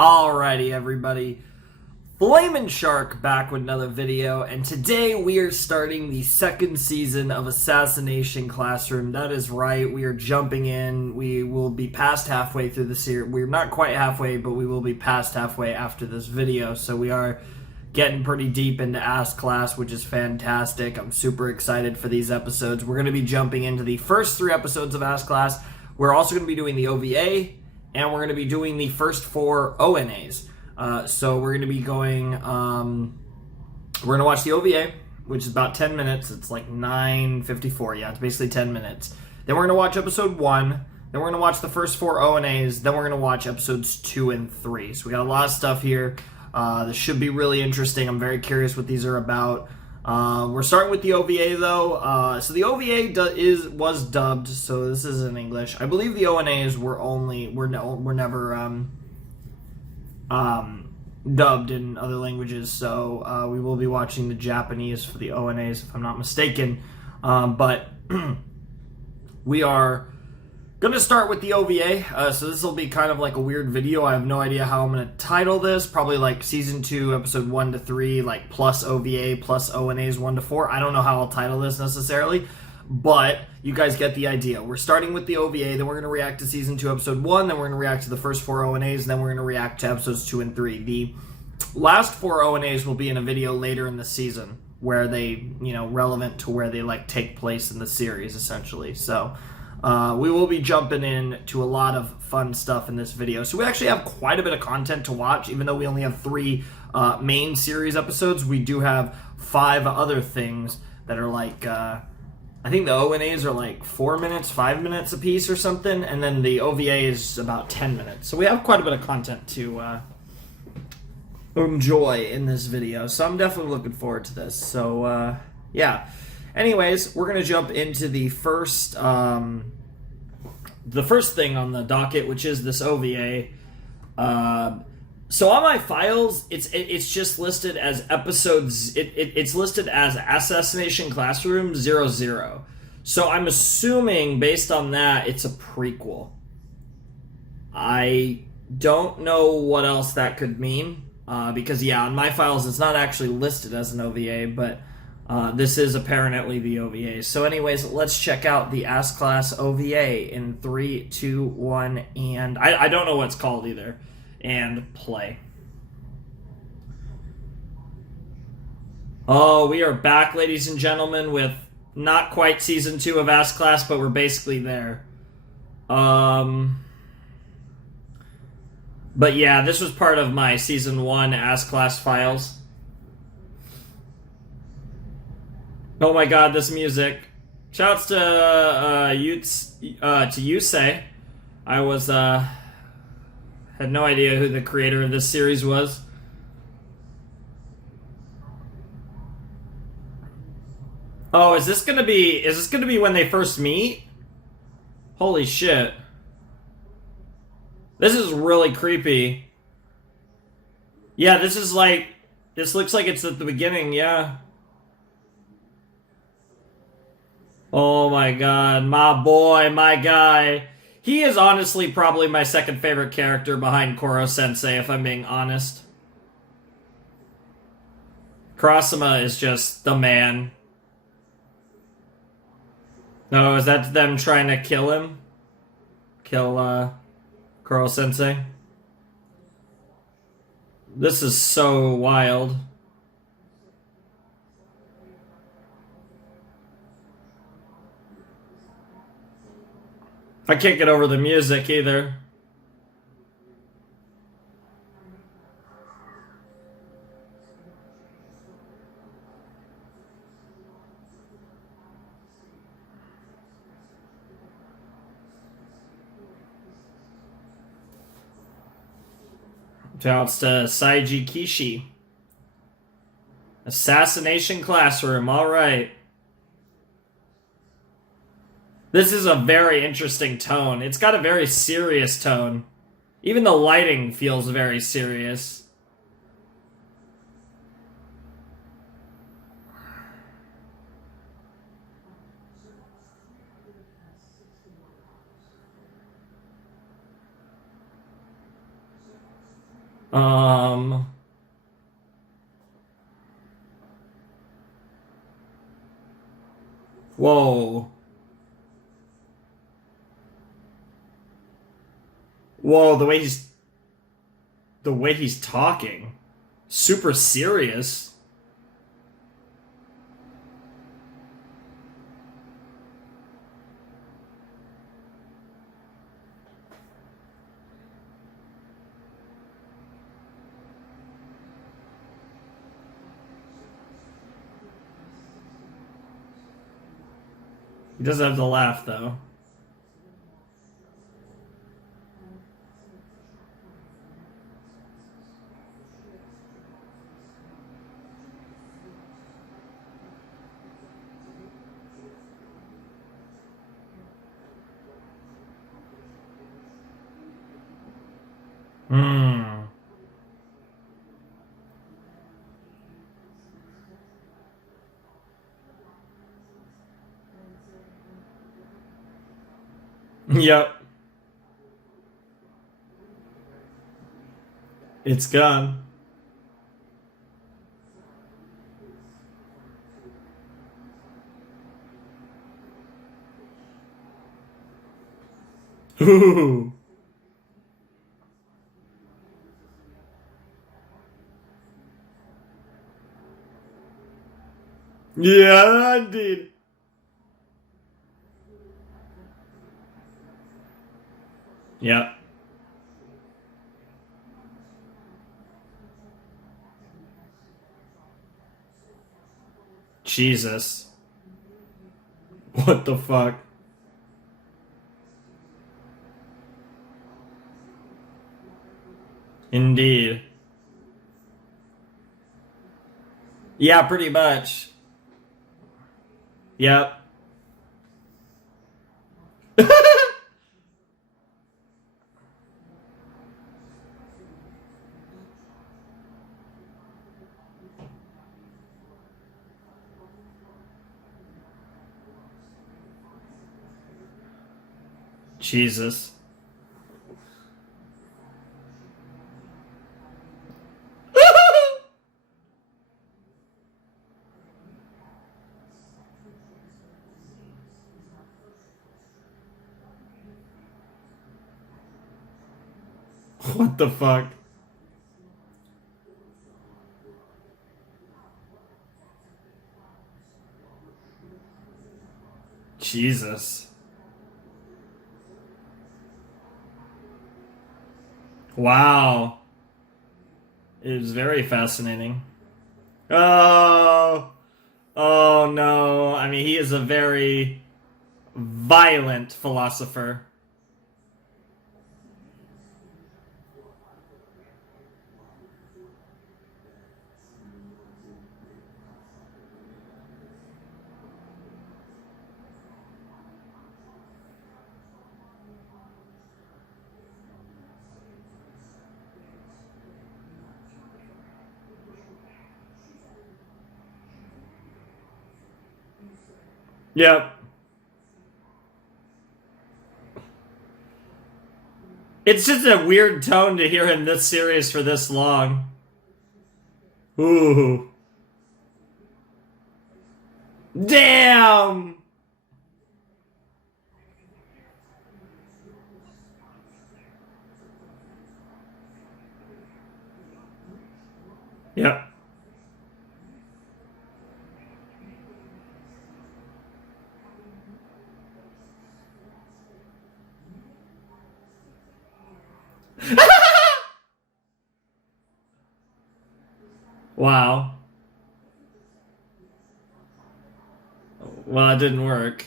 Alrighty, everybody. Flamin' Shark back with another video, and today we are starting the second season of Assassination Classroom. That is right, we are jumping in. We will be past halfway through the series. We're not quite halfway, but we will be past halfway after this video, so we are getting pretty deep into Ass Class, which is fantastic. I'm super excited for these episodes. We're going to be jumping into the first 3 episodes of Ass Class. We're also going to be doing the OVA, and we're going to be doing the first 4 ONAs. So we're going to be going, we're going to watch the OVA, which is about 10 minutes. It's like 9:54. Yeah, it's basically 10 minutes. Then we're going to watch episode 1. Then we're going to watch the first 4 ONAs. Then we're going to watch episodes 2 and 3. So we got a lot of stuff here. This should be really interesting. I'm very curious what these are about. We're starting with the OVA though. So the OVA was dubbed, so this is in English. I believe the ONAs were never dubbed in other languages, so we will be watching the Japanese for the ONAs if I'm not mistaken. But we are going to start with the OVA, so this will be kind of like a weird video. I have no idea how I'm going to title this. Probably like Season 2, Episode 1 to 3, like plus OVA, plus ONAs 1 to 4. I don't know how I'll title this necessarily, but you guys get the idea. We're starting with the OVA, then we're going to react to Season 2, Episode 1, then we're going to react to the first 4 ONAs, then we're going to react to Episodes 2 and 3. The last 4 ONAs will be in a video later in the season, where they, relevant to where they, take place in the series, essentially. So we will be jumping in to a lot of fun stuff in this video. So we actually have quite a bit of content to watch. Even though we only have 3 main series episodes, we do have 5 other things that are I think the ONAs are 4 minutes, 5 minutes a piece or something, and then the OVA is about 10 minutes. So we have quite a bit of content to enjoy in this video. So I'm definitely looking forward to this. So, yeah. Anyways, we're going to jump into the first thing on the docket, which is this OVA. So on my files, it's just listed as episodes. It's listed as Assassination Classroom 00. So I'm assuming, based on that, it's a prequel. I don't know what else that could mean, because yeah, on my files it's not actually listed as an OVA, but this is apparently the OVA. So anyways, let's check out the Ass Class OVA in 3, 2, 1, and I don't know what it's called either. And play. Oh, we are back, ladies and gentlemen, with not quite Season 2 of Ass Class, but we're basically there. But yeah, this was part of my Season 1 Ass Class files. Oh my god, this music. Shouts to Yusei. I was had no idea who the creator of this series was. Oh, is this gonna be when they first meet? Holy shit. This is really creepy. Yeah, this looks like it's at the beginning, yeah. Oh my god, my boy, my guy. He is honestly probably my second favorite character behind Koro-sensei, if I'm being honest. Kurosama is just the man. Oh, is that them trying to kill him? Kill, Koro-sensei? This is so wild. I can't get over the music either. Shouts to Saiji Kishi. Assassination Classroom, alright. This is a very interesting tone. It's got a very serious tone. Even the lighting feels very serious. Um. Whoa. Whoa, the way he's talking. Super serious. He doesn't have to laugh though. Hmm. Yep. It's gone. Ooh. Yeah, indeed. Yep. Jesus. What the fuck? Indeed. Yeah, pretty much. Yep. Jesus. What the fuck? Jesus. Wow. It was very fascinating. Oh. Oh no. I mean, he is a very violent philosopher. Yep. It's just a weird tone to hear him this serious for this long. Ooh. Damn! Yep. Wow. Well, it didn't work.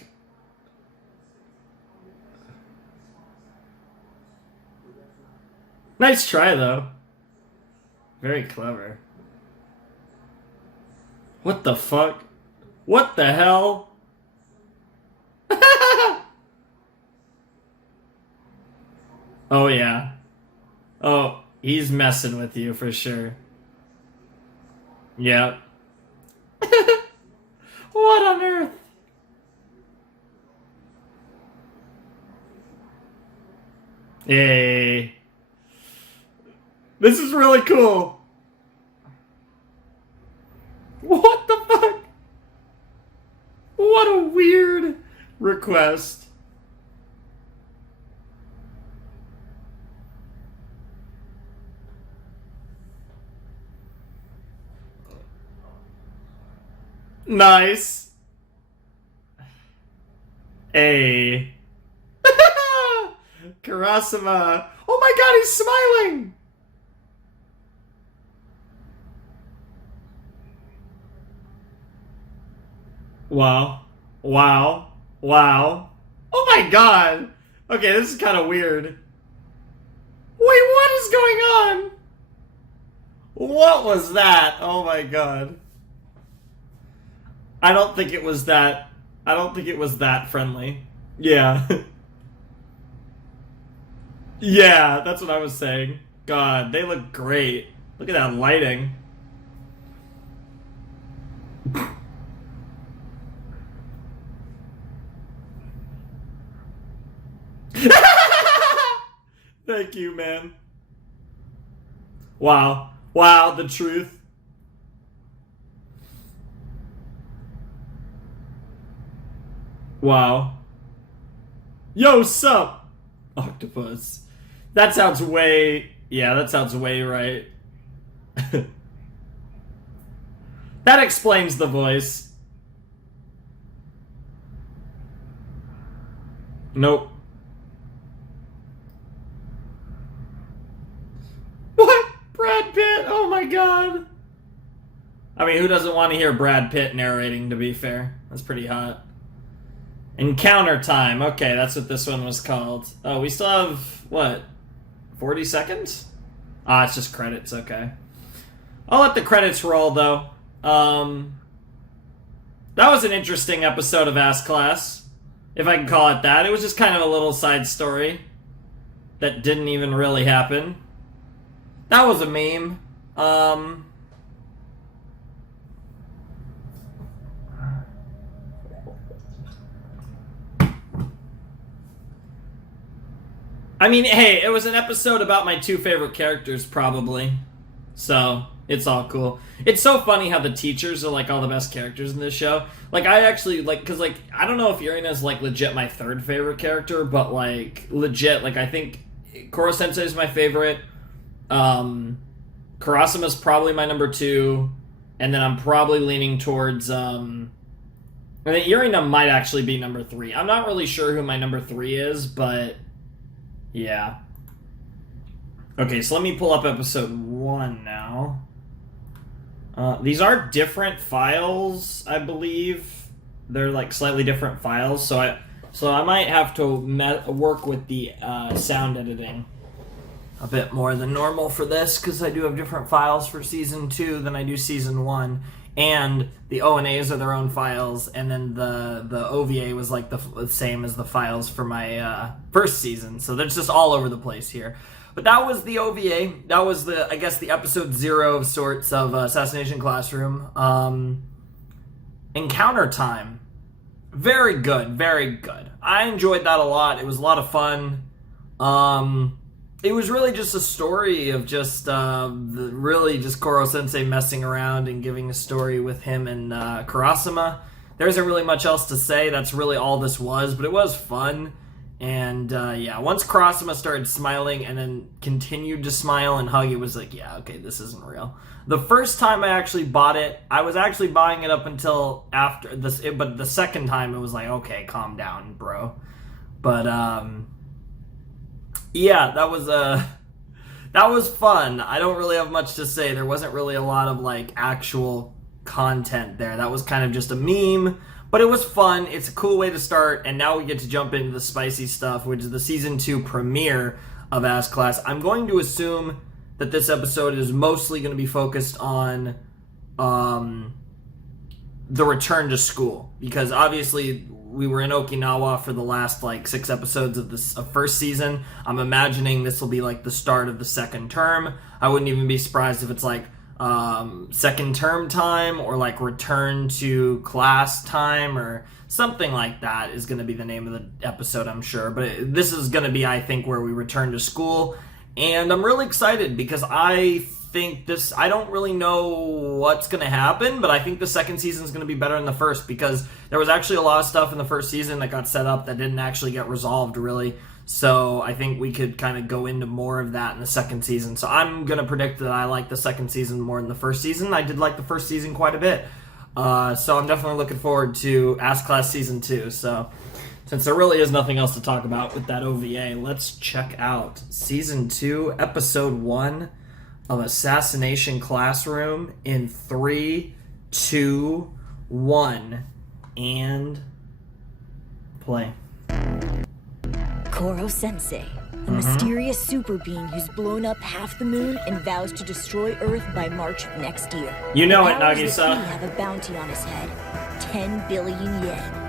Nice try, though. Very clever. What the fuck? What the hell? Oh, yeah. Oh, he's messing with you for sure. Yep. What on earth? Yay. This is really cool. What the fuck? What a weird request. Nice. Hey. Kurasama. Oh my god, he's smiling. Wow. Wow. Wow. Oh my god. Okay, this is kind of weird. Wait, what is going on? What was that? Oh my god. I don't think it was that friendly. Yeah. Yeah, that's what I was saying. God, they look great. Look at that lighting. Thank you, man. Wow. Wow, the truth. Wow. Yo, sup? Octopus. That sounds way... Yeah, that sounds way right. That explains the voice. Nope. What? Brad Pitt? Oh my god. I mean, who doesn't want to hear Brad Pitt narrating, to be fair? That's pretty hot. Encounter time. Okay, that's what this one was called. Oh, we still have, what, 40 seconds? Ah, it's just credits, okay. I'll let the credits roll, though. That was an interesting episode of Ass Class, if I can call it that. It was just kind of a little side story that didn't even really happen. That was a meme. I mean, hey, it was an episode about my two favorite characters, probably. So, it's all cool. It's so funny how the teachers are, like, all the best characters in this show. Like, I actually, like, because, like, I don't know if Irina's, like, legit my third favorite character, but, like, legit, like, I think Koro-sensei is my favorite. Kurasama's probably my number 2. And then I'm probably leaning towards, I think Irina might actually be number 3. I'm not really sure who my number 3 is, but... yeah. Okay, so let me pull up episode 1 now. These are different files, I believe. They're like slightly different files, so I might have to work with the sound editing a bit more than normal for this, because I do have different files for season 2 than I do season 1. And the ONAs are their own files, and then the OVA was like the same as the files for my first season. So they're just all over the place here. But that was the OVA. That was I guess the episode 0 of sorts of Assassination Classroom. Encounter time. Very good, very good. I enjoyed that a lot. It was a lot of fun. It was really just a story of just really just Koro-sensei messing around and giving a story with him and Kurasama. There isn't really much else to say. That's really all this was, but it was fun. And yeah, once Kurasama started smiling and then continued to smile and hug, it was like, yeah, okay, this isn't real. The first time I actually bought it, I was actually buying it up until after this, but the second time it was like, okay, calm down, bro. But yeah, that was fun. I don't really have much to say. There wasn't really a lot of like actual content there. That was kind of just a meme, but it was fun. It's a cool way to start, and now we get to jump into the spicy stuff, which is the season 2 premiere of Ass Class. I'm going to assume that this episode is mostly going to be focused on the return to school, because obviously we were in Okinawa for the last like 6 episodes of this first season. I'm imagining this will be like the start of the second term. I wouldn't even be surprised if it's like second term time, or like return to class time, or something like that is going to be the name of the episode, I'm sure. But this is going to be, I think, where we return to school. And I'm really excited because I think I don't really know what's going to happen, but I think the second season is going to be better than the first because there was actually a lot of stuff in the first season that got set up that didn't actually get resolved, really. So I think we could kind of go into more of that in the second season. So I'm going to predict that I like the second season more than the first season. I did like the first season quite a bit. So I'm definitely looking forward to Ass Class Season 2. So since there really is nothing else to talk about with that OVA, let's check out Season 2, Episode 1 of Assassination Classroom in 3, 2, 1, and play. Koro Sensei, a mysterious super being who's blown up half the moon and vows to destroy Earth by March of next year. You know it, Powers Nagisa. that be have a bounty on his head, 10 billion yen.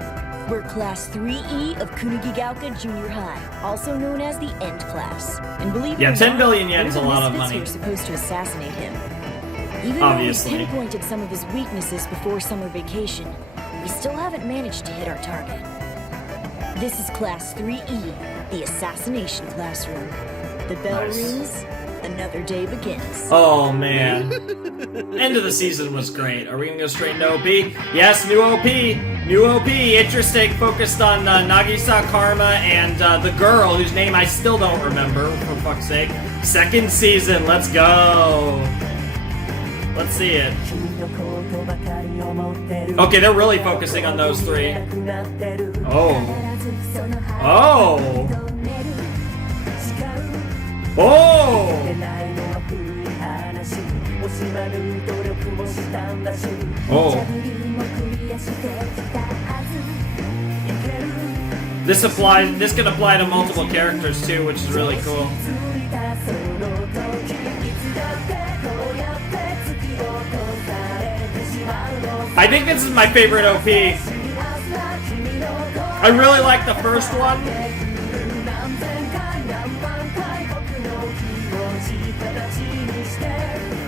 We're Class 3E of Kunugigaoka Junior High, also known as the End Class. And believe it or 10 not, billion yen is a we're the lot of misfits money. who are supposed to assassinate him. Even Obviously. though we pinpointed some of his weaknesses before summer vacation, we still haven't managed to hit our target. This is Class 3E, the Assassination Classroom. The bell Nice. rings, another day begins. Oh, man. End of the season was great. Are we going to go straight into OP? Yes, new OP. New OP. Interesting. Focused on Nagisa, Karma, and the girl whose name I still don't remember, for fuck's sake. Second season. Let's go. Let's see it. Okay, they're really focusing on those three. Oh. Oh. Oh. Oh. This can apply to multiple characters too, which is really cool. I think this is my favorite OP. I really like the first one.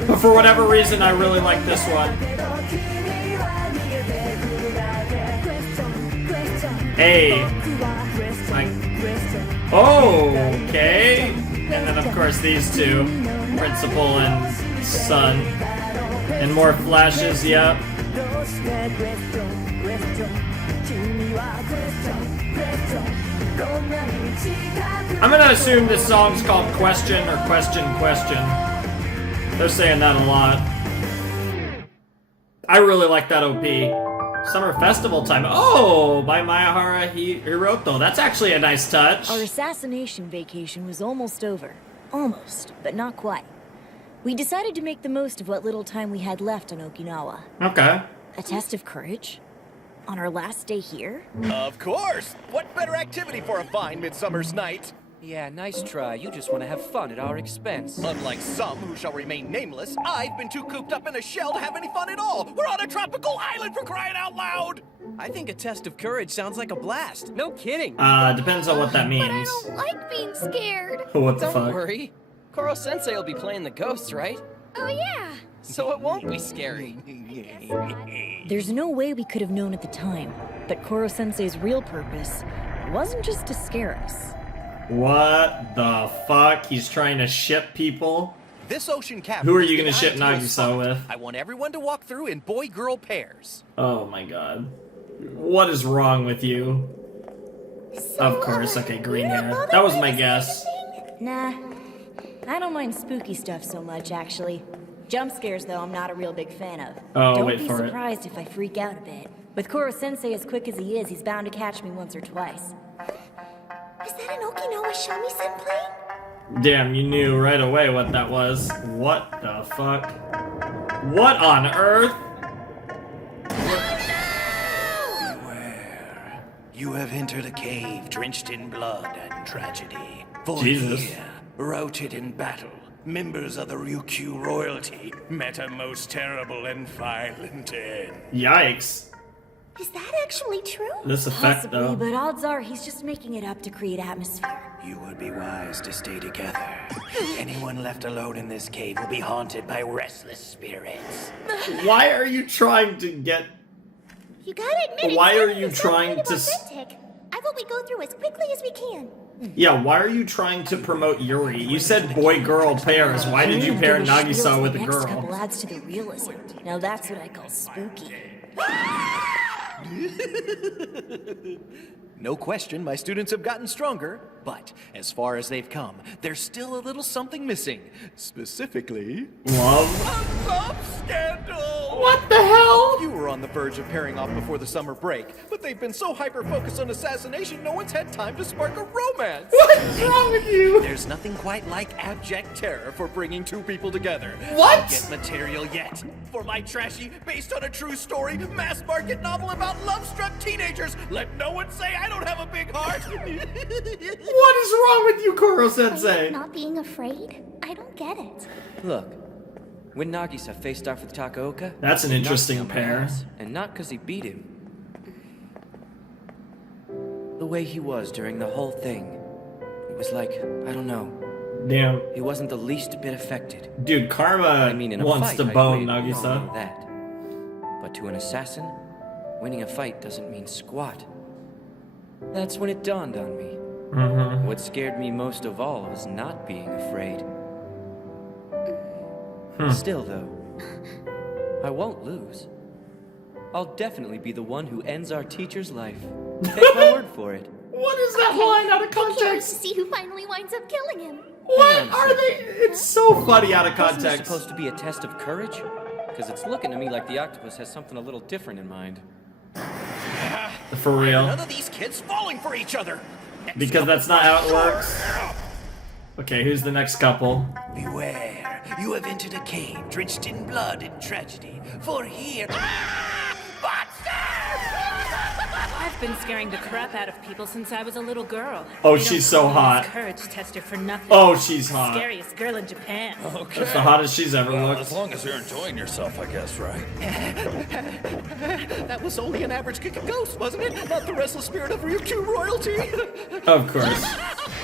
But for whatever reason, I really like this one. Hey. Like, oh, okay. And then, of course, these two. Principal and son. And more flashes, yep. I'm gonna assume this song's called Question or Question Question. They're saying that a lot. I really like that OP. Summer Festival Time. Oh, by Mayahara Hiroto. That's actually a nice touch. Our assassination vacation was almost over. Almost, but not quite. We decided to make the most of what little time we had left on Okinawa. Okay. A test of courage? On our last day here? Of course! What better activity for a fine midsummer's night? Yeah, nice try. You just want to have fun at our expense. Unlike some who shall remain nameless, I've been too cooped up in a shell to have any fun at all! We're on a tropical island, for crying out loud! I think a test of courage sounds like a blast. No kidding. Depends on what that means. But I don't like being scared. What the Don't fuck? worry. Koro-sensei will be playing the ghosts, right? Oh yeah. So it won't be scary. There's no way we could have known at the time, but Koro-sensei's real purpose wasn't just to scare us. What the fuck? He's trying to ship people? This ocean cavern. Who are is you the gonna ship ideal Nagisa spot. with? I want everyone to walk through in boy-girl pairs. Oh my god. What is wrong with you? Of course, okay, green hair. That was my guess. Nah, I don't mind spooky stuff so much, actually. Jump scares, though, I'm not a real big fan of. Oh, Don't wait be for it. surprised if I freak out a bit. With Koro-sensei as quick as he is, he's bound to catch me once or twice. Is that an Okinawa shamisen plane? Damn, you knew right away what that was. What the fuck? What on earth? Beware. You have entered a cave drenched in blood and tragedy. For Jesus. here, routed in battle, members of the Ryukyu royalty met a most terrible and violent end. Yikes. Is that actually true? This effect, Possibly, though. but odds are he's just making it up to create atmosphere. You would be wise to stay together. Anyone left alone in this cave will be haunted by restless spirits. Why are you trying to get... You gotta admit, Why it's are starting you to sound trying kind of to authentic. I vote we go through as quickly as we can. Yeah, why are you trying to promote Yuri? You said boy-girl pairs. Why did you pair Nagisa with a Next couple girl? adds to the realism. Now that's what I call spooky. No question, my students have gotten stronger, but as far as they've come, there's still a little something missing. Specifically, Love? a love scandal! What the hell? You were on the verge of pairing off before the summer break, but they've been so hyper-focused on assassination, no one's had time to spark a romance. What is wrong with you? There's nothing quite like abject terror for bringing two people together. What? Get material yet for my trashy, based on a true story, mass-market novel about love-struck teenagers. Let no one say I don't have a big heart. What is wrong with you, Koro-sensei? Not being afraid? I don't get it. Look, when Nagisa faced off with Takaoka, That's an he knocked interesting me on my pair. ass, and not because he beat him. The way he was during the whole thing, it was like, I don't know, Damn. he wasn't the least bit affected. Dude, Karma I mean, in a wants fight, to I bone win, we all know Nagisa. that. But to an assassin, winning a fight doesn't mean squat. That's when it dawned on me. Mm-hmm. What scared me most of all was not being afraid. Still, though, I won't lose. I'll definitely be the one who ends our teacher's life. Take my word for it. What is that line out of I can't wait to context? see who finally winds up killing him. What Hang on a are second. they? It's so funny out of Wasn't this context. supposed to be a test of courage? Because it's looking to me like the octopus has something a little different in mind. For real. None of these kids falling for each other. Because that's not how it works. Okay, who's the next couple? Beware, you have entered a cave drenched in blood and tragedy. For here. I've been scaring the crap out of people since I was a little girl. Oh, They don't she's so call me hot. this Courage tester for nothing. Oh, she's hot. Scariest girl in Japan. That's the hottest she's ever looked. As long as you're enjoying yourself, I guess, right? That was only an average ghost, wasn't it? Not the restless spirit of Ryukyu royalty. Of course.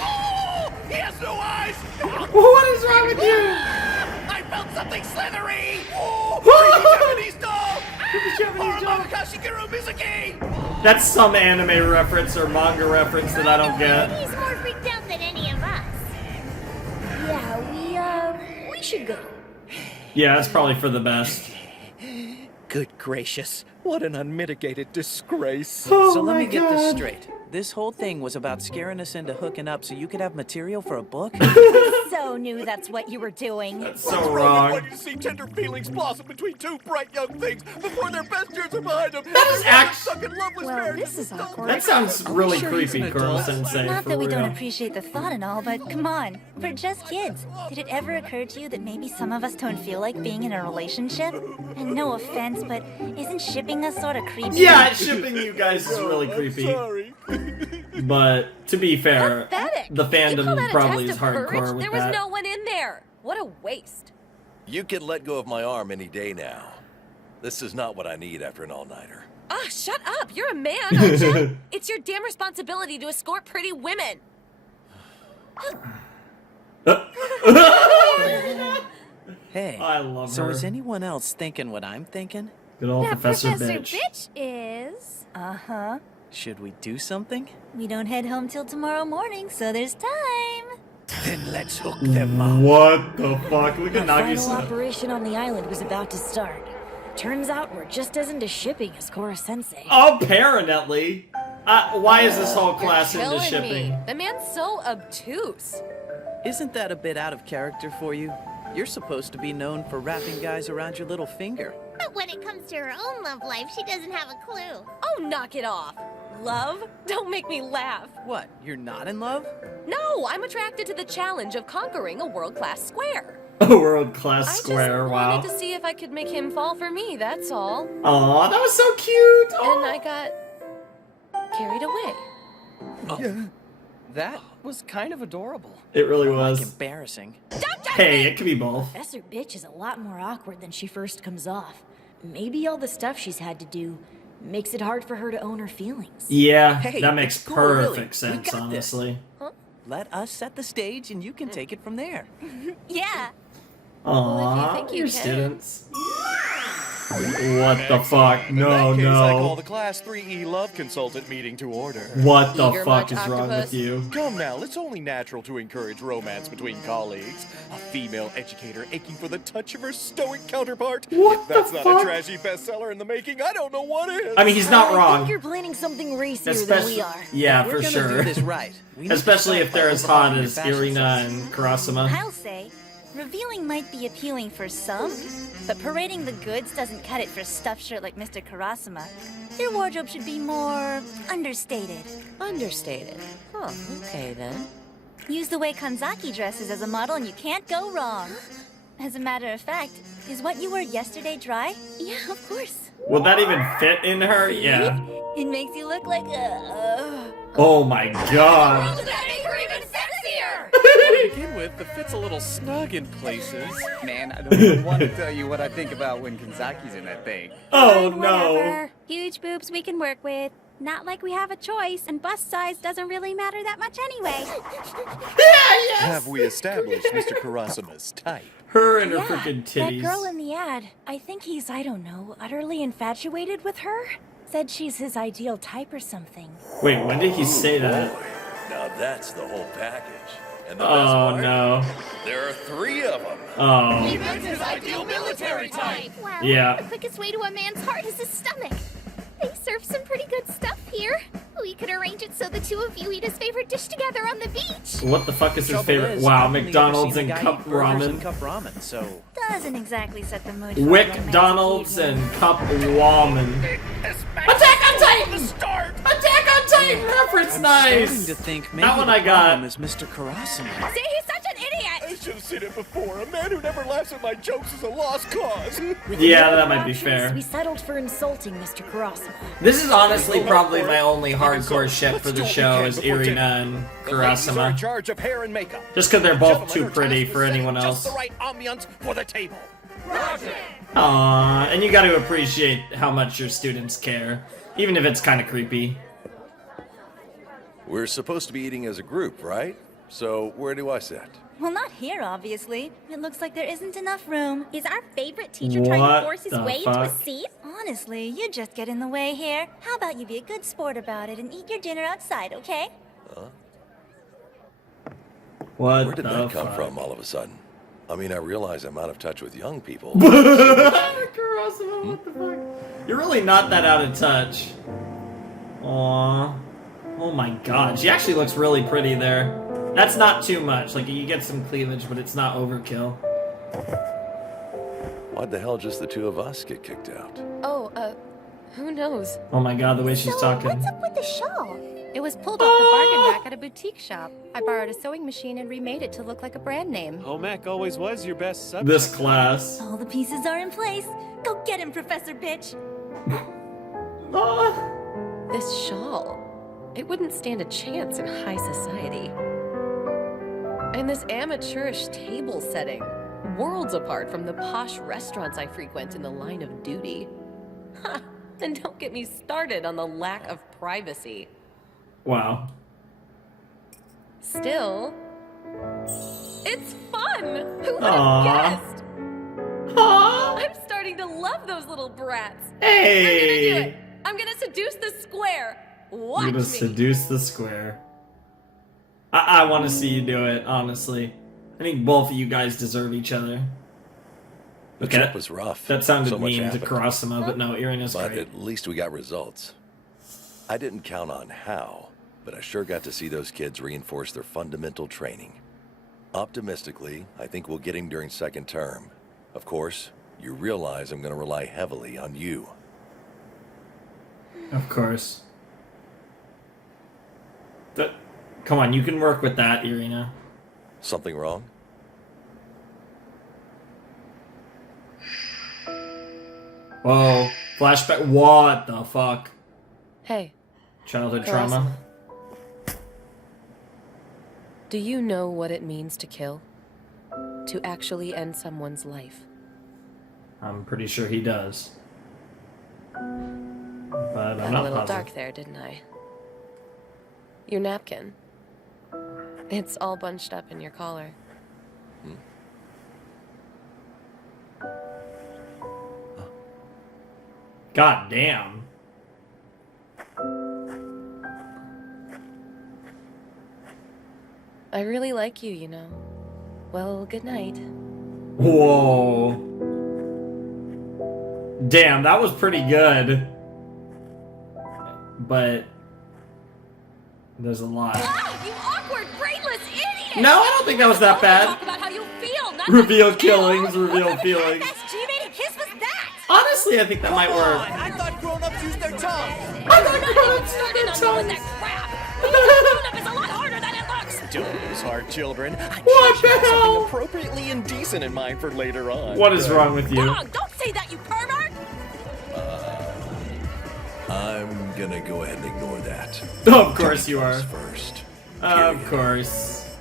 Oh, he has no eyes. What is wrong with you? I felt something slithery. Oh, creepy Japanese doll. Horrible Kashigiru Mizuki. That's some anime reference or manga reference that I don't get. He's more freaked out than any of us. Yeah, we should go. Yeah, that's probably for the best. Good gracious, what an unmitigated disgrace. Oh So let my me get this God. straight. This whole thing was about scaring us into hooking up so you could have material for a book? So knew that's what you were doing. That's so wrong. When you see tender feelings blossom between two bright young things before their best years are behind them. That is Well, this is awkward. That sounds really sure he's creepy, an adult? Kuro-sensei, Not for that we real. don't appreciate the thought and all, but come on, we're just kids. Did it ever occur to you that maybe some of us don't feel like being in a relationship? And no offense, but isn't shipping us sort of creepy? Yeah, shipping you guys is really creepy. Sorry. But to be fair, Pathetic. the You call fandom that a probably test is of hardcore courage? with There was that. no one in there. What a waste. You can let go of my arm any day now. This is not what I need after an all-nighter. Ah, shut up. You're a man, aren't you? It's your damn responsibility to escort pretty women. Hey, I love so her. is anyone else thinking what I'm thinking? Good old That Professor Professor Bitch. Bitch is... Uh-huh. Should we do something? We don't head home till tomorrow morning, so there's time. Then let's hook them up. What the fuck? Look The at final Nagisa. operation on the island was about to start. Turns out we're just as into shipping as Koro-sensei. Apparently. Why is this whole class You're into killing shipping? me. The man's so obtuse. Isn't that a bit out of character for you? You're supposed to be known for wrapping guys around your little finger. But when it comes to her own love life, she doesn't have a clue. Oh, knock it off. Love? Don't make me laugh. What, you're not in love? No, I'm attracted to the challenge of conquering a world-class square. A world-class I square, just wow. wanted to see if I could make him fall for me, that's all. Aw, that was so cute. And Aw. I got carried away. That was kind of adorable. It really Like was. embarrassing. Hey, it could be both. Professor Bitch is a lot more awkward than she first comes off. Maybe all the stuff she's had to do makes it hard for her to own her feelings. Yeah, Hey, that makes it's cool, really. perfect We sense, got this. honestly. Let us set the stage and you can take it from there. Yeah. Aw, think you your can. students. What the fuck? No, In that case, I call no. the Class 3E Love Consultant meeting to order. What the Eager fuck much, is wrong with octopus? you? Come now, it's only natural to encourage romance between colleagues. A female educator aching for the touch of her stoic counterpart. What If that's the not fuck? a trashy bestseller in the making, I don't know what is. I mean, he's not I wrong. think you're planning something racier than Especially, we are. yeah, We're for gonna sure. do this right. We need Especially to if they're start as hot by overhauling as your fashion Irina sense. and Karasuma. I'll say, revealing might be appealing for some, but parading the goods doesn't cut it for stuffed shirt like Mr. Karasuma. Your wardrobe should be more understated. Understated. Huh, okay then. Use the way Kanzaki dresses as a model and you can't go wrong. As a matter of fact, is what you wore yesterday dry? Yeah, of course. Will that even fit in her? Yeah. It makes you look like a... Oh my god. That make her even sexier! To begin with, the fit's a little snug in places. Man, I don't even want to tell you what I think about when Kanzaki's in that thing. Oh Fine, no. whatever. Huge boobs we can work with. Not like we have a choice, and bust size doesn't really matter that much anyway. Have we established Mr. Karasuma's type? Her and her Yeah, freaking that titties. girl in the ad. I think he's, I don't know, utterly infatuated with her? Said she's his ideal type or something. Wait, when did he say that? Now that's the whole package. And the best Oh part, no. there are 3 of them. Oh. His ideal military type! Well, Yeah. the quickest way to a man's heart is his stomach. They serve some pretty good stuff here. We could arrange it so the two of you eat his favorite dish together on the beach. What the fuck is his Trouble favorite? is, Wow, I've only ever McDonald's seen and a guy cup eat burgers and ramen. cup ramen, so Doesn't exactly set the mood for a Wick romantic Donald's evening. and cup ramen. Attack on Titan! Attack on Titan reference, starting nice! to think maybe That one the I got. problem is Mr. Karasuma. See, he's such an idiot! I should have seen it before. A man who never laughs at my jokes is a lost cause. Yeah, that might be Options, fair. We settled for insulting Mr. Karasuma. This is honestly probably my only hardcore ship for the show is Irina and The ladies are in Karasuma. charge of hair and makeup. Just because they're both Gentlemen too are pretty tasked for with setting anyone else. Just the right ambiance for the table. Aww, and you gotta appreciate how much your students care. Even if it's kinda creepy. We're supposed to be eating as a group, right? So where do I sit? Well, not here, obviously. It looks like there isn't enough room. Is our favorite teacher trying What to force his the way into a fuck? seat? Honestly, you just get in the way here. How about you be a good sport about it and eat your dinner outside, okay? What Where did the that come fuck? from all of a sudden? I mean, I realize I'm out of touch with young people. Karasuma, what the fuck? You're really not that out of touch. Aww. Oh my god, she actually looks really pretty there. That's not too much. Like, you get some cleavage, but it's not overkill. Why'd the hell just the 2 of us get kicked out? Oh, who knows? Oh my god, the way she's So, talking. what's up with the shawl? It was pulled off the bargain rack at a boutique shop. I borrowed a sewing machine and remade it to look like a brand name. Home-ec always was your best subject. This class. All the pieces are in place. Go get him, Professor Bitch. Ah. This shawl, it wouldn't stand a chance in high society. And this amateurish table setting, worlds apart from the posh restaurants I frequent in the line of duty. Ha! And don't get me started on the lack of privacy. Wow. Still, it's fun! Who would Aw. have guessed? Aw. I'm starting to love those little brats. Hey! I'm gonna do it. I'm gonna seduce the square. Watch You're gonna me. seduce the square. I want to see you do it, honestly. I think both of you guys deserve each other. The Okay, trip was rough. that sounded So much mean to happened. Karasuma, but no, Irina's But great. at least we got results. I didn't count on how, but I sure got to see those kids reinforce their fundamental training. Optimistically, I think we'll get him during second term. Of course, you realize I'm going to rely heavily on you. Of course. Come on, you can work with that, Irina. Something wrong? Whoa, flashback. What the fuck? Hey, Childhood Karasuma. trauma? Do you know what it means to kill? To actually end someone's life? I'm pretty sure he does. But I'm Got a not little positive. dark there, didn't I? Your napkin. It's all bunched up in your collar. God damn. I really like you, you know. Well, good night. Whoa. Damn, that was pretty good. But there's a lot. Ah, you awkward, brainless idiot! No, I don't think that was that bad. Talk about how you feel, not Reveal killings, reveal feelings. His was that! Honestly, I think that might work. I thought grown-ups use their tongue. I thought grown-ups use their tongues. Grown-up is a lot harder than it looks! Don't lose hard, children. What the hell? Something appropriately indecent in mind for later on. What is wrong with you? Dog, don't say that, you pervert! I'm gonna go ahead and ignore that. Of course you are. First. Of course.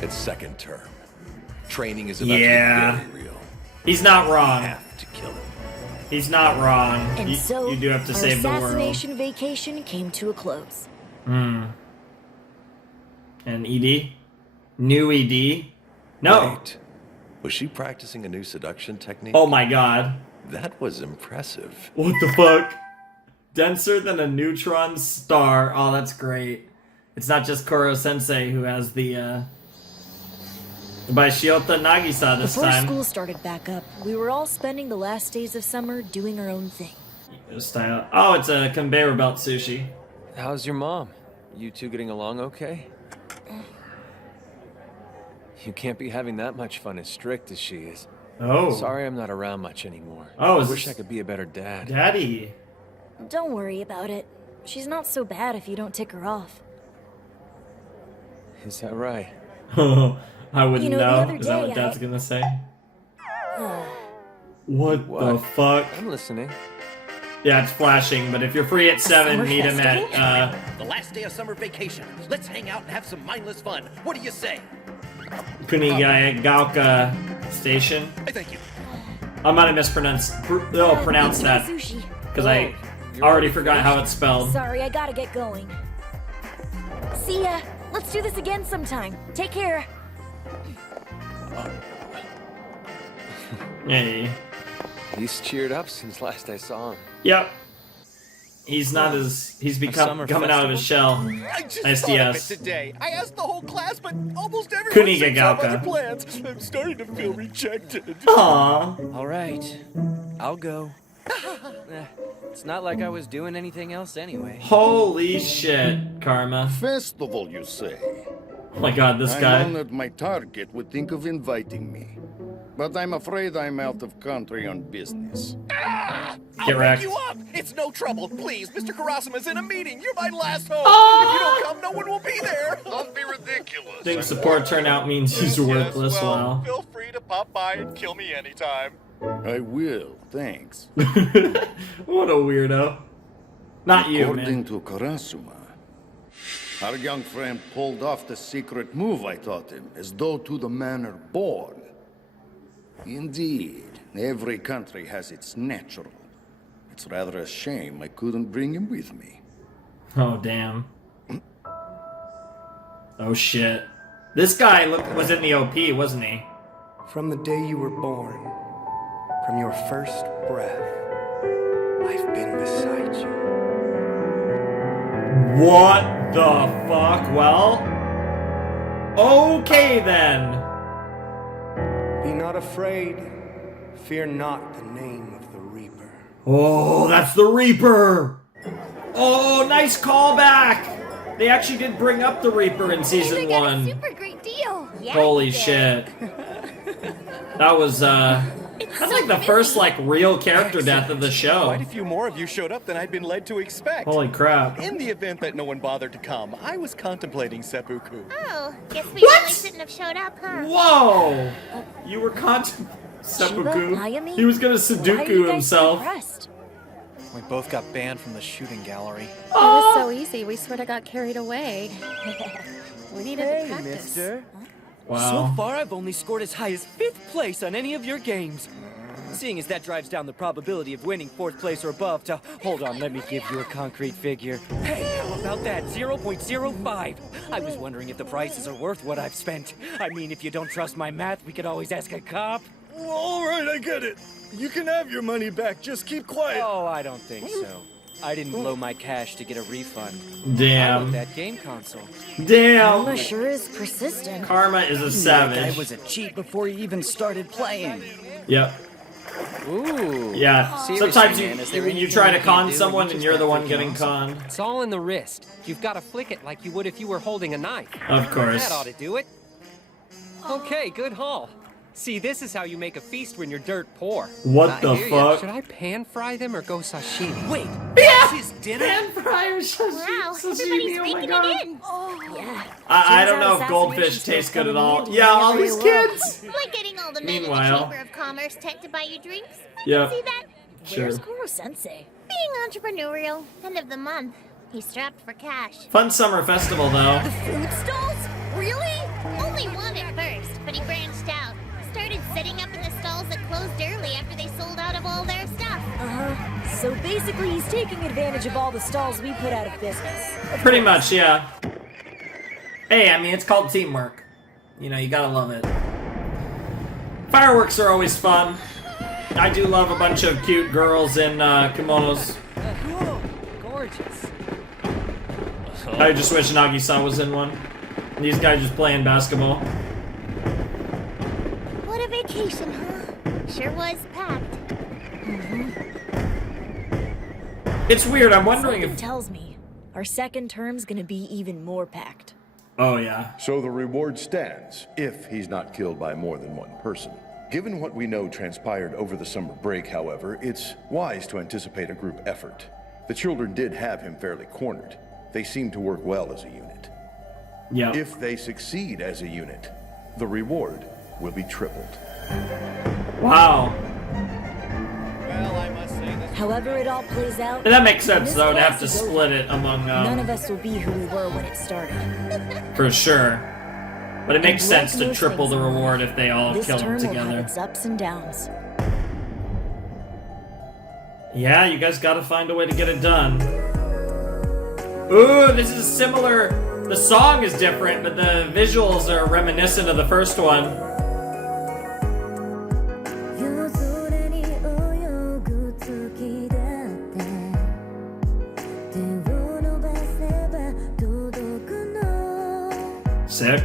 It's second term. Training is about to Yeah. get very real. He's not I wrong. have to kill him. He's not wrong. And so, you do have to our save the world. assassination vacation came to a close. Hmm. And ED? New ED? No. Wait. Was she practicing a new seduction technique? Oh my god. That was impressive. What the fuck? Denser than a neutron star. Oh, that's great. It's not just Koro Sensei who has the, by Shiota Nagisa this Before time. school started back up, we were all spending the last days of summer doing our own thing. Oh, it's a conveyor belt sushi. How's your mom? You two getting along okay? You can't be having that much fun as strict as she is. Oh. Sorry I'm not around much anymore. Oh, I is wish this- I could be a better dad. Daddy. Don't worry about it. She's not so bad if you don't tick her off. Is that right? I wouldn't You know, the know. other Is that what day Dad's I- gonna say? What the fuck? I'm listening. Yeah, it's flashing, but if you're free at 7, summer meet him festival? at, The last day of summer vacation. Let's hang out and have some mindless fun. What do you say? Kunigagaoka Station. I thank you. I might have pronounced that, Sushi. because I already forgot how it's spelled. Sorry, I gotta get going. See ya. Let's do this again sometime. Take care. Hey. He's cheered up since last I saw him. Yep. He's not as... He's summer coming out of his shell. I just thought of it SDS. today. I asked the whole class, but almost everyone seems to have Kunigagaoka. other plans. I'm starting to feel rejected. Aww. All right, I'll go. It's not like I was doing anything else anyway. Holy shit, Karma. Festival, you say? Oh my god, this I'm guy. honored my target would think of inviting me. But I'm afraid I'm out of country on business. Get I'll wrecked. wake you up. It's no trouble. Please, Mr. Karasuma's in a meeting. You're my last hope. Ah! If you don't come, no one will be there. Don't be ridiculous. Think support turnout means he's worthless. Yes, well, Wow. feel free to pop by and kill me anytime. I will, thanks. What a weirdo. Not you, According man. to Karasuma, our young friend pulled off the secret move I taught him, as though to the manner born. Indeed, every country has its natural. It's rather a shame I couldn't bring him with me. Oh, damn. Oh, shit. This guy was in the OP, wasn't he? From the day you were born, from your first breath, I've been beside you. What the fuck? Well, okay then. Be not afraid. Fear not the name of the Reaper. Oh, that's the Reaper. Oh, nice callback. They actually did bring up the Reaper in season 1. Super great deal! Holy shit. That was, that's like the first, like, real character death of the show. Quite a few more of you showed up than I'd been led to expect. Holy crap. In the event that no one bothered to come, I was contemplating seppuku. Oh, guess we really shouldn't have showed up, huh? Whoa! You were seppuku. He was gonna Sudoku himself. We both got banned from the shooting gallery. It was so easy, we sort of got carried away. We needed to practice. Mister. Wow. So far, I've only scored as high as 5th place on any of your games. Seeing as that drives down the probability of winning 4th place or above to... Hold on, let me give you a concrete figure. Hey, how about that? 0.05. I was wondering if the prices are worth what I've spent. I mean, if you don't trust my math, we could always ask a cop. All right, I get it. You can have your money back. Just keep quiet. Oh, I don't think so. I didn't blow my cash to get a refund. I Damn. want that game console. Damn. Karma sure is persistent. Karma is a That savage. guy was a cheat before he even started playing. Yep. Ooh. Yeah. Seriously, Sometimes man, is you there you anything try we to can con do? someone You and just you're the got one freaking getting awesome. conned. It's all in the wrist. You've got to flick it like you would if you were holding a knife. Of course. That ought to do it. Okay, good haul. See, this is how you make a feast when you're dirt poor. What I the hear ya. fuck? Should I pan fry them or go sashimi? Wait, Yeah! this is dinner? Pan fryers. Wow, everybody's making it in. Yeah. I don't Turns know out if goldfish assassinations taste don't good at come in all. handy Yeah, all whenever these you will. kids. Like getting all the men in the Meanwhile. Chamber of Commerce tech to buy you drinks. Yep. See that? Sure. Where's Koro Sensei? Being entrepreneurial. End of the month. He's strapped for cash. Fun summer festival though. Food stalls? Really? Only one at first, but he branched out. Started setting up in the stalls that closed early after they sold out of all their stuff. So basically, he's taking advantage of all the stalls we put out of business. Pretty much, yeah. Hey, I mean, it's called teamwork. You know, you gotta love it. Fireworks are always fun. I do love a bunch of cute girls in kimonos. Cool. Gorgeous. I just wish Nagisa was in one. These guys just playing basketball. What a vacation, huh? Sure was packed. It's weird, I'm wondering Something if... tells me our second term's gonna be even more packed. Oh, yeah. So the reward stands, if he's not killed by more than one person. Given what we know transpired over the summer break, however, it's wise to anticipate a group effort. The children did have him fairly cornered. They seem to work well as a unit. Yeah. If they succeed as a unit, the reward will be tripled. Wow. Well, I must say this. However it all plays out, That makes sense, this though, to have to class is over. split it among, None of us will be who we were when it started. for sure. But it makes And like sense to most triple things the in life, reward if they all This kill them term will have together. its ups and downs. Yeah, you guys gotta find a way to get it done. Ooh, this is similar. The song is different, but the visuals are reminiscent of the first one. Sick.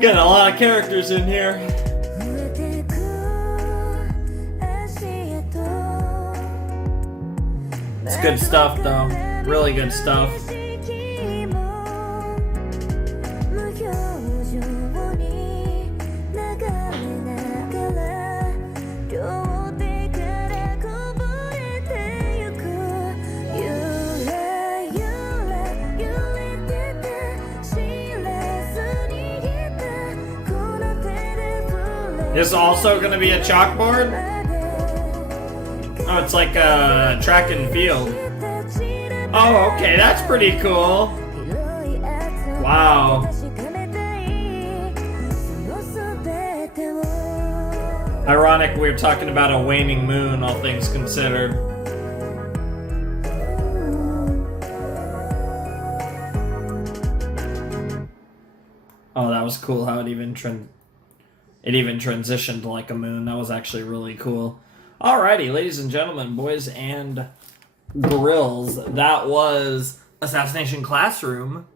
Getting a lot of characters in here. It's good stuff, though. Really good stuff. There's also going to be a chalkboard? Oh, it's like a track and field. Oh, okay, that's pretty cool. Wow. Ironic we're talking about a waning moon, all things considered. Oh, that was cool how it even transitioned to like a moon. That was actually really cool. Alrighty, ladies and gentlemen, boys and girls, that was Assassination Classroom,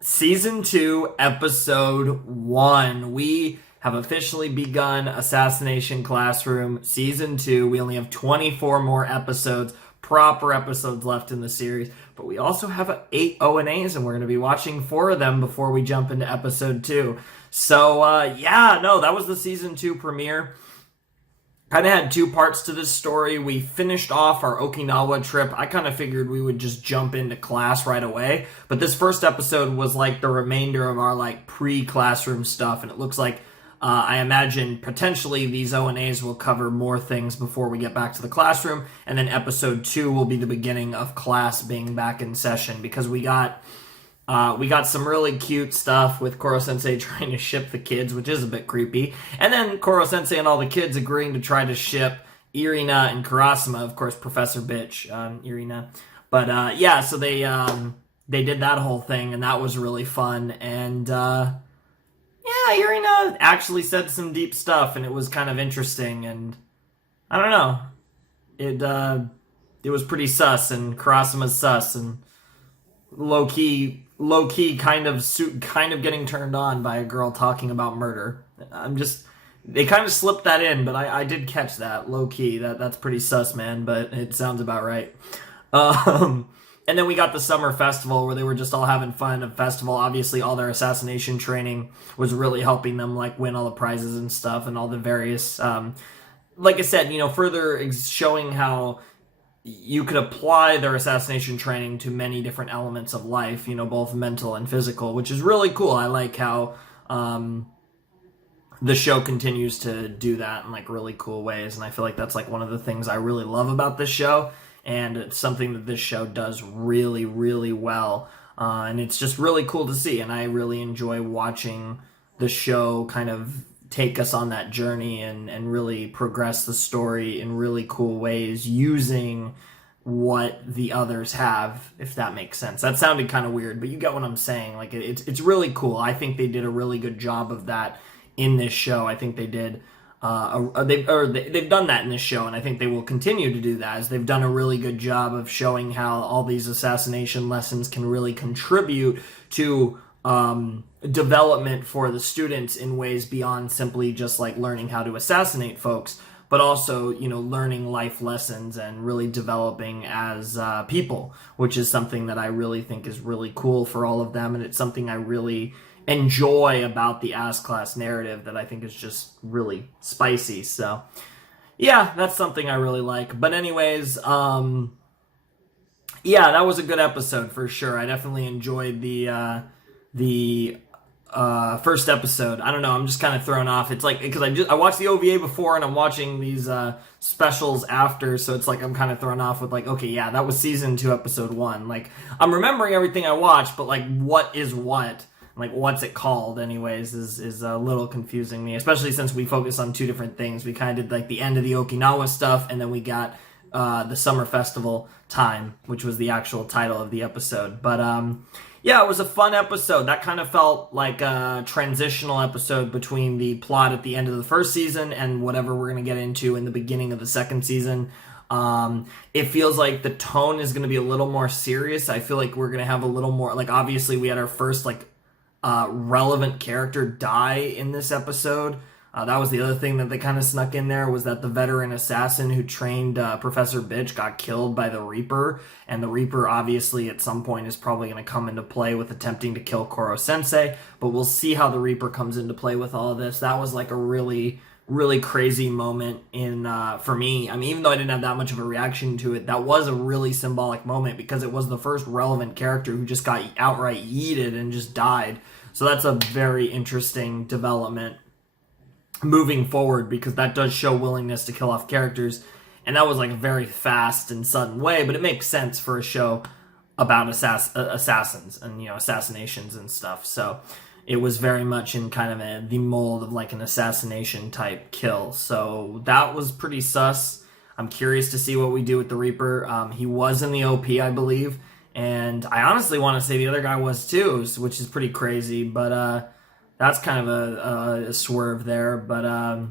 Season 2, Episode 1. We have officially begun Assassination Classroom, Season 2. We only have 24 more episodes, proper episodes left in the series, but we also have 8 ONAs, and we're going to be watching 4 of them before we jump into Episode 2. So, yeah, no, that was the Season 2 premiere. Kind of had 2 parts to this story. We finished off our Okinawa trip. I kind of figured we would just jump into class right away. But this first episode was like the remainder of our like pre-classroom stuff. And it looks like, I imagine potentially these ONAs will cover more things before we get back to the classroom. And then episode 2 will be the beginning of class being back in session. Because we got some really cute stuff with Koro-sensei trying to ship the kids, which is a bit creepy. And then Koro-sensei and all the kids agreeing to try to ship Irina and Kurasama, of course, Professor Bitch, Irina. But yeah, so they did that whole thing, and that was really fun. And yeah, Irina actually said some deep stuff, and it was kind of interesting. And I don't know, it was pretty sus, and Karasuma's sus, and low key kind of getting turned on by a girl talking about murder. They kind of slipped that in, but I did catch that low key. That's pretty sus, man. But it sounds about right. And then we got the summer festival where they were just all having fun. A festival, obviously, all their assassination training was really helping them like win all the prizes and stuff, and all the various, like I said, further showing how you could apply their assassination training to many different elements of life, both mental and physical, which is really cool. I like how the show continues to do that in like really cool ways, and I feel like that's like one of the things I really love about this show, and it's something that this show does really, really well, and it's just really cool to see, and I really enjoy watching the show kind of take us on that journey and really progress the story in really cool ways using what the others have, if that makes sense. That sounded kind of weird, but you get what I'm saying. Like it's really cool. I think they did a really good job of that in this show. I think they did they've done that in this show, and I think they will continue to do that, as they've done a really good job of showing how all these assassination lessons can really contribute to development for the students in ways beyond simply just like learning how to assassinate folks, but also, learning life lessons and really developing as people, which is something that I really think is really cool for all of them, and it's something I really enjoy about the Ass Class narrative that I think is just really spicy. So yeah, that's something I really like. But anyways, yeah, that was a good episode for sure. I definitely enjoyed the first episode. I don't know, I'm just kind of thrown off. It's like, because I watched the OVA before, and I'm watching these specials after, so it's like I'm kind of thrown off with like, okay, yeah, that was season 2, episode 1. Like, I'm remembering everything I watched, but like, what is what? Like, what's it called anyways is a little confusing me, especially since we focus on 2 different things. We kind of did like the end of the Okinawa stuff, and then we got the summer festival time, which was the actual title of the episode. But yeah, it was a fun episode. That kind of felt like a transitional episode between the plot at the end of the first season and whatever we're going to get into in the beginning of the second season. It feels like the tone is going to be a little more serious. I feel like we're going to have a little more, like, obviously we had our first like relevant character die in this episode. That was the other thing that they kind of snuck in there, was that the veteran assassin who trained Professor Bitch got killed by the Reaper, and the Reaper obviously at some point is probably going to come into play with attempting to kill Koro Sensei, but we'll see how the Reaper comes into play with all of this. That was like a really, really crazy moment for me. I mean, even though I didn't have that much of a reaction to it, that was a really symbolic moment, because it was the first relevant character who just got outright yeeted and just died. So that's a very interesting development moving forward, because that does show willingness to kill off characters, and that was like a very fast and sudden way, but it makes sense for a show about assassins and assassinations and stuff. So it was very much in kind of the mold of like an assassination type kill. So that was pretty sus. I'm curious to see what we do with the Reaper. He was in the OP, I believe, and I honestly want to say the other guy was too, which is pretty crazy, but that's kind of a swerve there. But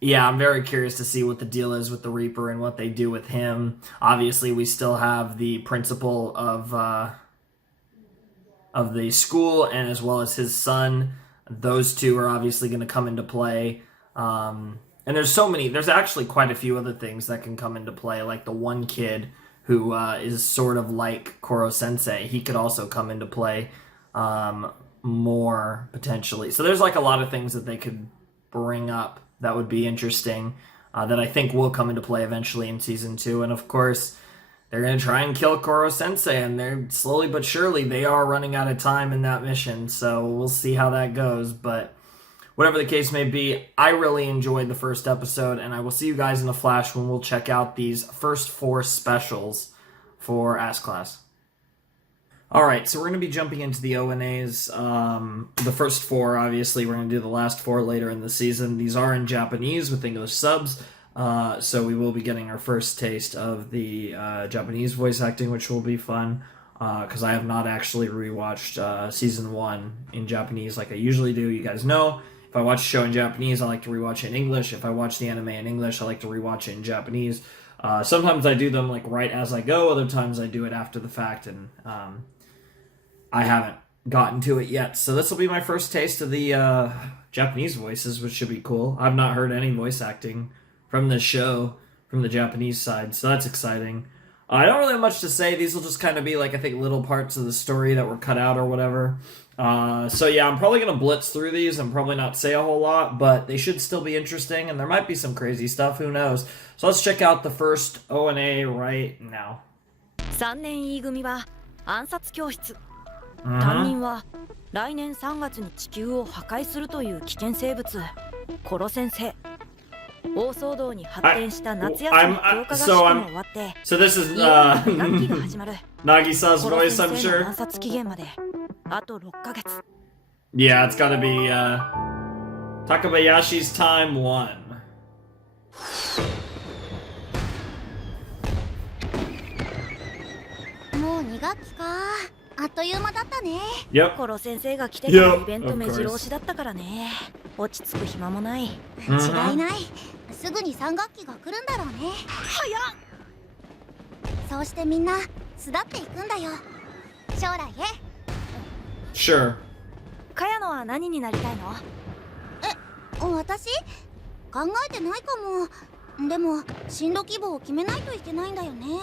yeah, I'm very curious to see what the deal is with the Reaper and what they do with him. Obviously, we still have the principal of the school, and as well as his son. Those two are obviously going to come into play. And there's actually quite a few other things that can come into play, like the one kid who is sort of like Koro Sensei. He could also come into play more, potentially. So there's like a lot of things that they could bring up that would be interesting, that I think will come into play eventually in season 2. And of course, they're going to try and kill Koro Sensei, and they're slowly but surely, they are running out of time in that mission. So we'll see how that goes. But whatever the case may be, I really enjoyed the first episode, and I will see you guys in a flash when we'll check out these first 4 specials for Ass Class. Alright, so we're going to be jumping into the ONAs. The first 4, obviously, we're going to do the last 4 later in the season. These are in Japanese with English subs. So we will be getting our first taste of the Japanese voice acting, which will be fun, because I have not actually rewatched season 1 in Japanese like I usually do. You guys know, if I watch a show in Japanese, I like to rewatch it in English. If I watch the anime in English, I like to rewatch it in Japanese. Sometimes I do them like right as I go, other times I do it after the fact, and I haven't gotten to it yet. So this will be my first taste of the Japanese voices, which should be cool. I've not heard any voice acting from this show from the Japanese side, so that's exciting. I don't really have much to say. These will just kind of be like, I think, little parts of the story that were cut out or whatever. So yeah, I'm probably going to blitz through these and probably not say a whole lot, but they should still be interesting, and there might be some crazy stuff, who knows. So let's check out the first ONA right now. 3年 E 組は暗殺教室。担任は来年3月に地球を破壊するという危険生物コロ先生。大騒動に発展した夏休み強化合宿も終わって、So this is 学期が始まる。 Nagisa's voice, I'm コロ先生 sure. の暗殺期限まであと6ヶ月。 Yeah, it's gotta be Takabayashi's time 1. もう2学期か。あっという間だったね。Yep. コロ先生が来てからイ Yep, ベント of 目白押 course. しだったからね。落ち着く暇もない。違いない。すぐに3学期が来るんだろうね。早っ。そうしてみんな巣立っていくんだよ。将来へ。Sure. 茅野は何になりたいの？私？考えてないかも。でも進路希望を決めないといけないんだよね。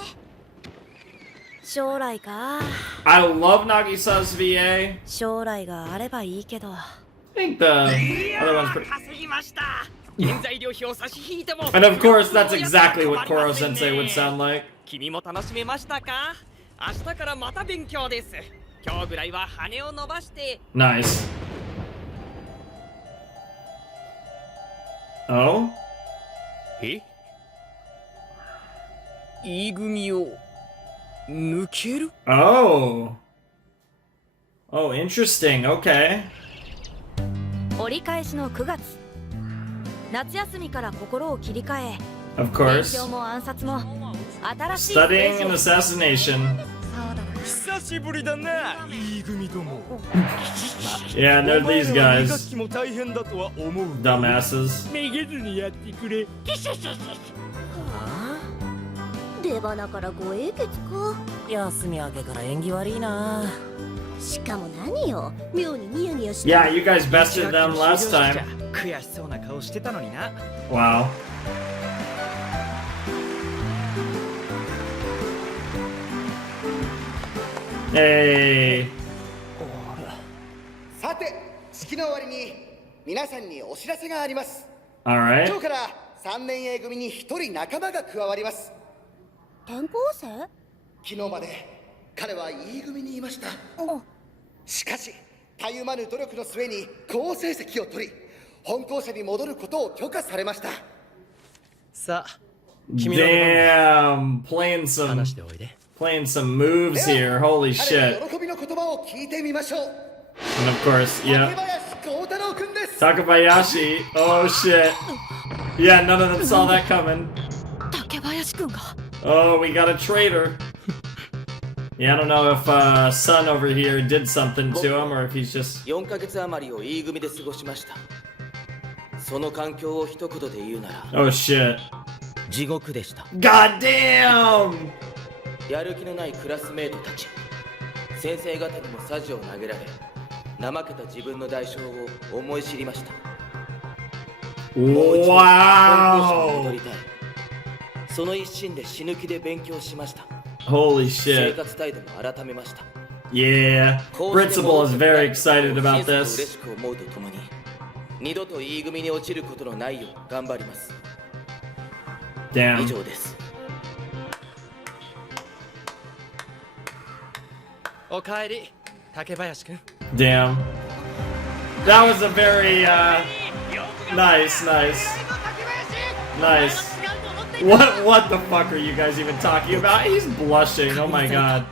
将来か。 I love Nagisa's VA. 将来があればいいけど。I think the other one's pretty. 稼ぎました原材料費を差し引いても And of course, that's exactly what Koro Sensei would sound like. 君も楽しめましたか明日からまた勉強です今日ぐらいは羽を伸ばして Nice. Oh? え E 組を抜ける Oh. Oh, interesting. Okay. 折り返しの9月。夏休みから心を切り替え、 Of 勉 course. 強も暗殺も新しい Studying an assassination. 久しぶりだな E 組ども Yeah, they're these guys. 学期も大変だとは思う Dumbasses. めげずにやってくれ出花から護衛血か。休み明けから縁起悪いな。しかも何よ、妙にニヤニヤして。 Yeah, you guys bested them last time. 悔しそうな顔してたのにな Wow. Hey. さて、式の終わりに皆さんにお知らせがあります。 Alright. 今日から3年 A 組に1人仲間が加わります。転校生？昨日まで彼は E 組にいました。しかし、たゆまぬ努力の末に好成績を取り、本校舎に戻ることを許可されました。さあ、Damn, playing some moves here. Holy shit. 喜びの言葉を聞いてみましょう。 And of course, yeah. 高太郎くんです。 Takabayashi. Oh shit. Yeah, none of them saw that coming. 竹林くんが。 Oh, we got a traitor. Yeah, I don't know if Sun over here did something to him or if he's just... 4ヶ月余りを E 組で過ごしました。その環境を一言で言うなら Oh shit. 地獄でした。 God damn! やる気のないクラスメートたち、先生方にもサジを投げられ、怠けた自分の代償を思い知りました。もう一度本校舎に戻りたい。その一心で死ぬ気で勉強しました。 Holy 生 shit. 活態度も改めました。 Yeah. Principal is very excited about 嬉 this. しく思うとともに、二度と E 組に落ちることのないよう頑張ります。 Damn. 以上です。おかえり、竹林くん。 Damn. That was a very, nice. What the fuck are you guys even talking about? He's blushing, oh my god.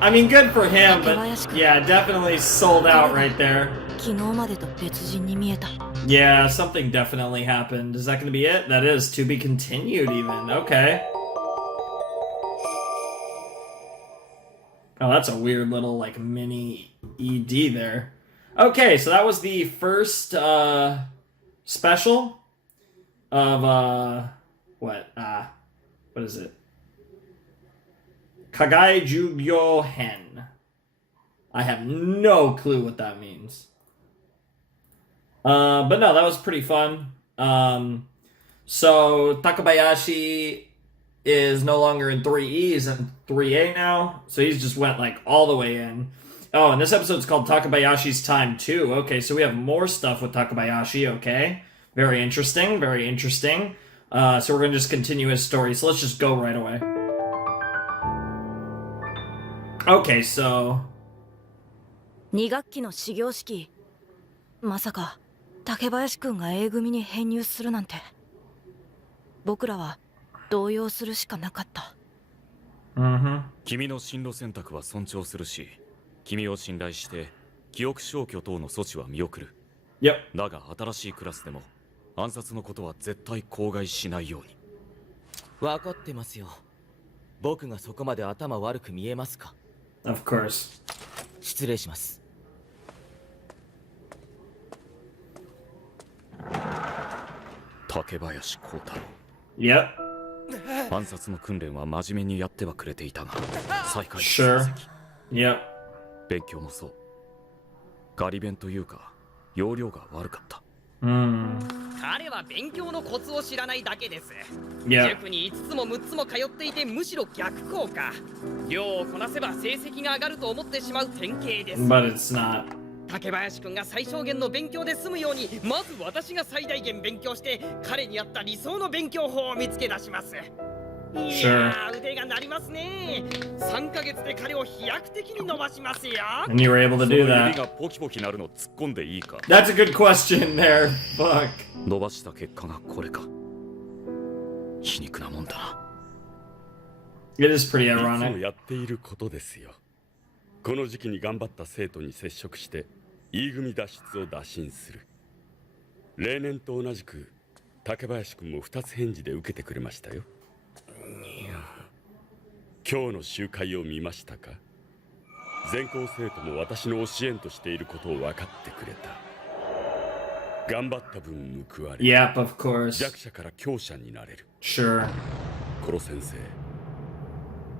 I mean, good for him, but yeah, definitely sold out right there. 昨日までと別人に見えた。Yeah, something definitely happened. Is that going to be it? That is to be continued even. Okay. Oh, that's a weird little, like, mini ED there. Okay, so that was the first, special of, what is it? Kagai Jugyo Hen. I have no clue what that means. But no, that was pretty fun. So Takabayashi is no longer in 3E's and 3A now. So he's just went like all the way in. Oh, and this episode's called Takabayashi's Time too. Okay, so we have more stuff with Takabayashi, okay. Very interesting, very interesting. So we're gonna just continue his story. So let's just go right away. Okay, so 2学期の始業式、まさか竹林くんが A 組に編入するなんて。僕らは動揺するしかなかった。君の進路選択は尊重するし、君を信頼して記憶消去等の措置は見送る。だが新しいクラスでも暗殺のことは絶対口外しないように。分かってますよ。僕がそこまで頭悪く見えますか？ Of course. 失礼します。竹林幸太郎。Yep. 暗殺の訓練は真面目にやってはくれていたが、再開。Sure. Yep. 勉強もそう。ガリ勉というか、要領が悪かった。彼は勉強のコツを知らないだけです。 Yep. 塾に5つも6つも通っていてむしろ逆効果。量をこなせば成績が上がると思ってしまう典型です。But it's not. 竹林くんが最小限の勉強で済むように、まず私が最大限勉強して彼に合った理想の勉強法を見つけ出します。いやー、腕が鳴りますね。3ヶ月で彼を飛躍的に伸ばしますよ。 And you were able to do that. 指がポキポキなるの突っ込んでいいか。 That's a good question there. Fuck. 伸ばした結果がこれか。皮肉なもんだな。It is pretty いつ ironic. もやっていることですよ。この時期に頑張った生徒に接触して E 組脱出を打診する。例年と同じく竹林くんも2つ返事で受けてくれましたよ。今日の集会を見ましたか？全校生徒も私の教えんとしていることを分かってくれた。頑張った分報われる。 Yep, of course. 弱者から強者になれる。 Sure. コロ先生、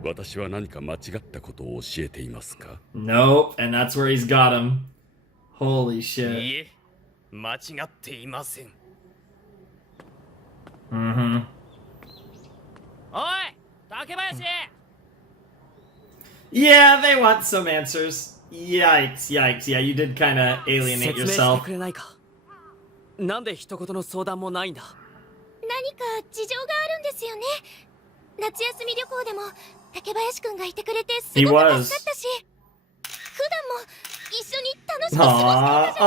私は何か間違ったことを教えていますか？ Nope, and that's where he's got him. Holy shit. いえ、間違っていません。おい、竹林。 Yeah, they want some answers. Yikes, yikes. Yeah, you did kind of alienate 説明して yourself. くれないか。なんで一言の相談もないんだ。何か事情があるんですよね。夏休み旅行でも竹林くんがいてくれてすごく助かったし、普段も一緒に楽しく過ごしていたじゃ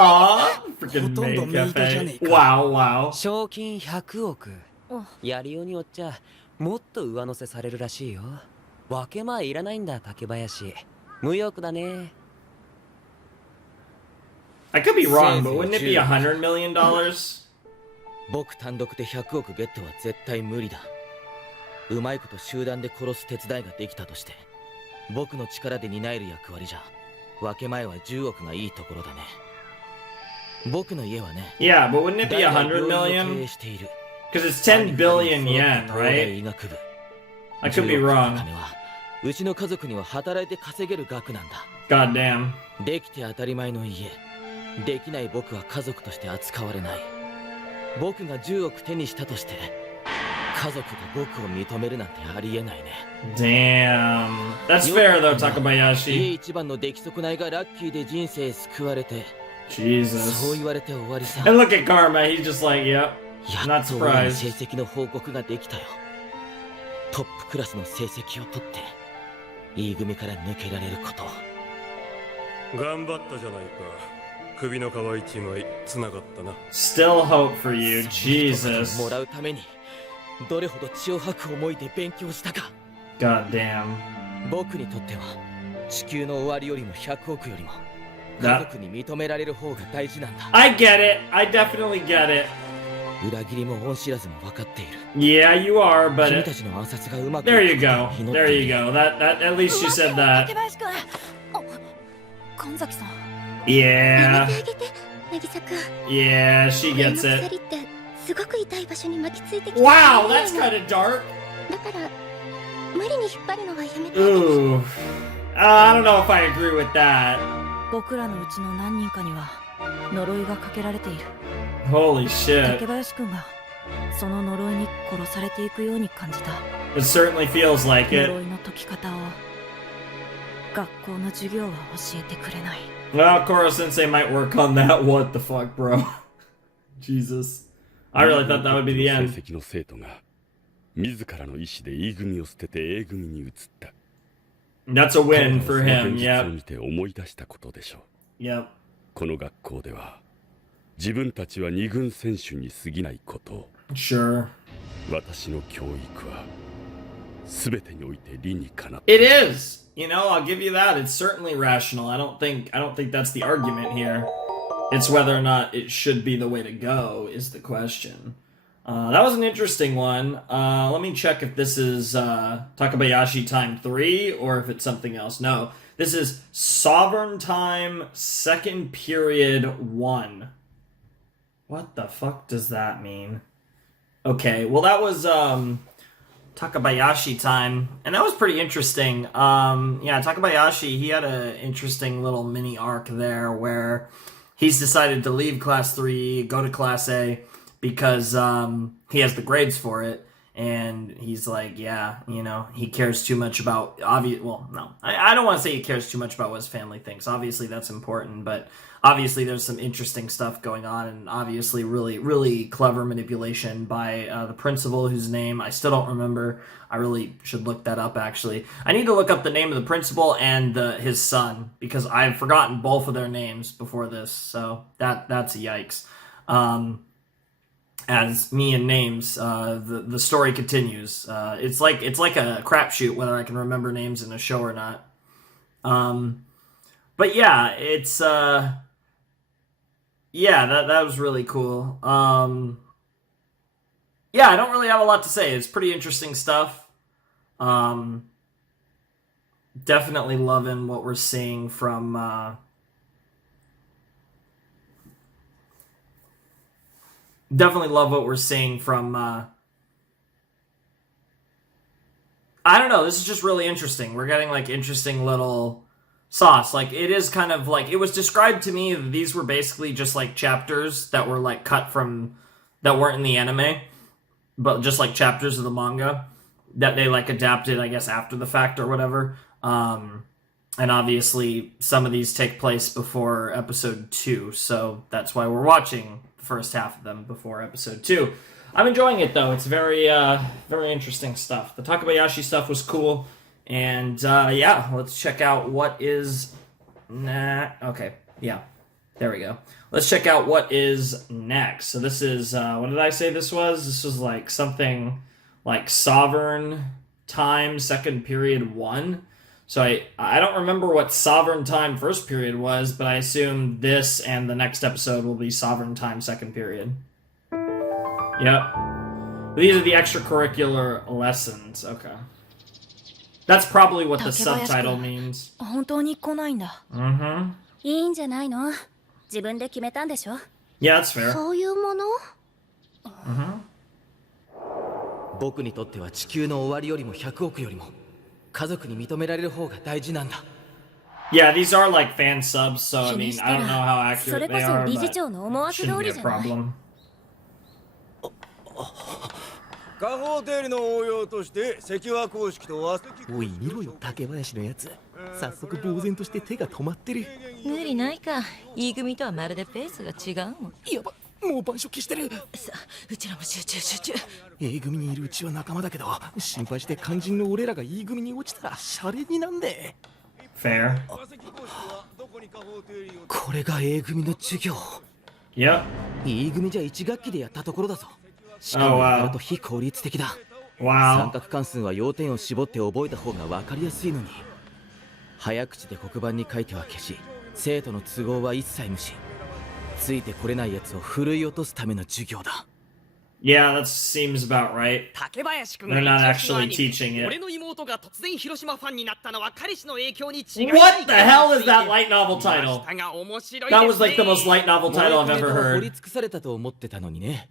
ないですか。 Freaking ほとんどメイトじゃね Maid え Cafe. か。 Wow, wow. 賞金100億。やりようによっちゃもっと上乗せされるらしいよ。分け前いらないんだ竹林。無欲だね。 I could be wrong, but wouldn't it be $100 million? 僕単独で100億ゲットは絶対無理だ。うまいこと集団で殺す手伝いができたとして、僕の力で担える役割じゃ分け前は10億がいいところだね。僕の家はね、 Yeah, but wouldn't it be 100 million? Because it's 10 billion yen, right? I could be wrong. うちの家族には働いて稼げる額なんだ。 God damn. できて当たり前の家。できない僕は家族として扱われない。僕が10億手にしたとして、家族が僕を認めるなんてありえないね。 Damn. That's fair though, 家 Takabayashi. 一番の出来損ないがラッキーで人生救われて、 Jesus. そう言われて終わりさ。 And look at Karma, he's just like, yep. や Not っと俺の surprised. 成績の報告ができたよ。トップクラスの成績を取って、E 組から抜けられること。頑張ったじゃないか。首の皮一枚つながったな。 Still hope for you, Jesus. もらうためにどれほど血を吐く思いで勉強したか。 God damn. 僕にとっては地球の終わりよりも100億よりも家族に認められる方が大事なんだ。 I get it. I definitely get it. 裏切りも恩知らずも分かっている。 Yeah, you are, but 君たちの暗殺がうまく there you go. There you go. That at least you said that. 竹林くん。神崎さん。Yeah. 渚くん。 Yeah, she gets 鎖 it. ってすごく痛い場所に巻きついてきて。 Wow, that's kind of dark. だから無理に引っ張るのはやめて。 Ooh. I don't know if I agree with that. 僕らのうちの何人かには呪いがかけられている。 Holy shit. 竹林くんがその呪いに殺されていくように感じた。 It certainly feels like it. 呪いの解き方を学校の授業は教えてくれない。 Well, Koro Sensei might work on that. What the fuck, bro? Jesus. I really thought that would be the end. 成績の生徒が自らの意思で E 組を捨てて A 組に移った。 That's a win for him. 彼はその現実を Yep. 見て思い出したことでしょう。 Yep. この学校では自分たちは二軍選手に過ぎないことを。 Sure. 私の教育は全てにおいて理にかなって。 It is. You know, I'll give you that. It's certainly rational. I don't think that's the argument here. It's whether or not it should be the way to go is the question. That was an interesting one. Let me check if this is Takabayashi Time 3 or if it's something else. No, this is Sovereign Time Second Period 1. What the fuck does that mean? Okay, well that was Takabayashi Time, and that was pretty interesting. Yeah, Takabayashi, he had an interesting little mini arc there where he's decided to leave Class 3, go to Class A, because he has the grades for it, and he's like, yeah, you know, he cares too much about, well, no, I don't want to say he cares too much about what his family thinks. Obviously, that's important, but obviously there's some interesting stuff going on, and obviously really, really clever manipulation by the principal, whose name I still don't remember. I really should look that up, actually. I need to look up the name of the principal and his son, because I've forgotten both of their names before this, so that's a yikes. As me and names, the story continues. It's like a crapshoot whether I can remember names in a show or not. But yeah, it's yeah, that was really cool. Yeah, I don't really have a lot to say. It's pretty interesting stuff. Definitely loving what we're seeing from definitely love what we're seeing from I don't know, this is just really interesting. We're getting like interesting little sauce. Like it is kind of like, it was described to me that these were basically just like chapters that were like cut from, that weren't in the anime, but just like chapters of the manga that they like adapted, I guess, after the fact or whatever. And obviously some of these take place before episode 2, so that's why we're watching the first half of them before episode 2. I'm enjoying it though. It's very very interesting stuff. The Takabayashi stuff was cool, and yeah, let's check out what is okay, yeah, there we go. Let's check out what is next. So this is what did I say this was? This was like something like Sovereign Time Second Period 1. So I don't remember what Sovereign Time First Period was, but I assume this and the next episode will be Sovereign Time Second Period. Yep. These are the extracurricular lessons. Okay. That's probably what the subtitle means. 本当に来ないんだ。Mm-hmm. いいんじゃないの？自分で決めたんでしょ？ Yeah, that's fair. そういうもの？ Mm-hmm. 僕にとっては地球の終わりよりも100億よりも家族に認められる方が大事なんだ。Yeah, these are like fan subs, so I mean, I don't know how accurate they are, but shouldn't be a problem. 下方定理の応用として積和公式と和積。おい見ろよ竹林のやつ。早速呆然として手が止まってる。無理ないか。E 組とはまるでペースが違うもん。やば、もう板書消してる。さあ、うちらも集中。A 組にいるうちは仲間だけど、心配して肝心の俺らが E 組に落ちたらシャレになんねえ。Fair. これが A 組の授業。Yep. E 組じゃ1学期でやったところだぞ。しかもやると非効率的だ。Wow. 三角関数は要点を絞って覚えた方が分かりやすいのに。早口で黒板に書いては消し、生徒の都合は一切無視。ついてこれない奴をふるい落とすための授業だ。Yeah, that seems about right. 竹林くん They're not actually teaching it. 俺の妹が突然広島ファンになったのは彼氏の影響に違いない。 What the hell is that light novel title? That was like the most light novel title I've ever 掘 heard. り尽くされたと思ってたのにね。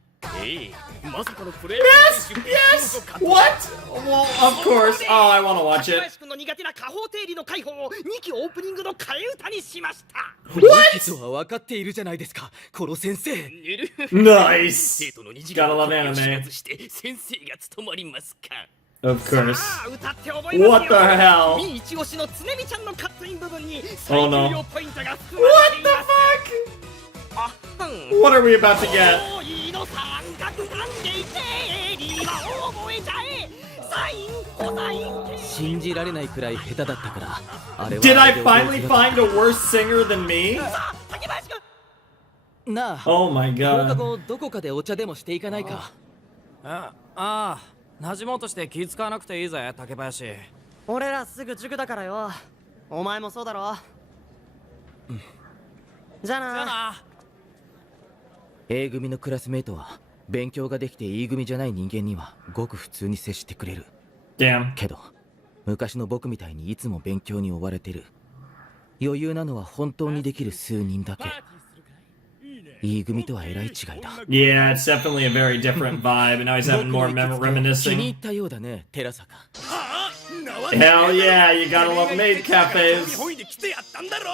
まさかのプレイ Yes! Yes! What? Well, of course. Oh, I want to watch 竹 it. 林くんの苦手な下方定理の解放を2期オープニングの替え歌にしました。What? とは分かっているじゃないですか、コロ先生。Nice. 生徒の二次 Gotta 元 love を知ら anime. ずして先生が務まりますか。 Of course. さあ歌って覚えますよ。 What the hell? 君一押しのつねみちゃんのカットイン部分に Oh 最 no. 重要ポイントが含まれ What てい the ます。 fuck? What are we about to get? 多いの三角関係定理は覚えちゃえ。サインコサイン。信じられないくらい下手だったから、あれは Did I finally find a worse singer than me? なあ、 Oh my 放課 god. 後どこかでお茶でもしていかないか。ああ、馴染もうとして気使わなくていいぜ、竹林。俺らすぐ塾だからよ。お前もそうだろ。じゃあな。A 組のクラスメートは勉強ができて E 組じゃない人間にはごく普通に接してくれる。 Damn. けど昔の僕みたいにいつも勉強に追われてる。余裕なのは本当にできる数人だけ。E 組とはえらい違いだ。 Yeah, it's definitely a very different vibe, and now he's having more 気に入 reminiscing. ったようだね、寺坂。 Hell yeah, you gotta love maid cafes. 日本に来てやったんだろ。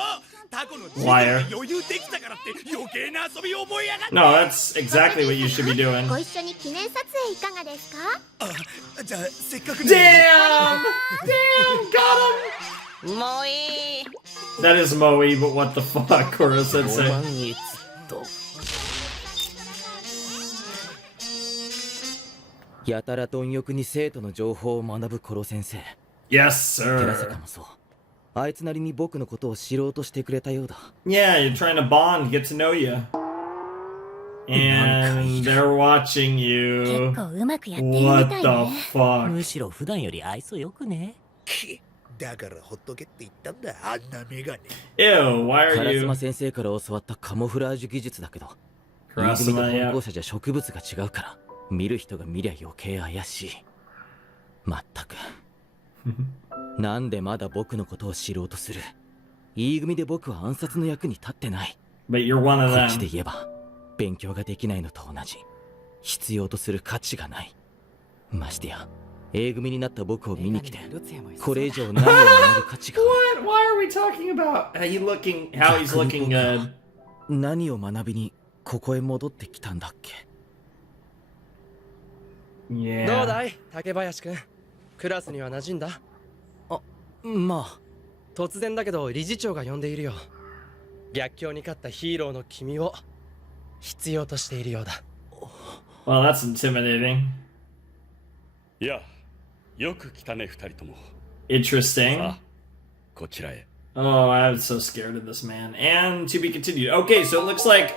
タコの Liar. 余裕できたからって余計な遊びを覚えやがって。 No, that's exactly what you should be doing. ご一緒に記念撮影いかがですか？じゃあせっかく Damn! Damn! Got him! もういい。 That is Moe, but what the fuck, Koro Sensei. やたら貪欲に生徒の情報を学ぶコロ先生。 Yes, 寺 sir. 坂もそう。あいつなりに僕のことを知ろうとしてくれたようだ。 Yeah, you're trying to bond, get to know you. And they're watching you. 結構うまくやってるみ What たい the ね。 fuck? むしろ普段より愛想よくね。だからほっとけって言ったんだ、あんなメガネ。 Ew, why カ are ラス you... マ先生から教わったカモフラージュ技術だけど、カラスマやE組と本校舎じゃ植物が違うから、見る人が見りゃ余計怪しい。まったく。なんでまだ僕のことを知ろうとする。E 組で僕は暗殺の役に立ってない。 But you're one of こっちで them. 言えば、勉強ができないのと同じ。必要とする価値がない。ましてや、A 組になった僕を見に来て、これ以上何を学ぶ価値が。What? Why are we talking about how he's looking good? 何を学びにここへ戻ってきたんだっけ。どうだい、竹林くん。クラスには馴染んだ？あ、まあ。突然だけど理事長が呼んでいるよ。逆境に勝ったヒーローの君を必要としているようだ。Well, that's intimidating. いや、よく来たね、二人とも。 Interesting. こちらへ。 Oh, I was so scared of this man. And to be continued. Okay, so it looks like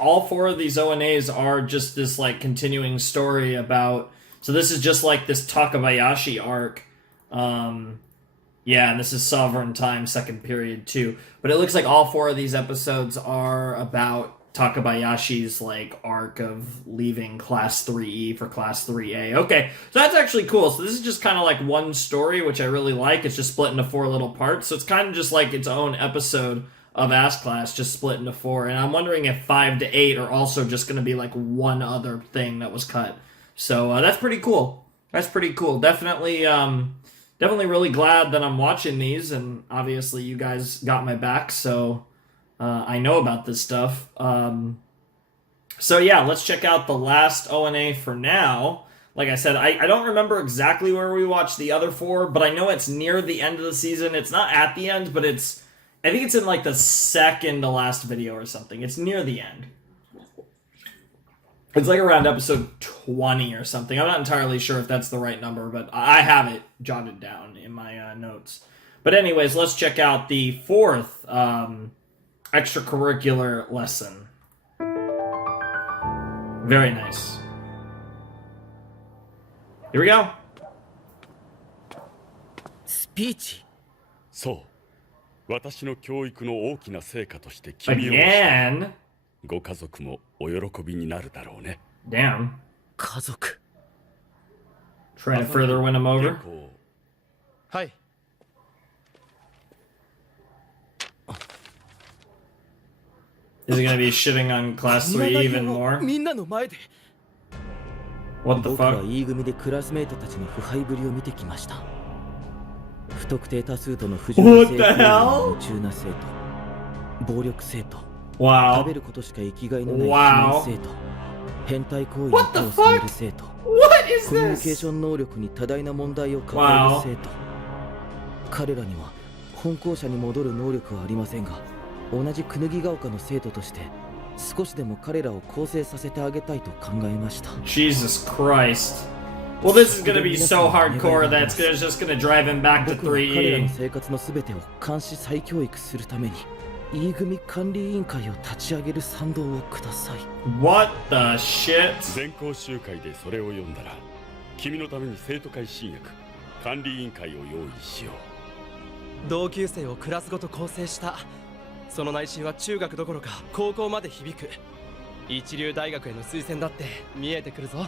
all four of these ONAs are just this like continuing story about. So this is just like this Takabayashi arc. Yeah, and this is Sovereign Time second period too. But it looks like all four of these episodes are about Takabayashi's like arc of leaving class 3E for class 3A. Okay, so that's actually cool. So this is just kind of like one story, which I really like. It's just split into four little parts. So it's kind of just like its own episode of Ass Class, just split into four. And I'm wondering if 5 to 8 are also just going to be like one other thing that was cut. So that's pretty cool. That's pretty cool. Definitely really glad that I'm watching these, and obviously you guys got my back, so I know about this stuff. So yeah, let's check out the last ONA for now. Like I said, I don't remember exactly where we watched the other four, but I know it's near the end of the season. It's not at the end, but I think it's in like the second to last video or something. It's near the end. It's like around episode 20 or something. I'm not entirely sure if that's the right number, but I have it jotted down in my notes. But anyways, let's check out the fourth extracurricular lesson. Very nice. Here we go. スピーチ。そう。私の教育の大きな成果として君を Again? ご家族もお喜びになるだろうね。Damn. 家族 Trying to further win him over? はい。Is he gonna be shitting on class 3 even more? みんなの前で What the 僕は fuck? E 組でクラスメートたちの腐敗ぶりを見てきました。不特定多数との不純な What 性 the 行為に hell? 夢中な生徒、暴力生徒、 Wow. 食べることしか生きがいのない Wow. 肥満生徒、変態行為に What 手 the を染める fuck? 生徒、 What is コミュニケー this? ション能力に多大な問題を抱える生徒、彼らには本校舎に戻る能力はありませんが、同じ椚ヶ丘の生徒として少しでも彼らを更生させてあげたいと考えました。 Jesus Christ. Well, this is gonna be so hardcore that it's just gonna drive him back to 僕は彼らの 3E. 生活のすべてを監視再教育するために E 組管理委員会を立ち上げる賛同をください。 What the shit? 全校集会でそれを読んだら、君のために生徒会新薬管理委員会を用意しよう。同級生をクラスごと構成した。その内心は中学どころか高校まで響く。一流大学への推薦だって見えてくるぞ。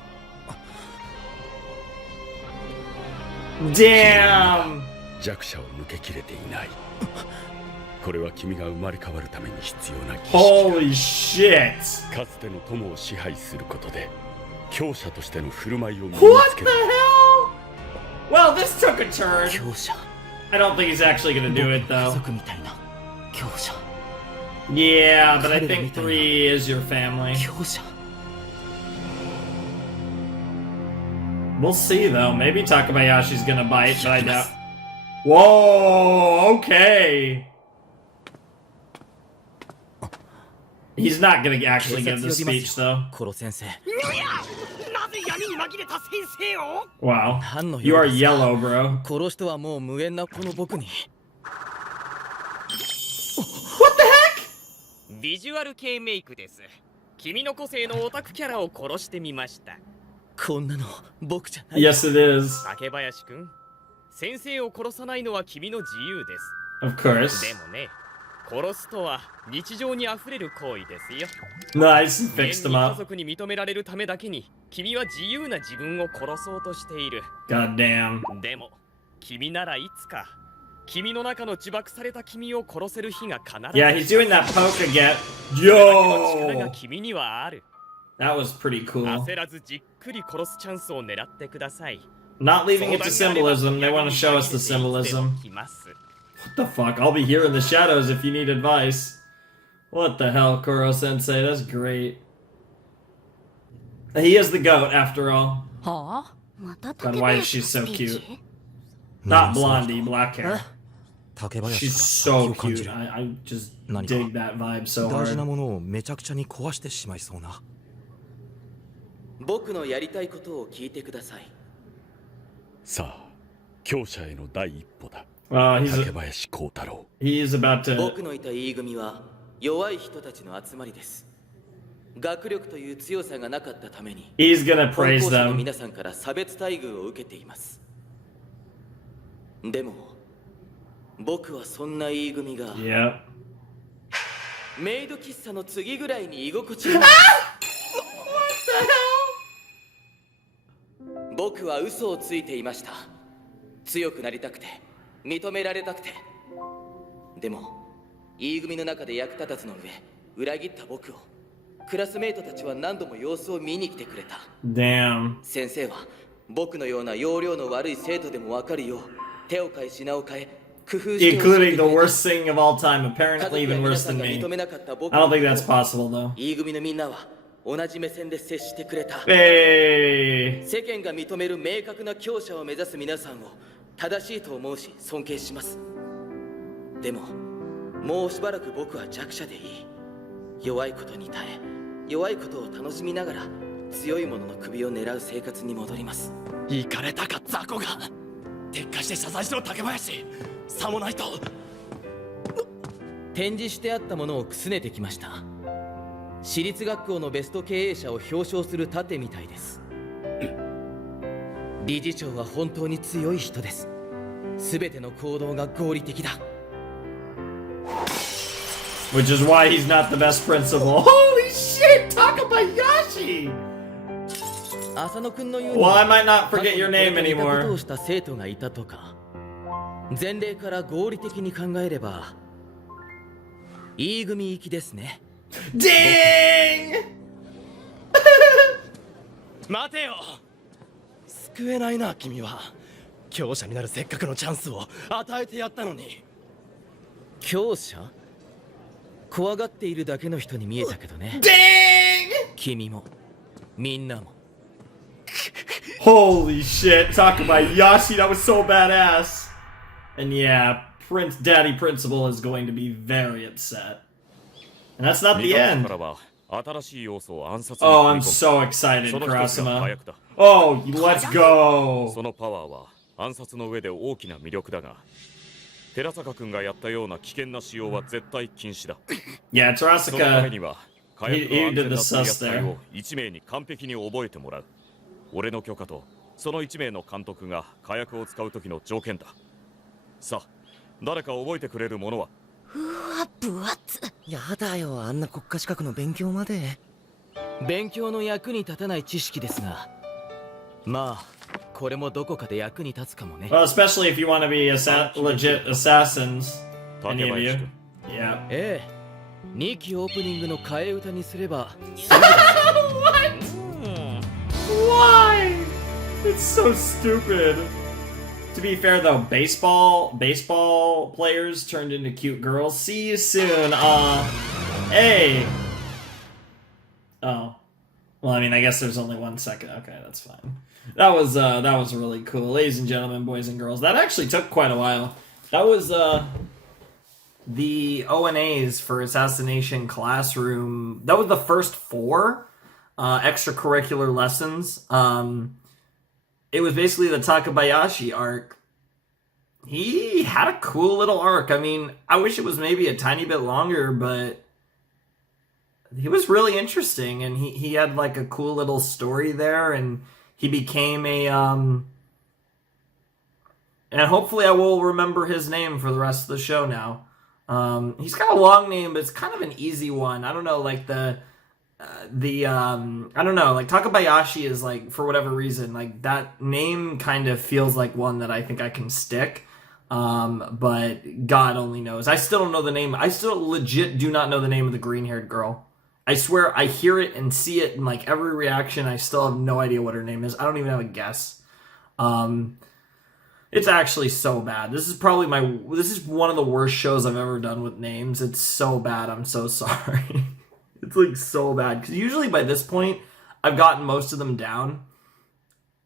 Damn! 弱者を抜けきれていない。これは君が生まれ変わるために必要な儀式だ。 Holy shit! かつての友を支配することで強者としての振る舞いを身に What つけ the る。 hell? Well, this took a turn. 強者 I don't think he's actually gonna do it 家 though. 族みたいな強者 Yeah, but I think 3 is your family. 強者 We'll see though. Maybe Takabayashi's gonna bite, but I doubt. Whoa, okay. He's not gonna actually give the speech though. コロ先生。なぜ闇に紛れた先生を Wow. 何の You 用 are ですか yellow, bro. 殺しとはもう無縁なこの僕に。ビジュアル系メイクです。君の個性のオタクキャラを殺してみました。こんなの僕じゃない。 Yes, it is. 竹林くん、先生を殺さないのは君の自由です。 Of course. でもね、殺すとは日常にあふれる行為ですよ。 Nice, 現 fixed に him 家 up. 族に認められるためだけに、君は自由な自分を殺そうとしている。 God damn. でも、君ならいつか、君の中の呪縛された君を殺せる日が必ず。 Yeah, he's doing that poke again. 力が Yo! 君にはある。 That was pretty cool. 焦らずじっくり殺すチャンスを狙ってください。 Not leaving it to symbolism. They want to show us the symbolism. What the fuck? I'll be here in the shadows if you need advice. What the hell, Koro Sensei? That's great. He is the goat, after all. はあ Then why is she so cute? Not blondie, black hair. She's so cute. I just dig that vibe so 大事な hard. ものをめちゃくちゃに壊してしまいそうな。僕のやりたいことを聞いてください。さあ、強者への第一歩だ。 He's 竹林幸太郎。 He is about to. 僕のいた E 組は弱い人たちの集まりです。学力という強さがなかったために、 He's gonna 本 praise 校舎の them. 皆さんから差別待遇を受けています。でも、僕はそんな E 組が、Yep. メイド喫茶の次ぐらいに居心地がいい。僕は嘘をついていました。強くなりたくて、認められたくて。でも、E 組の中で役立たずの上、裏切った僕を、クラスメイトたちは何度も様子を見に来てくれた。Damn. 先生は、僕のような要領の悪い生徒でも分かるよう、手を変え品を変え、工夫して教え Including て the くれた。 worst thing of all time, apparently even worse than me. I don't think that's possible though. E 組のみんなは同じ目線で接してくれた。 Hey. 世間が認める明確な強者を目指す皆さんを正しいと思うし尊敬します。でも、もうしばらく僕は弱者でいい。弱いことに耐え、弱いことを楽しみながら強い者の首を狙う生活に戻ります。行かれたか雑魚が。撤回して謝罪しろ竹林。さもないと。展示してあったものをくすねてきました。私立学校のベスト経営者を表彰する盾みたいです。理事長は本当に強い人です。すべての行動が合理的だ。Which is why he's not the best principal. Holy shit, Takabayashi! Well, I might not forget your name anymore. 前例から合理的に考えれば E 組行きですね。 Ding! 待てよ。救えないな君は。強者になるせっかくのチャンスを与えてやったのに。強者？怖がっているだけの人に見えたけどね。Ding! 君もみんなも。 Holy shit, Takabayashi, that was so badass. And yeah, Daddy Principal is going to be very upset. And that's not the end. Oh, I'm so excited, Kurasama. Oh, let's go! そのパワーは暗殺の上で大きな魅力だが、寺坂君がやったような危険な使用は絶対禁止だ。Yeah, そのために Terasaka, は火薬の he 安 did 全 the な取り sus 扱い there. を1名に完璧に覚えてもらう。俺の許可とその1名の監督が火薬を使う時の条件だ。さあ、誰か覚えてくれるものは。うわ、分厚。やだよ、あんな国家資格の勉強まで。勉強の役に立たない知識ですが、まあこれもどこかで役に立つかもね。 Well, especially if you want to be legit assassins. Any of you? Yeah. ええ、2期オープニングの替え歌にすれば。What? Why? It's so stupid. To be fair though, baseball players turned into cute girls. See you soon. Hey. Oh. Well, I mean, I guess there's only 1 second. Okay, that's fine. That was really cool. Ladies and gentlemen, boys and girls. That actually took quite a while. That was the ONAs for Assassination Classroom. That was the first 4 extracurricular lessons. It was basically the Takabayashi arc. He had a cool little arc. I mean, I wish it was maybe a tiny bit longer, but he was really interesting, and he had like a cool little story there, and he became a and hopefully I will remember his name for the rest of the show now. He's got a long name, but it's kind of an easy one. I don't know, like I don't know, like Takabayashi is like, for whatever reason, like that name kind of feels like one that I think I can stick. But God only knows. I still don't know the name. I still legit do not know the name of the green-haired girl. I swear I hear it and see it in like every reaction. I still have no idea what her name is. I don't even have a guess. It's actually so bad. This is one of the worst shows I've ever done with names. It's so bad. I'm so sorry. It's like so bad. Because usually by this point, I've gotten most of them down.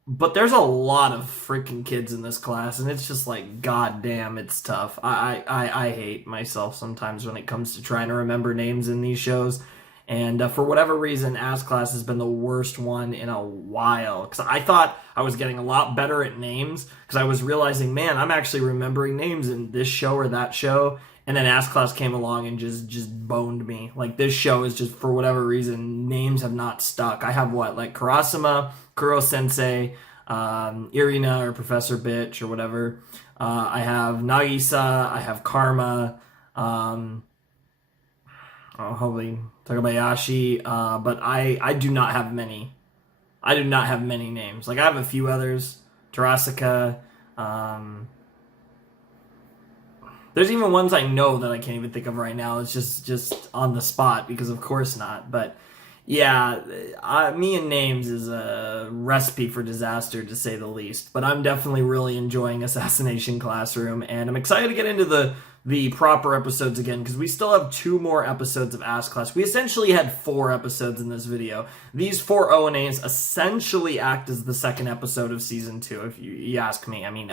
But there's a lot of freaking kids in this class. And it's just like, god damn, it's tough. I hate myself sometimes when it comes to trying to remember names in these shows. And for whatever reason, As Class has been the worst one in a while. Because I thought I was getting a lot better at names. Because I was realizing, man, I'm actually remembering names in this show or that show. And then As Class came along and just boned me. Like, this show is just, for whatever reason, names have not stuck. I have what? Like, Kurasama, Kuro-sensei, Irina, or Professor Bitch, or whatever. I have Nagisa, I have Karma, hopefully Takabayashi, but I do not have many. I do not have many names. Like, I have a few others. Terasaka, there's even ones I know that I can't even think of right now. It's just on the spot, because of course not. But yeah, me and names is a recipe for disaster, to say the least. But I'm definitely really enjoying Assassination Classroom, and I'm excited to get into the proper episodes again, because we still have 2 more episodes of As Class. We essentially had 4 episodes in this video. These 4 ONAs essentially act as the second episode of Season 2, if you ask me. I mean,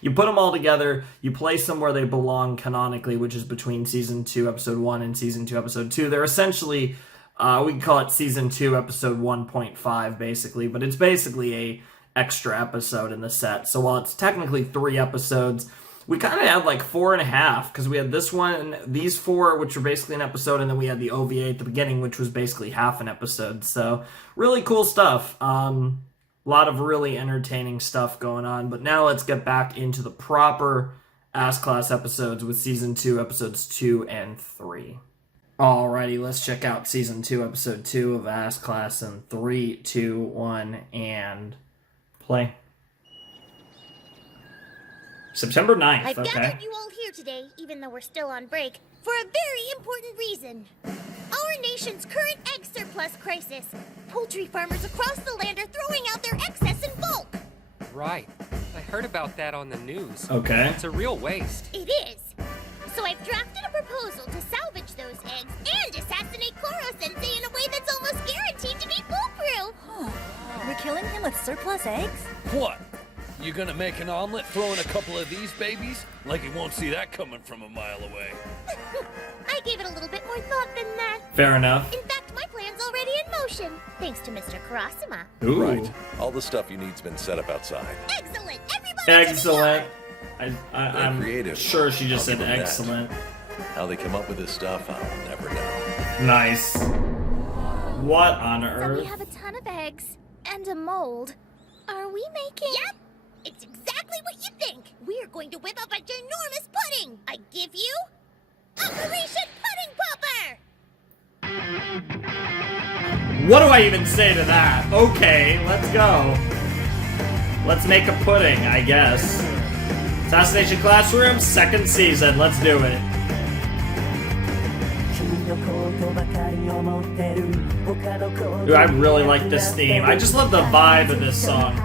you put them all together, you place them where they belong canonically, which is between Season 2, Episode 1, and Season 2, Episode 2. They're essentially, we can call it Season 2, Episode 1.5, basically, but it's basically a extra episode in the set. So while it's technically 3 episodes, we kind of had like 4.5, because we had this one, these 4, which were basically an episode, and then we had the OVA at the beginning, which was basically half an episode. So really cool stuff. A lot of really entertaining stuff going on. But now let's get back into the proper As Class episodes with Season 2, Episodes 2 and 3. Alrighty, let's check out Season 2, Episode 2 of Ass Class in 3, 2, 1, and play. September 9th, I've okay. gathered you all here today, even though we're still on break, for a very important reason. Our nation's current egg surplus crisis. Poultry farmers across the land are throwing out their excess in bulk. Right. I heard about that on the news. Okay. It's a real waste. It is. So I've drafted a proposal to salvage those eggs and assassinate Koro-sensei in a way that's almost guaranteed to be foolproof. We're killing him with surplus eggs? What? You gonna make an omelet throwing a couple of these babies? Like he won't see that coming from a mile away. I gave it a little bit more thought than that. Fair enough. In fact, my plan's already in motion, thanks to Mr. Karasuma. Ooh. Right. All the stuff you need's been set up outside. Excellent! Everybody Excellent. I'm creative. sure she just I'll said give 'em that. excellent. How they come up with this stuff, I'll never know. Nice. What on So earth? we have a ton of eggs and a mold. Are we making... Yep! It's exactly what you think! We're going to whip up a ginormous pudding! I give you... Operation Pudding Popper! What do I even say to that? Okay, let's go. Let's make a pudding, I guess. Assassination Classroom, 2nd season. Let's do it. Dude, I really like this theme. I just love the vibe of this song.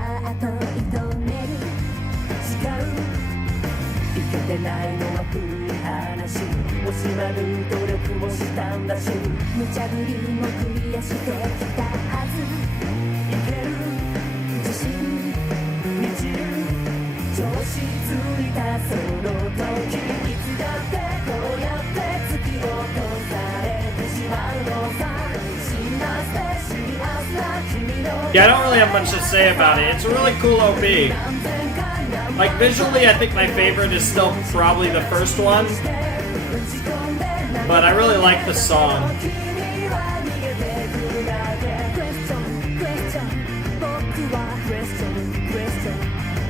Yeah, I don't really have much to say about it. It's a really cool OP. Like, visually, I think my favorite is still probably the first one. But I really like the song.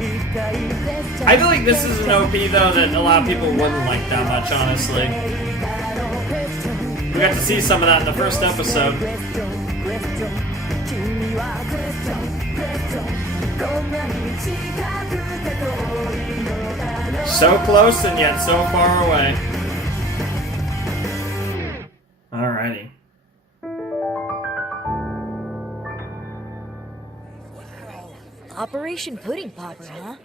I feel like this is an OP, though, that a lot of people wouldn't like that much, honestly. We got to see some of that in the first episode. So close and yet so far away. Alrighty. Operation Pudding Popper, huh?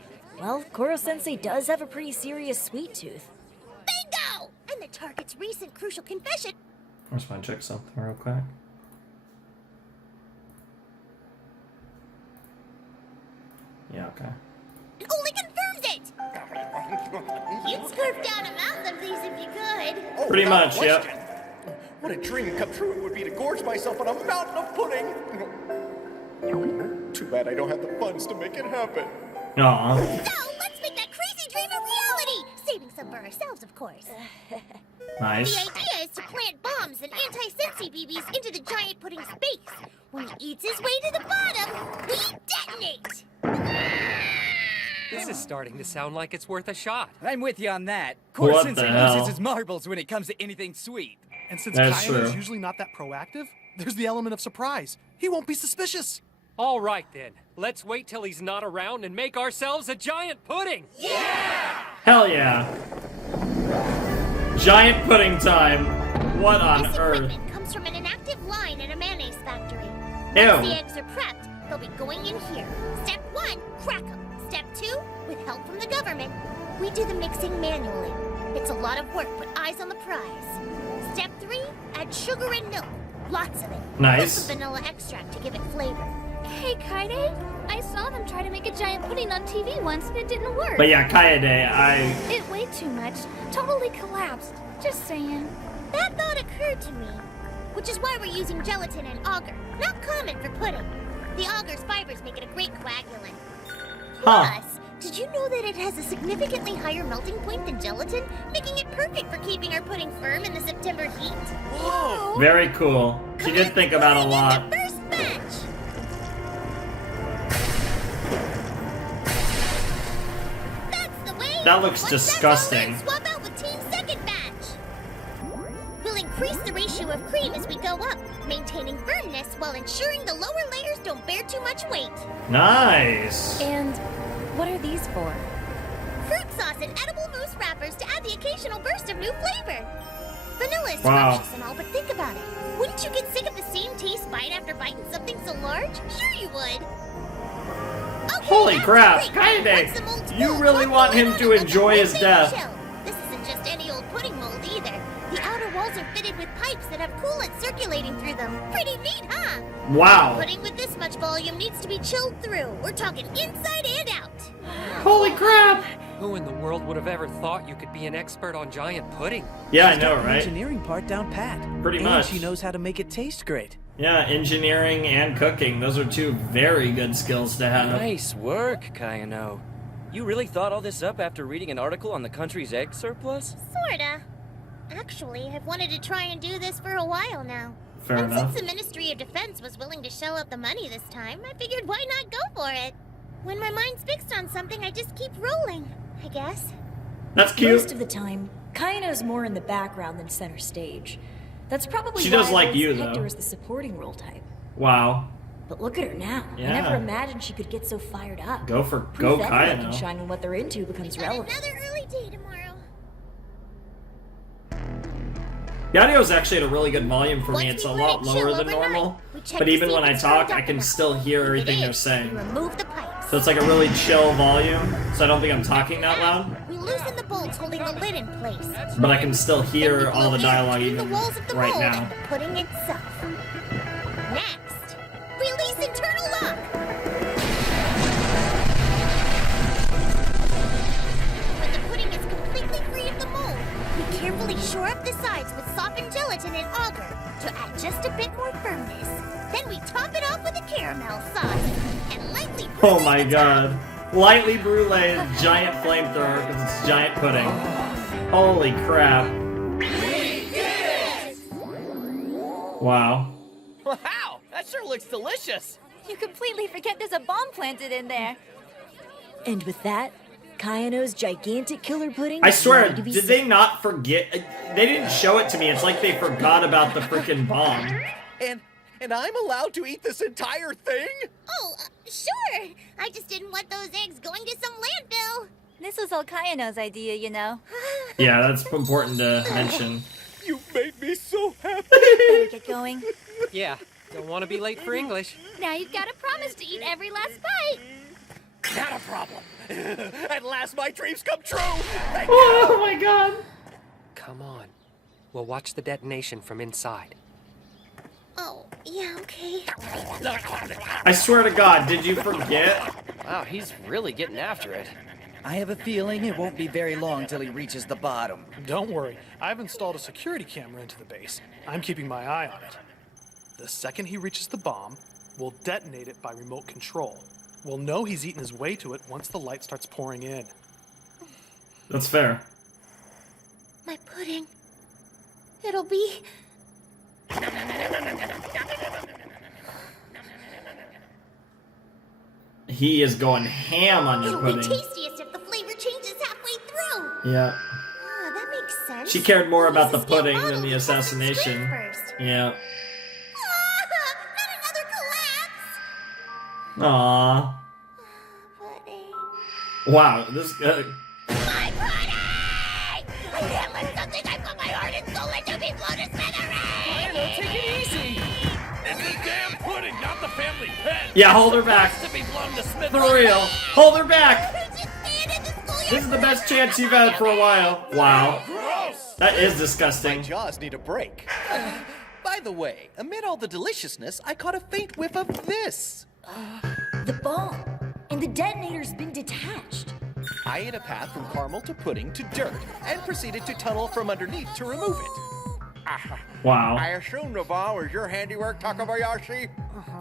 Well, Koro-sensei does have a pretty serious sweet tooth. Bingo! And the target's recent crucial confession... I just want to check something real quick. Yeah, okay. It only confirms it! You'd scarf down a mouth of these if you could. Oh, Pretty without much, question. yep. What a dream come true it would be to gorge myself on a mountain of pudding. Too bad I don't have the funds to make it happen. Aw. So, let's make that crazy dream a reality! Saving some for ourselves, of course. Nice. The idea is to plant bombs and anti-sensei BBs into the giant pudding space. When he eats his way to the bottom, we detonate! This is starting to sound like it's worth a shot. I'm with you on that. What Koro-sensei the hell? loses his marbles when it comes to anything sweet. And since That's Kaede true. is usually not that proactive, there's the element of surprise. He won't be suspicious. All right, then. Let's wait till he's not around and make ourselves a giant pudding! Hell yeah. Giant pudding time. What on This earth? equipment comes from an inactive line in a mayonnaise factory. Ew. Once the eggs are prepped, they'll be going in here. Step 1, crack them. Step 2, with help from the government, we do the mixing manually. It's a lot of work, but eyes on the prize. Step 3, add sugar and milk. Lots of it. Nice. Plus some vanilla extract to give it flavor. Hey, Kaede, I saw them try to make a giant pudding on TV once and it didn't work. But yeah, Kaede, It weighed too much. Totally collapsed. Just saying. That thought occurred to me. Which is why we're using gelatin and agar. Not common for pudding. The agar's fibers make it a great coagulant. Huh. Plus, did you know that it has a significantly higher melting point than gelatin, making it perfect for keeping our pudding firm in the September heat? Whoa! Very cool. She did think about a lot. First batch! That's the way! That looks Once disgusting. that's all done, swap out with team second batch! We'll increase the ratio of cream as we go up, maintaining firmness while ensuring the lower layers don't bear too much weight. Nice. And what are these for? Fruit sauce and edible mousse wrappers to add the occasional burst of new flavor. Vanilla is Wow. scrumptious and all, but think about it. Wouldn't you get sick of the same taste bite after biting something so large? Sure you would. Okay, Holy that's crap, great. What's the Kaede! mold's You full? really want him to enjoy his death. Chill. This isn't just any old pudding mold either. The outer walls are fitted with pipes that have coolant circulating through them. Pretty neat, huh? Wow. Pudding with this much volume needs to be chilled through. We're talking inside and out. Holy crap! Who in the world would have ever thought you could be an expert on giant pudding? Yeah, I She's know, got the right? engineering part down pat. Pretty and much. she knows how to make it taste great. Yeah, engineering and cooking. Those are two very good skills to have. Nice work, Kayano. You really thought all this up after reading an article on the country's egg surplus? Sorta. Actually, I've wanted to try and do this for a while now. Fair and enough. since the Ministry of Defense was willing to shell out the money this time, I figured why not go for it? When my mind's fixed on something, I just keep rolling, I guess. That's cute. Most of the time, Kaino's more in the background than center stage. That's probably She why does like Rose you, Hector though. is the supporting role type. Wow. But look at her now. Yeah. I never imagined she could get so fired up. Go Proof anyone Kaino. can shine when what they're into becomes relevant. Another early day tomorrow. The audio is actually at a really good volume for me. It's a lot lower than normal. But even when I talk, I can still hear everything they're saying. Remove the pipes. So it's like a really chill volume. So I don't think I'm talking that loud. We loosen the bolts holding the lid in place. But I can still hear all the dialogue Between the even walls of the right mold now. and the pudding itself. Next, release internal lock. When the pudding is completely free of the mold, we carefully shore up the sides with softened gelatin and auger to add just a bit more firmness. Then we top it off with a caramel sauce and lightly Oh my god. Lightly brulee giant flamethrower because it's giant pudding. Holy crap. Wow. Wow, that sure looks delicious. You completely forget there's a bomb planted in there. And with that, Kaino's gigantic killer pudding. I swear, ready to be did they not forget? They didn't show it to me. It's like they forgot about the freaking bomb. And I'm allowed to eat this entire thing? Oh, sure. I just didn't want those eggs going to some landfill. This was all Kaino's idea, you know. Yeah, that's important to mention. You made me so happy. Better get going. Yeah, don't want to be late for English. Now you've got to promise to eat every last bite. Not a problem. At last, my dreams come true. Thank Oh my god. Come on. We'll watch the detonation from inside. Oh, yeah, okay. I swear to god, did you forget? Wow, he's really getting after it. I have a feeling it won't be very long till he reaches the bottom. Don't worry, I've installed a security camera into the base. I'm keeping my eye on it. The second he reaches the bomb, we'll detonate it by remote control. We'll know he's eaten his way to it once the light starts pouring in. That's fair. My pudding. It'll be... He is going ham on your It'll be pudding. tastiest if the flavor changes halfway through. Yeah. Ah, that makes sense. She cared more about the Let's just get pudding than bottled the and something assassination. straight first. Yeah. Not another collapse. Aww. Pudding. Wow, this My pudding! I can't let something I put my heart and soul into be blown to smithereens! Take it easy. It's the damn pudding, not the family pet. Yeah, hold her back. To be blown to smithereens. For real. Hold her back. This is the best chance you've had for a while. Wow. Gross. That is disgusting. My jaws need a break. By the way, amid all the deliciousness, I caught a faint whiff of this. The bomb. And the detonator's been detached. I ate a path from caramel to pudding to dirt and proceeded to tunnel from underneath to remove it. Wow. I assume the bomb was your handiwork, Takabayashi?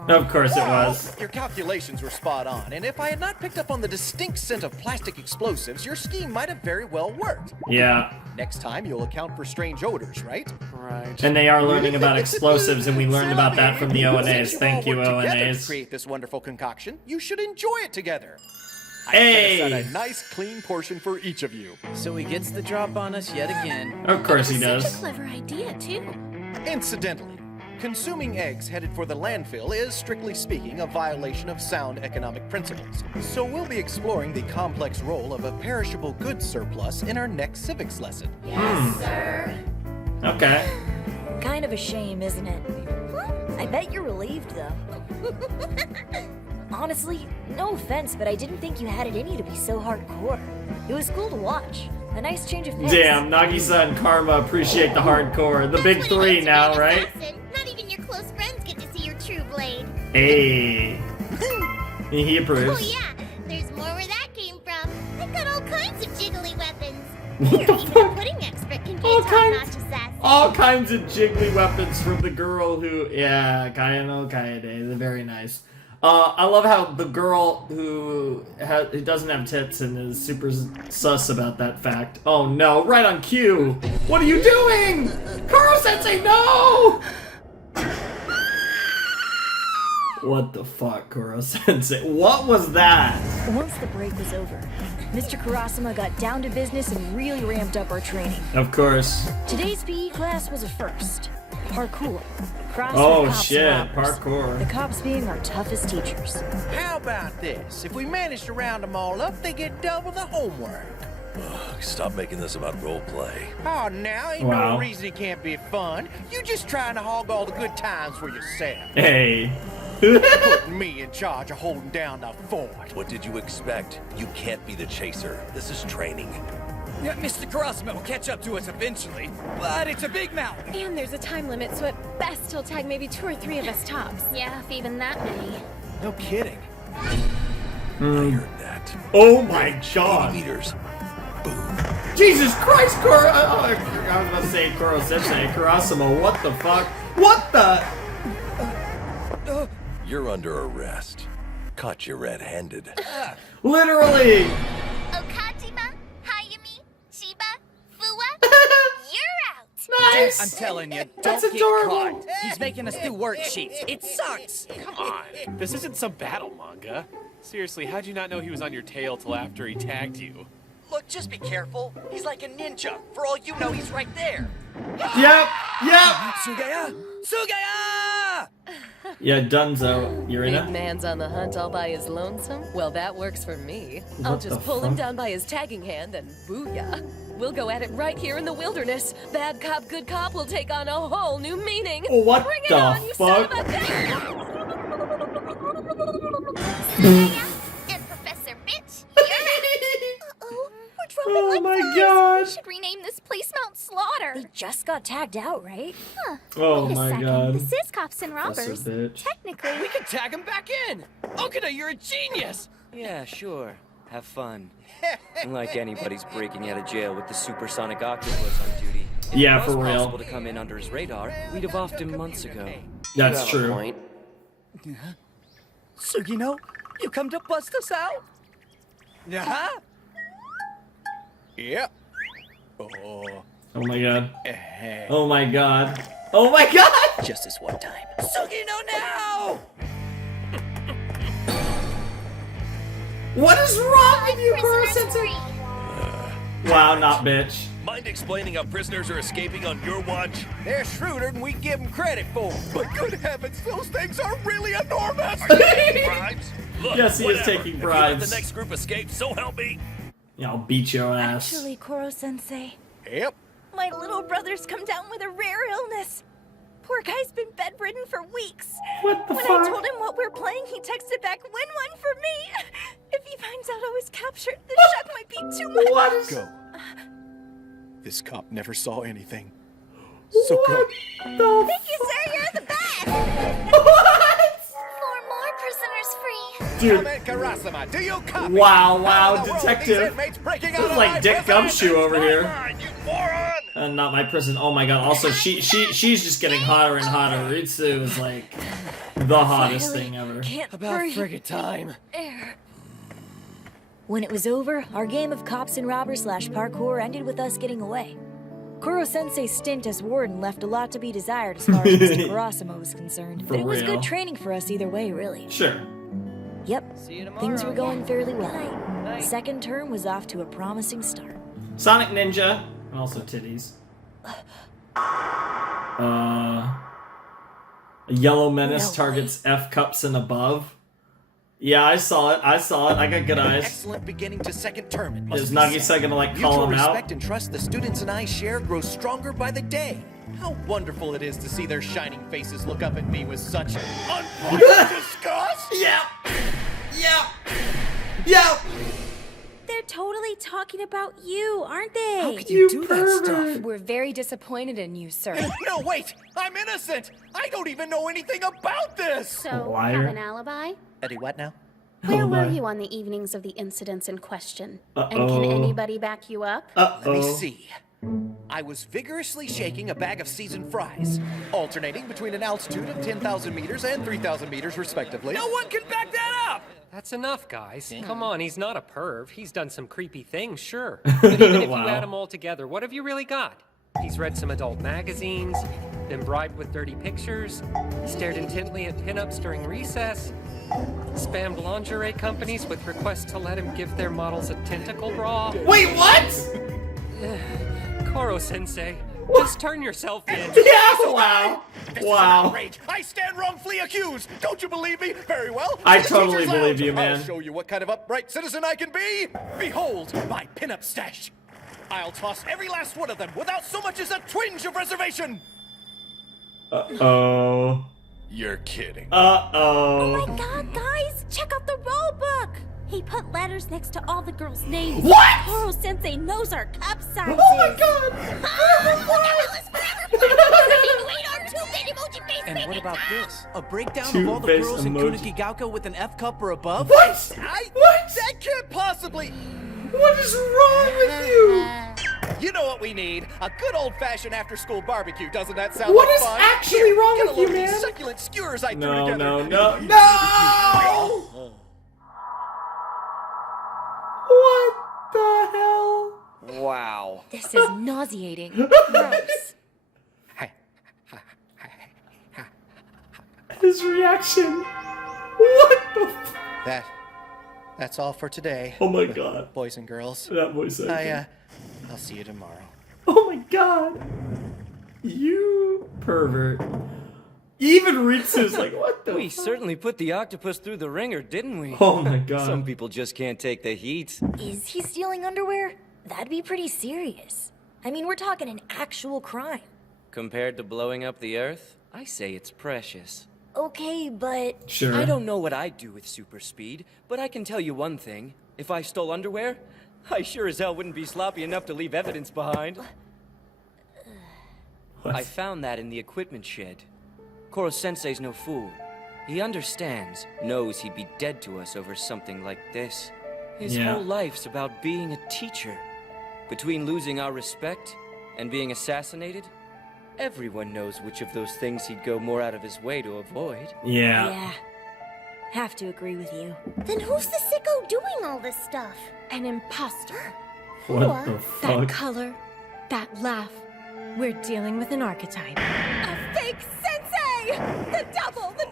Of course it was. Your calculations were spot on, and if I had not picked up on the distinct scent of plastic explosives, your scheme might have very well worked. Yeah. Next time, you'll account for strange odors, right? Right. And they are learning about explosives, and we learned about that from the ONAs. Since Thank you, all worked together to ONAs. create this wonderful concoction, you should enjoy it together. I set aside a nice, clean portion for each of you. So he gets the drop on us yet again. Of course he does. Such a clever idea, too. Incidentally, consuming eggs headed for the landfill is, strictly speaking, a violation of sound economic principles. So we'll be exploring the complex role of a perishable goods surplus in our next civics lesson. Yes, sir. Okay. Kind of a shame, isn't it? I bet you're relieved, though. Honestly, no offense, but I didn't think you had it in you to be so hardcore. It was cool to watch. A nice change of pace. Damn, Nagisa and Karma appreciate the hardcore. The big three now, right? Not even your close friends get to see your true blade. Hey. He approves. Oh yeah, there's more where that came from. I've got all kinds of jiggly weapons. What the Even a pudding expert can get top-notch assassin. All kinds of jiggly weapons from the girl who, yeah, Kaede. They're very nice. I love how the girl who doesn't have tits and is super sus about that fact. Oh no, right on cue. What are you doing? Kuro-sensei, no! What the fuck, Kuro-sensei? What was that? Once the break was over, Mr. Kurasama got down to business and really ramped up our training. Of course. Today's PE class was a first. Parkour. Oh shit, parkour. The cops being our toughest teachers. How about this? If we manage to round them all up, they get double the homework. Stop making this about role play. Oh, now ain't no reason it can't be fun. You just trying to hog all the good times for yourself. Hey. Putting me in charge of holding down the fort. What did you expect? You can't be the chaser. This is training. Yeah, Mr. Kurasama will catch up to us eventually, but it's a big mountain. And there's a time limit, so at best he'll tag maybe 2 or 3 of us tops. Yeah, if even that many. No kidding. I heard that. Oh my god. 80 meters. Boom. Jesus Christ, I was about to say Kuro-sensei, Kurasama, what the fuck? What the? You're under arrest. Caught you red-handed. Literally. Okajima, Hayumi, Shiba, Fuwa, you're out. Nice. I'm telling you, That's don't adorable. get caught. He's making us do worksheets. It sucks. Come on. This isn't some battle manga. Seriously, how'd you not know he was on your tail till after he tagged you? Look, just be careful. He's like a ninja. For all you know, he's right there. Yep. Sugaya! Sugaya! Yeah, Dunzo. You're in Big it? man's on the hunt all by his lonesome? Well, that works for me. I'll What just the pull him fuck? down by his tagging hand and booyah. We'll go at it right here in the wilderness. Bad cop, good cop will take on a whole new meaning. What Bring it the on, you son fuck? of a bitch! And Professor Bitch, you're out. Uh-oh, we're dropping Oh like my flies. god. We should rename this place Mount Slaughter. They just got tagged out, right? Huh. Oh Wait a my second. god. This is Cops and That's a Robbers. bitch. Technically, We can tag him back in. Okuda, you're a genius. Yeah, sure. Have fun. Like anybody's breaking out of jail with the supersonic octopus on duty. If Yeah, it was for real. possible to come in under his radar, we'd have offed him months ago. That's true. Sugino, you come to bust us out? Yeah? Yep. Oh. Oh my god. Oh my god. Oh my god! Just this one time. Sugino now! What is wrong with you, Kuro-sensei? Wow, not bitch. Mind explaining how prisoners are escaping on your watch? They're shrewder than we give them credit for. But good heavens, those things are really enormous! Are you taking bribes? Look, Yes, he is whatever. taking If bribes. you let the next group escape, so help me. Yeah, I'll beat your ass. Actually, Kuro-sensei, Yep. my little brother's come down with a rare illness. Poor guy's been bedridden for weeks. What the When fuck? I told him what we're playing, he texted back, "Win one for me." If he finds out I was captured, the shock might be too much. What is... Go. This cop never saw anything. So go. What the thank you, sir. You're the best. What? 4 more prisoners free. Dude. Comment, Karasama, do you copy? Wow, How wow, in the world detective. these inmates breaking This out is of like my Dick prison? Gumshoe over here. You moron! Not my prison. Oh my god. Also, she's just getting hotter and hotter. Ritsu is like the hottest thing ever. Can't About breathe. friggin' time. Air. When it was over, our game of cops and robbers / parkour ended with us getting away. Kuro-sensei's stint as warden left a lot to be desired as far as Mr. Kurasama was concerned, For but it was real. good training for us either way, really. Sure. Yep, things were going fairly well. Second term was off to a promising start. Sonic Ninja, and also titties. A yellow menace targets F cups and above. Yeah, I saw it. I got good eyes. Excellent beginning to second term. It must Is be Nagisa said. gonna like call him out? Respect and trust the students and I share grows stronger by the day. How wonderful it is to see their shining faces look up at me with such unbridled disgust. Yeah. They're totally talking about you, aren't they? How could you do that stuff? We're very disappointed in you, sir. No, wait! I'm innocent! I don't even know anything about this! So, Liar. have an alibi? Eddie, what now? Where were you on the evenings of the incidents in question? And can anybody back you up? Let me see. I was vigorously shaking a bag of seasoned fries, alternating between an altitude of 10,000 meters and 3,000 meters, respectively. No one can back that up! That's enough, guys. Come on, he's not a perv. He's done some creepy things, sure. But even if you add them all together, what have you really got? He's read some adult magazines, been bribed with dirty pictures, stared intently at pinups during recess, spammed lingerie companies with requests to let him give their models a tentacle bra. Wait, what? Koro-sensei, just turn yourself in. Yeah, wow. This is an outrage. I stand wrongfully accused. Don't you believe me? Very well. I The totally teacher's believe out. you, man. I'll show you what kind of upright citizen I can be. Behold my pinup stash. I'll toss every last one of them without so much as a twinge of reservation. Uh-oh. You're kidding. Oh my god, guys! Check out the rule book! He put letters next to all the girls' names. What? Koro-sensei knows our cup sizes. Oh my god! And what about this? A breakdown Two of all the face girls in emoji. Kunigigauka with an F cup or above? What? What? That can't possibly. What is wrong with you? You know what we need? A good old-fashioned after-school barbecue. Doesn't that sound What like is fun? actually Here, wrong get with a load you, of these man? succulent skewers I threw No, together. no. What the hell? Wow. This is nauseating. Gross. His reaction. What the That's all for today. Oh my god. Boys and girls. That voice acting. I'll see you tomorrow. Oh my god. You pervert. Even Ritsu's like, what the We fuck? certainly put the octopus through the ringer, didn't we? Oh my god. Some people just can't take the heat. Is he stealing underwear? That'd be pretty serious. I mean, we're talking an actual crime. Compared to blowing up the Earth, I say it's precious. Okay, but... Sure. I don't know what I'd do with super speed, but I can tell you one thing. If I stole underwear, I sure as hell wouldn't be sloppy enough to leave evidence behind. What? I found that in the equipment shed. Koro-sensei's no fool. He understands, knows he'd be dead to us over something like this. His Yeah. whole life's about being a teacher. Between losing our respect and being assassinated, everyone knows which of those things he'd go more out of his way to avoid. Yeah. Yeah. Have to agree with you. Then who's the sicko doing all this stuff? An imposter. What the That fuck? color, that laugh. We're dealing with an archetype. A fake sensei! The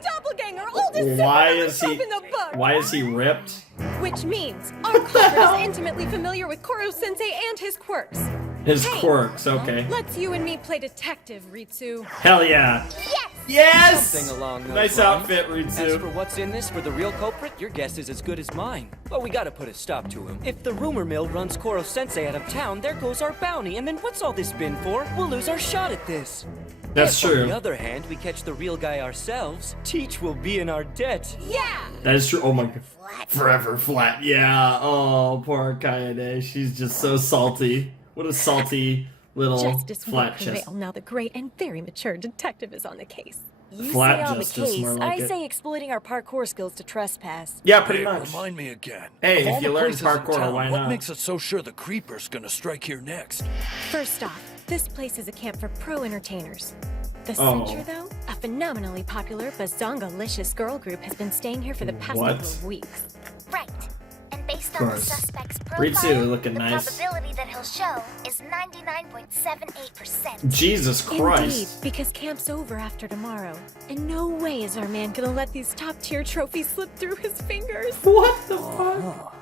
doppelganger, oldest Why secret is he? in the book! Why is he ripped? Which means our culprit is intimately familiar with Koro-sensei and his quirks. His Hey, quirks. Okay. Let's you and me play detective, Ritsu. Hell yeah. Yes! Yes. Something along those Nice lines. outfit, As for Ritsu. what's in this for the real culprit, your guess is as good as mine. But we gotta put a stop to him. If the rumor mill runs Koro-sensei out of town, there goes our bounty. And then what's all this been for? We'll lose our shot at this. That's if, true. on the other hand, we catch the real guy ourselves, Teach will be in our debt. Yeah! That is true. Oh my god. Forever flat. Yeah. Oh, poor Kaede. She's just so salty. What a salty little Justice will flat prevail chest. now the great and very mature detective is on the case. You Flat say on the justice, case, more like I it. say exploiting our parkour skills to trespass. Yeah, pretty Hey, much. Remind me again. Hey, Of if all you the learn places in parkour, town, why what not? makes it so sure the creeper's gonna strike here next? First off, this place is a camp for pro entertainers. The Oh. center, though, a phenomenally popular Bazonga-licious girl group has been staying here for the past What? couple of weeks. Right. And based on course. Suspect's Ritsu profile, looking the nice. probability that he'll show is 99.78%. Jesus Christ. Indeed, because camp's over after tomorrow. And no way is our man gonna let these top-tier trophies slip through his fingers. What the fuck?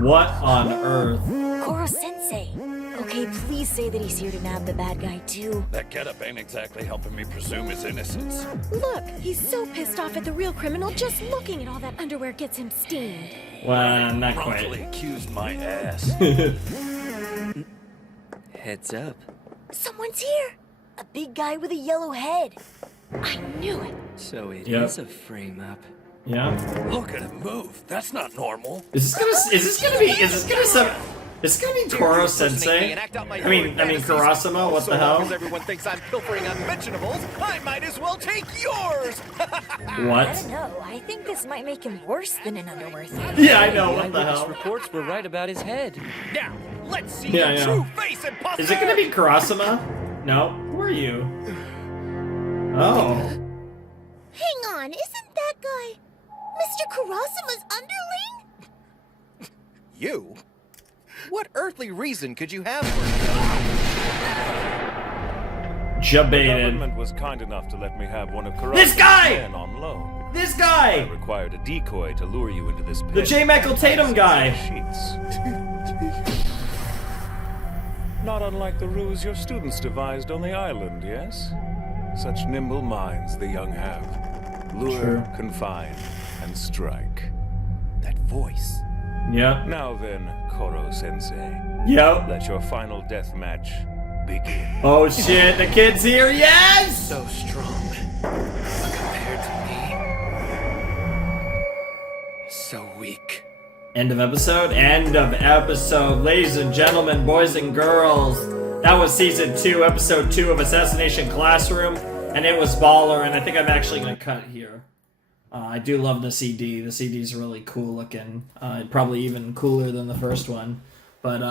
What on earth? Koro-sensei. Okay, please say that he's here to nab the bad guy too. That getup ain't exactly helping me presume his innocence. Look, he's so pissed off at the real criminal, just looking at all that underwear gets him steamed. Well, not Wrongfully quite. accused my ass. Heads up. Someone's here! A big guy with a yellow head. I knew it. So it Yep. is a frame-up. Yeah. Look at him move. That's not normal. Is this gonna be Koro Sensei? I mean Kurasama, what the hell? Because everyone thinks I'm pilfering unmentionables, I might as well take yours! What? I don't know. I think this might make him worse than an underwear thief. Yeah, I know, what the Eyewitness hell? reports were right about his head. Now, let's see Yeah, your yeah. true face, imposter! Is it gonna be Kurasama? No. Who are you? Oh. Hang on, isn't that guy Mr. Kurasama's underling? You? What earthly reason could you have for The Jabated. government was kind enough to let me have one of This guy! men on loan. This I guy! required a decoy to lure you into this pit. The J. Michael Tatum guy. Sheets. Not unlike the ruse your students devised on the island, yes? Such nimble minds the young have. Lure, True. confine, and strike. that voice? Yep. Now then, Koro-sensei. Yep. Let your final death match begin. Oh shit, the kid's here, yes! So strong. Compared to me. So weak. End of episode? End of episode. Ladies and gentlemen, boys and girls. That was season 2, episode 2 of Assassination Classroom. And it was baller, and I think I'm actually going to cut here. I do love the CD. The CD's really cool looking. Probably even cooler than the first one. But,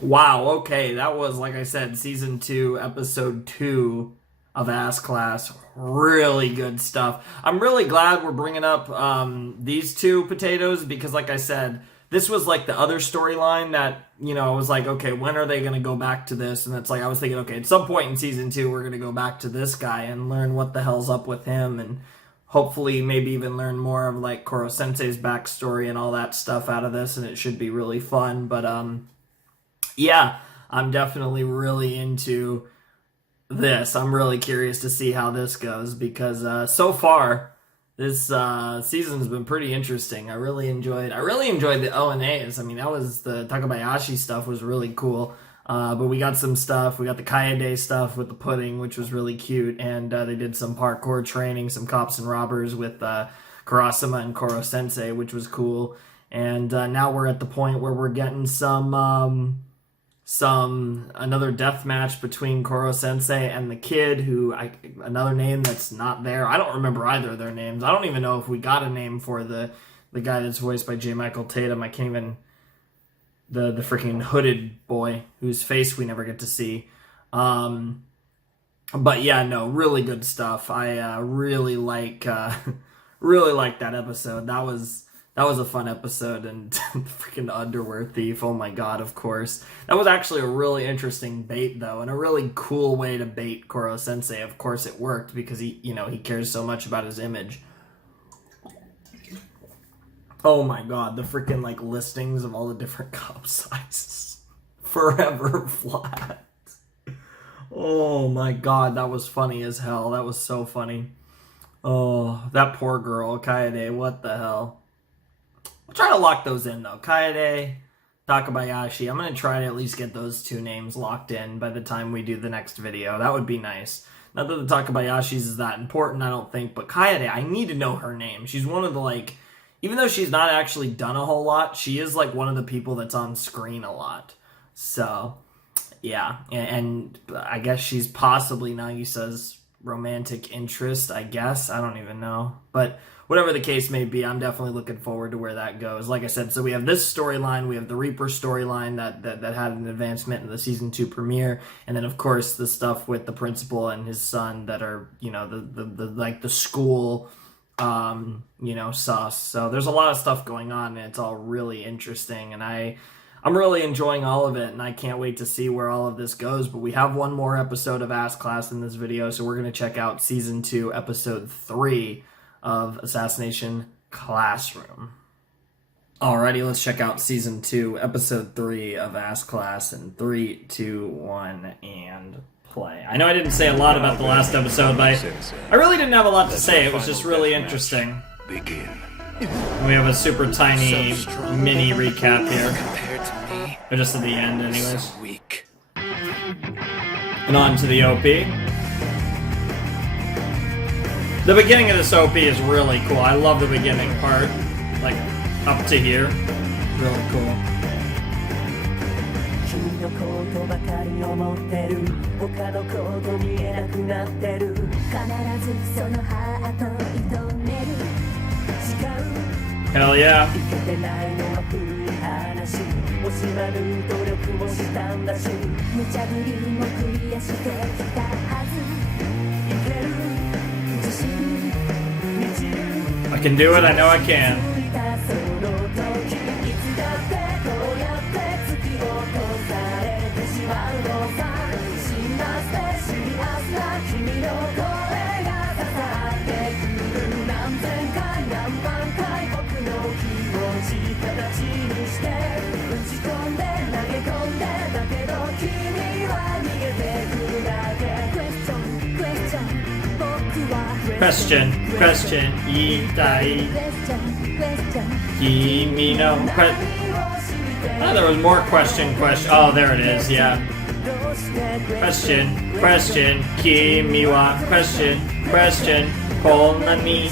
wow, okay. That was, like I said, season 2, episode 2 of Ass Class. Really good stuff. I'm really glad we're bringing up these two potatoes because, like I said, this was like the other storyline that, you know, I was like, okay, when are they going to go back to this? And it's like, I was thinking, okay, at some point in season 2, we're going to go back to this guy and learn what the hell's up with him and hopefully maybe even learn more of like Koro-sensei's backstory and all that stuff out of this, and it should be really fun. But yeah, I'm definitely really into this. I'm really curious to see how this goes because so far this season's been pretty interesting. I really enjoyed the ONAs. I mean, that was the Takabayashi stuff was really cool. But we got some stuff. We got the Kaede stuff with the pudding, which was really cute. And they did some parkour training, some cops and robbers with Kurasama and Koro-sensei, which was cool. And now we're at the point where we're getting another death match between Koro-sensei and the kid, another name that's not there. I don't remember either of their names. I don't even know if we got a name for the guy that's voiced by J. Michael Tatum. I can't even... The freaking hooded boy whose face we never get to see. But yeah, no, really good stuff. I really like that episode. That was a fun episode, and the freaking underwear thief. Oh my god, of course. That was actually a really interesting bait though, and a really cool way to bait Koro-sensei. Of course it worked because he cares so much about his image. Oh my god, the freaking like listings of all the different cup sizes. Forever flat. Oh my god, that was funny as hell. That was so funny. Oh, that poor girl, Kaede, what the hell? We'll try to lock those in though. Kaede, Takabayashi. I'm going to try to at least get those two names locked in by the time we do the next video. That would be nice. Not that the Takabayashis is that important, I don't think, but Kaede, I need to know her name. She's one of the like... Even though she's not actually done a whole lot, she is like one of the people that's on screen a lot. So, yeah. And I guess she's possibly Nagisa's romantic interest, I guess. I don't even know. But whatever the case may be, I'm definitely looking forward to where that goes. Like I said, so we have this storyline, we have the Reaper storyline that had an advancement in the season 2 premiere, and then of course the stuff with the principal and his son that are, the school you know, sus. So there's a lot of stuff going on, and it's all really interesting, and I'm really enjoying all of it, and I can't wait to see where all of this goes. But we have one more episode of Ass Class in this video, so we're going to check out Season 2, Episode 3 of Assassination Classroom. Alrighty, let's check out Season 2, Episode 3 of Ass Class in 3, 2, 1, and play. I know I didn't say a lot about the last episode, but I really didn't have a lot to say. It was just really interesting. Begin. We have a super tiny mini recap here. Or just at the end, anyways. And on to the OP. The beginning of this OP is really cool. I love the beginning part. Like, up to here. Really cool. Hell yeah. I can do it, I know I can. Question, itai. Kimi no oh, there was more question. Oh, there it is, yeah. Question, kimi wa question, konna ni.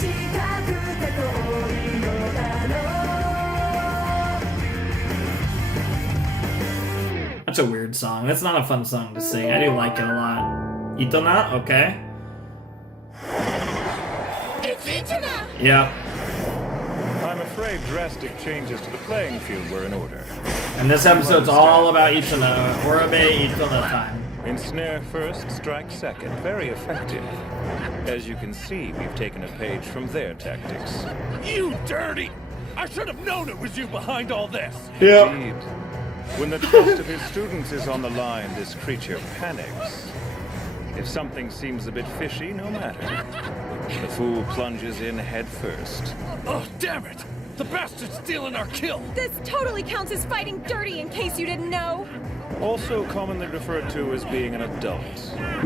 That's a weird song. That's not a fun song to sing. I do like it a lot. Itona, okay. Yeah. I'm afraid drastic changes to the playing field were in order. And this episode's all about Itona. Hirobe Itona time. Ensnare first, strike second. Very effective. As you can see, we've taken a page from their tactics. You dirty! I should have known it was you behind all this! Yeah. Indeed. When the trust of his students is on the line, this creature panics. If something seems a bit fishy, no matter. The fool plunges in head first. Oh, damn it! The bastard's stealing our kill! This totally counts as fighting dirty, in case you didn't know. Also commonly referred to as being an adult.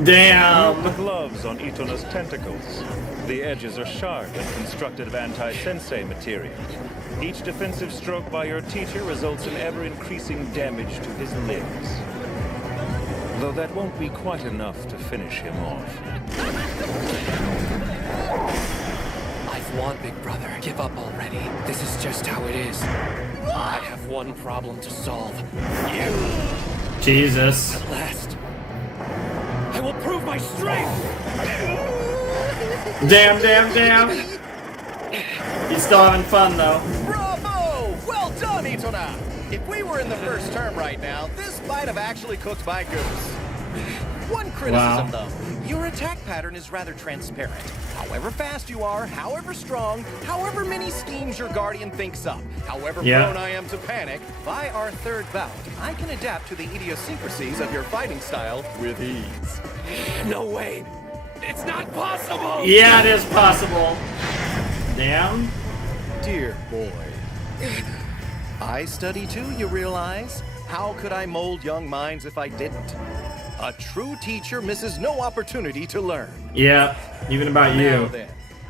Damn! Note the gloves on Itona's tentacles. The edges are sharp and constructed of anti-sensei material. Each defensive stroke by your teacher results in ever-increasing damage to his limbs. Though that won't be quite enough to finish him off. I've won, big brother. Give up already. This is just how it is. I have one problem to solve. You! Jesus. At last. I will prove my strength! Damn. He's still having fun, though. Bravo! Well done, Itona! If we were in the first term right now, this might have actually cooked my goose. One criticism, though. Your attack pattern is rather transparent. However fast you are, however strong, however many schemes your guardian thinks up, however prone I am to panic, by our third bout, I can adapt to the idiosyncrasies of your fighting style with ease. No way! It's not possible! Yeah, it is possible. Damn. Dear boy. I study too, you realize? How could I mold young minds if I didn't? A true teacher misses no opportunity to learn. Yeah, even about Now you. then,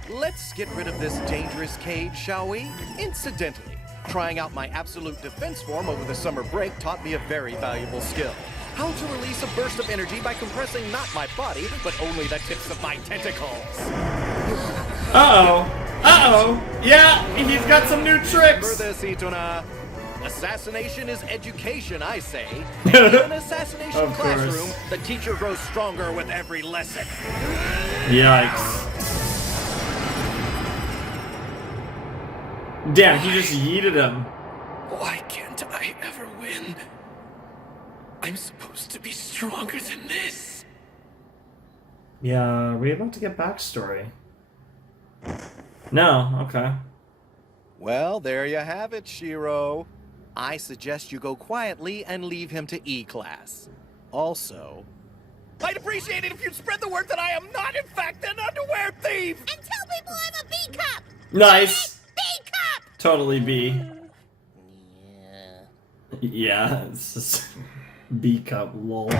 let's get rid of this dangerous cage, shall we? Incidentally, trying out my absolute defense form over the summer break taught me a very valuable skill. How to release a burst of energy by compressing not my body, but only the tips of my tentacles. Yeah, he's got some new tricks. For this, Itona. Assassination is education, I say. And in an assassination classroom, the teacher grows stronger with every lesson. Yikes. Damn, he just yeeted him. Why can't I ever win? I'm supposed to be stronger than this. Yeah, we're about to get backstory. No, okay. Well, there you have it, Shiro. I suggest you go quietly and leave him to E class. Also, I'd appreciate it if you'd spread the word that I am not, in fact, an underwear thief! And tell people I'm a B cup! Nice! B cup! Totally B. Yeah, it's just B cup, lol. It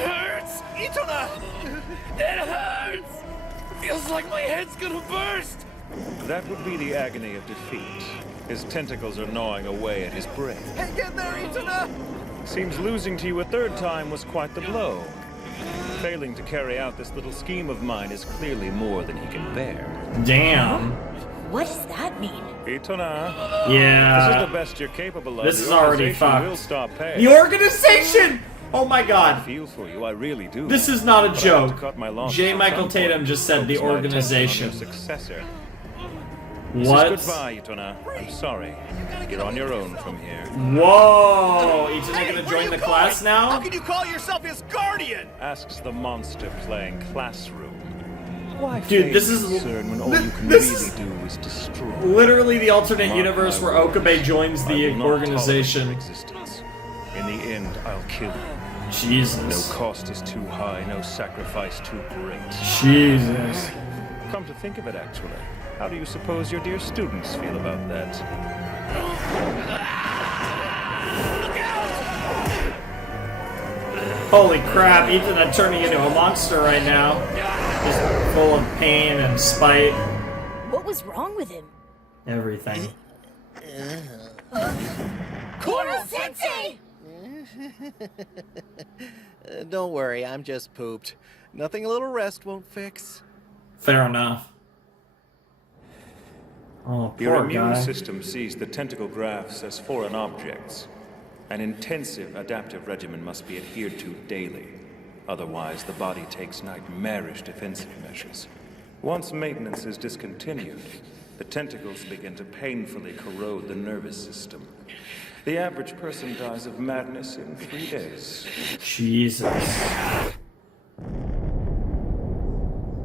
hurts! Itona! It hurts! Feels like my head's gonna burst! That would be the agony of defeat. His tentacles are gnawing away at his brain. Hang in there, Itona! Seems losing to you a third time was quite the blow. Failing to carry out this little scheme of mine is clearly more than he can bear. Damn. What does that mean? Itona. Yeah. This is the best you're capable of. This is The already organization will fucked. stop paying. The organization! Oh my god. I feel for you, I really do. This is not a But I have to joke. cut my losses J. at Michael some Tatum point. just said the Focus my attention on organization. your successor. What? This is goodbye, Itona. I'm sorry. You're on your own from here. Whoa! Itona gonna join the class now? How can you call yourself his guardian? Asks the monster playing Classroom. Why Dude, this is concern when all you can this really is do is destroy. literally the alternate Mark universe my where words, Okabe joins I the will not organization. tolerate your existence. In the end, I'll kill you. Jesus. No cost is too high, no sacrifice too great. Jesus. Come to think of it, actually, how do you suppose your dear students feel about that? Holy crap, Itona turning into a monster right now. Just full of pain and spite. What was wrong with him? Everything. Koro-sensei! Don't worry, I'm just pooped. Nothing a little rest won't fix. Fair enough. Oh, Your poor immune guy. system sees the tentacle grafts as foreign objects. An intensive adaptive regimen must be adhered to daily. Otherwise, the body takes nightmarish defensive measures. Once maintenance is discontinued, the tentacles begin to painfully corrode the nervous system. The average person dies of madness in 3 days. Jesus.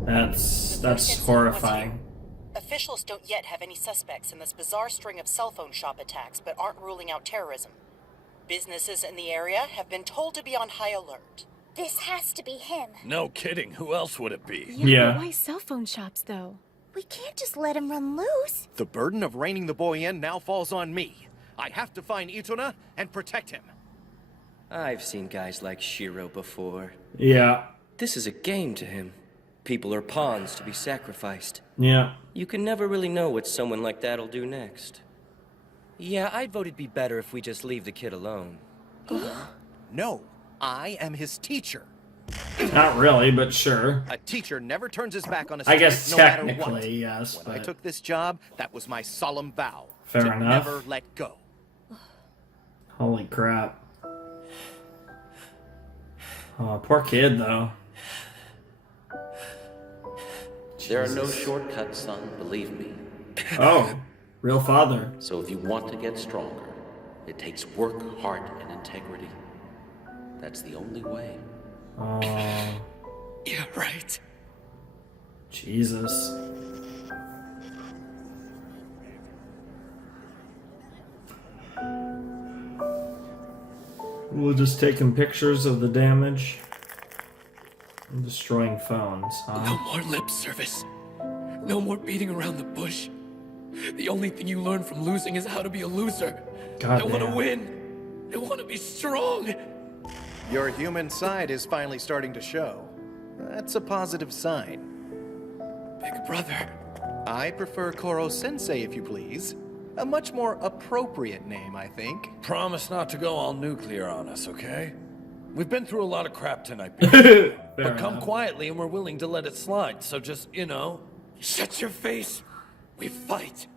That's horrifying. Officials don't yet have any suspects in this bizarre string of cell phone shop attacks, but aren't ruling out terrorism. Businesses in the area have been told to be on high alert. This has to be him. No kidding. Who else would it be? Yeah. Why cell phone shops, though? We can't just let him run loose. The burden of reining the boy in now falls on me. I have to find Itona and protect him. I've seen guys like Shiro before. Yeah. This is a game to him. People are pawns to be sacrificed. Yeah. You can never really know what someone like that'll do next. Yeah, I'd vote it'd be better if we just leave the kid alone. No, I am his teacher. Not really, but sure. A teacher never turns his back on a I student, guess no matter technically, what. yes, When I but- took this job, that was my solemn vow. Fair to enough. never let go. Holy crap. Oh, poor kid, though. There are no Jesus. shortcuts, son, believe me. Oh, real father. So if you want to get stronger, it takes work, heart, and integrity. That's the only way. Oh, Yeah, right. Jesus. We're just taking pictures of the damage. And destroying phones, No huh? more lip service. No more beating around the bush. The only thing you learn from losing is how to be a loser. God I want to damn. win. I want to be strong. Your human side is finally starting to show. That's a positive sign. Big brother. I prefer Koro-sensei, if you please. A much more appropriate name, I think. Promise not to go all nuclear on us, okay? We've been through a lot of crap tonight, but come enough. quietly and we're willing to let it slide, so just, Shut your face. We fight.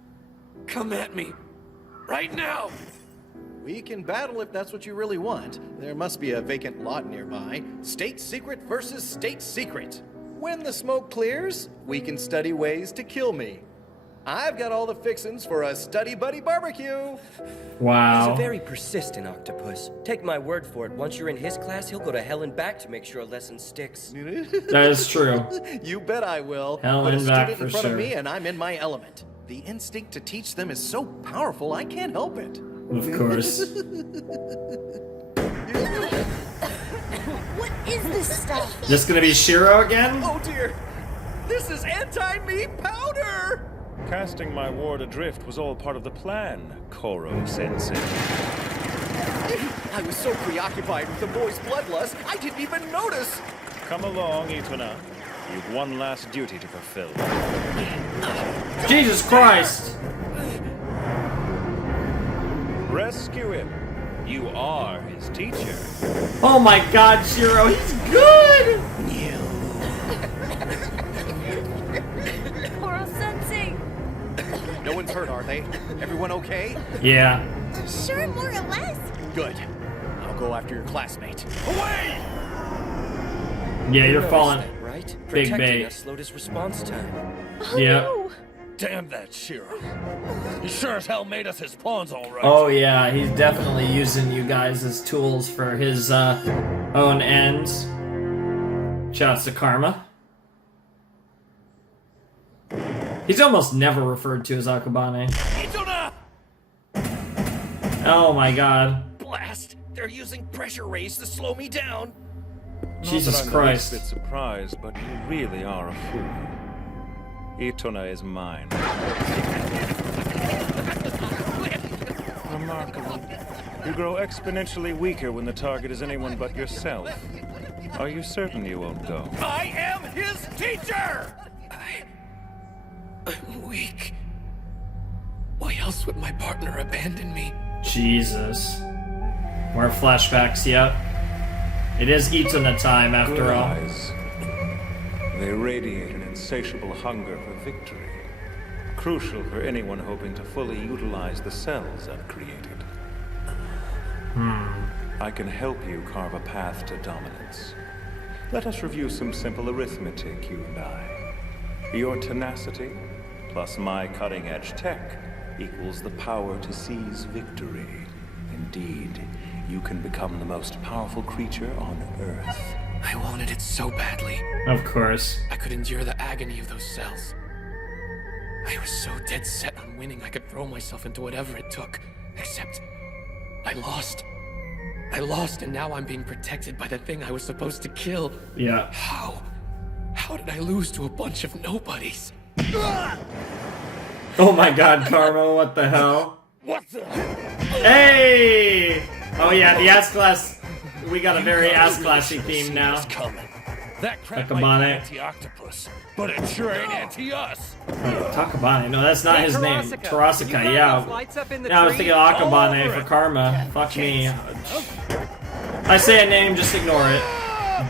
Come at me. Right now. We can battle if that's what you really want. There must be a vacant lot nearby. State secret versus state secret. When the smoke clears, we can study ways to kill me. I've got all the fixins for a study buddy barbecue. Wow. He's a very persistent octopus. Take my word for it, once you're in his class, he'll go to hell and back to make sure a lesson sticks. That is true. You bet I will. Hell Put a and back student in for front sure. of me and I'm in my element. The instinct to teach them is so powerful, I can't help it. Of course. What is this stuff? This gonna be Shiro again? Oh dear! This is anti-me powder! Casting my ward adrift was all part of the plan, Koro-sensei. I was so preoccupied with the boy's bloodlust, I didn't even notice! Come along, Itona. You've one last duty to fulfill. Jesus Christ! Rescue him. You are his teacher. Oh my God, Shiro, he's good! Koro-sensei! No one's hurt, are they? Everyone okay? Yeah. Sure, more or less. Good. I'll go after your classmate. Away! Yeah, you're noticed falling. that, right? Big Protecting bait. us slowed his response time. Yep. Damn that Shiro. He sure as hell made us his pawns, all right. Oh yeah, he's definitely using you guys as tools for his own ends. Shouts to Karma. He's almost never referred to as Akabane. Itona! Oh my God. Blast! They're using pressure rays to slow me down. Jesus Not that I'm Christ. a bit surprised, but you really are a fool. Itona is mine. Remarkable. You grow exponentially weaker when the target is anyone but yourself. Are you certain you won't go? I am his teacher! I'm weak. Why else would my partner abandon me? Jesus. More flashbacks, yep. It is Itona time after Good all. eyes. They radiate an insatiable hunger for victory. Crucial for anyone hoping to fully utilize the cells I've created. I can help you carve a path to dominance. Let us review some simple arithmetic, you and I. Your tenacity, plus my cutting-edge tech, equals the power to seize victory. Indeed, you can become the most powerful creature on Earth. I wanted it so badly. Of course. I could endure the agony of those cells. I was so dead set on winning I could throw myself into whatever it took. Except, I lost. I lost, and now I'm being protected by the thing I was supposed to kill. Yeah. How? How did I lose to a bunch of nobodies? Oh my God, Karma, what the hell? What the? Hey! Oh yeah, the S-Class. We got a very S-Classy theme now. That crap Takabane. might be anti-octopus, but it sure ain't anti-us. Takabane? No, that's not Hey, his name. Tarasaka, Tarasaka, you got yeah. those lights up in the Yeah, I was tree? thinking Akabane for Karma. Fuck me. I say a name, just ignore it.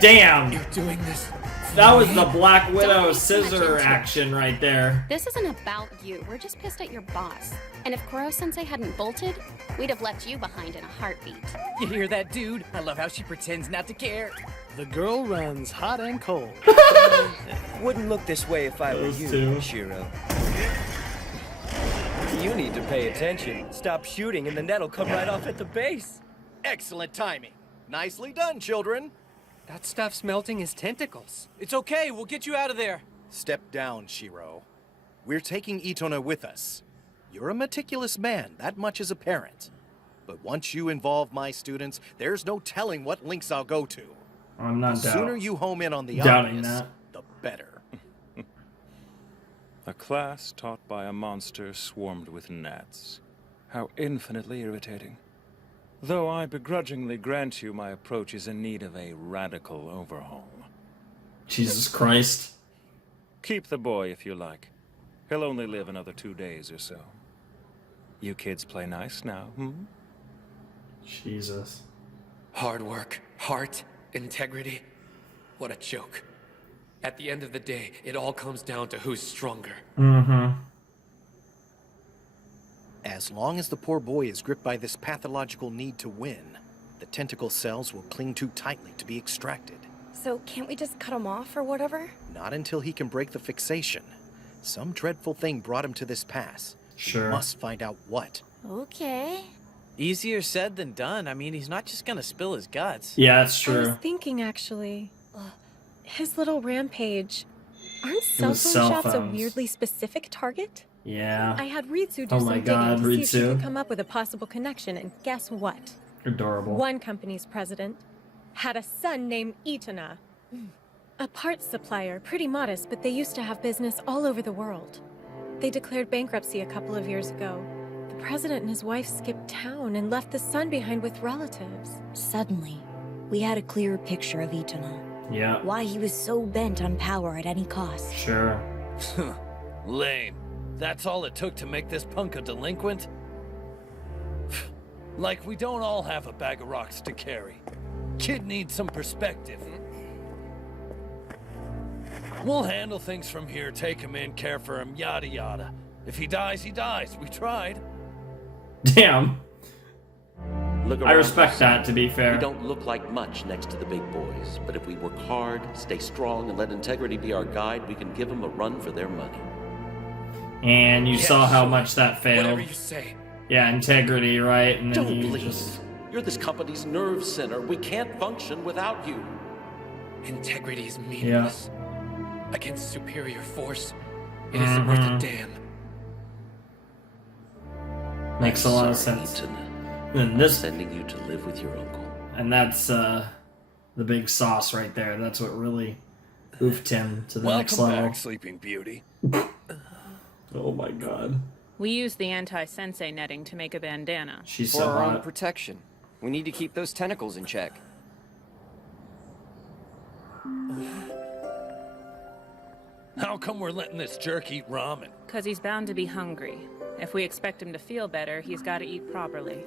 Damn! You're doing this. That was the Black Widow scissor action right there. This isn't about you. We're just pissed at your boss. And if Koro-sensei hadn't bolted, we'd have left you behind in a heartbeat. You hear that, dude? I love how she pretends not to care. The girl runs hot and cold. Wouldn't look this way if I were Those you, two. Shiro. You need to pay attention. Stop shooting and the net'll come right off at the base. Excellent timing. Nicely done, children. That stuff's melting his tentacles. It's okay, we'll get you out of there. Step down, Shiro. We're taking Itona with us. You're a meticulous man, that much is apparent. But once you involve my students, there's no telling what links I'll go to. I'm not The sooner you home in on the doubting obvious, that. the better. A class taught by a monster swarmed with gnats. How infinitely irritating. Though I begrudgingly grant you my approach is in need of a radical overhaul. Jesus Christ. Keep the boy if you like. He'll only live another 2 days or so. You kids play nice now, hmm? Jesus. Hard work, heart, integrity. What a joke. At the end of the day, it all comes down to who's stronger. Mm-hmm. As long as the poor boy is gripped by this pathological need to win, the tentacle cells will cling too tightly to be extracted. So can't we just cut him off or whatever? Not until he can break the fixation. Some dreadful thing brought him to this pass. Sure. We must find out what. Okay. Easier said than done. I mean, he's not just gonna spill his guts. Yeah, that's I was true. thinking, actually, his little rampage. Aren't cell phone cell shops a phones. weirdly specific target? Yeah. I had Ritsu do Oh some my digging God, to see if she Ritsu. could come up with a possible connection, and guess what? Adorable. One company's president had a son named Itona. A parts supplier, pretty modest, but they used to have business all over the world. They declared bankruptcy a couple of years ago. The president and his wife skipped town and left the son behind with relatives. Suddenly, we had a clearer picture of Itona. Yeah. Why he was so bent on power at any cost. Sure. Lame. That's all it took to make this punk a delinquent? Like we don't all have a bag of rocks to carry. Kid needs some perspective. We'll handle things from here, take him in, care for him, yada yada. If he dies, he dies. We tried. Damn. Look I respect that, to be fair. We don't look like much next to the big boys, but if we work hard, stay strong, and let integrity be our guide, we can give them a run for their money. And you saw how much that failed. Whatever you say. Yeah, integrity, right? And then Don't you please. just... You're this company's nerve center. We can't function without you. Integrity is meaningless. Against superior force, it isn't Mm-hmm. worth a damn. Makes a lot of Sorry, sense. Itona. And I'm this, sending you to live with your uncle. and that's the big sauce right there. That's what really oofed him to the next Welcome level. back, Sleeping Beauty. Oh my god. We use the anti-sensei netting to make a bandana. She's For so our own hot. protection. We need to keep those tentacles in check. How come we're letting this jerk eat ramen? Because he's bound to be hungry. If we expect him to feel better, he's got to eat properly.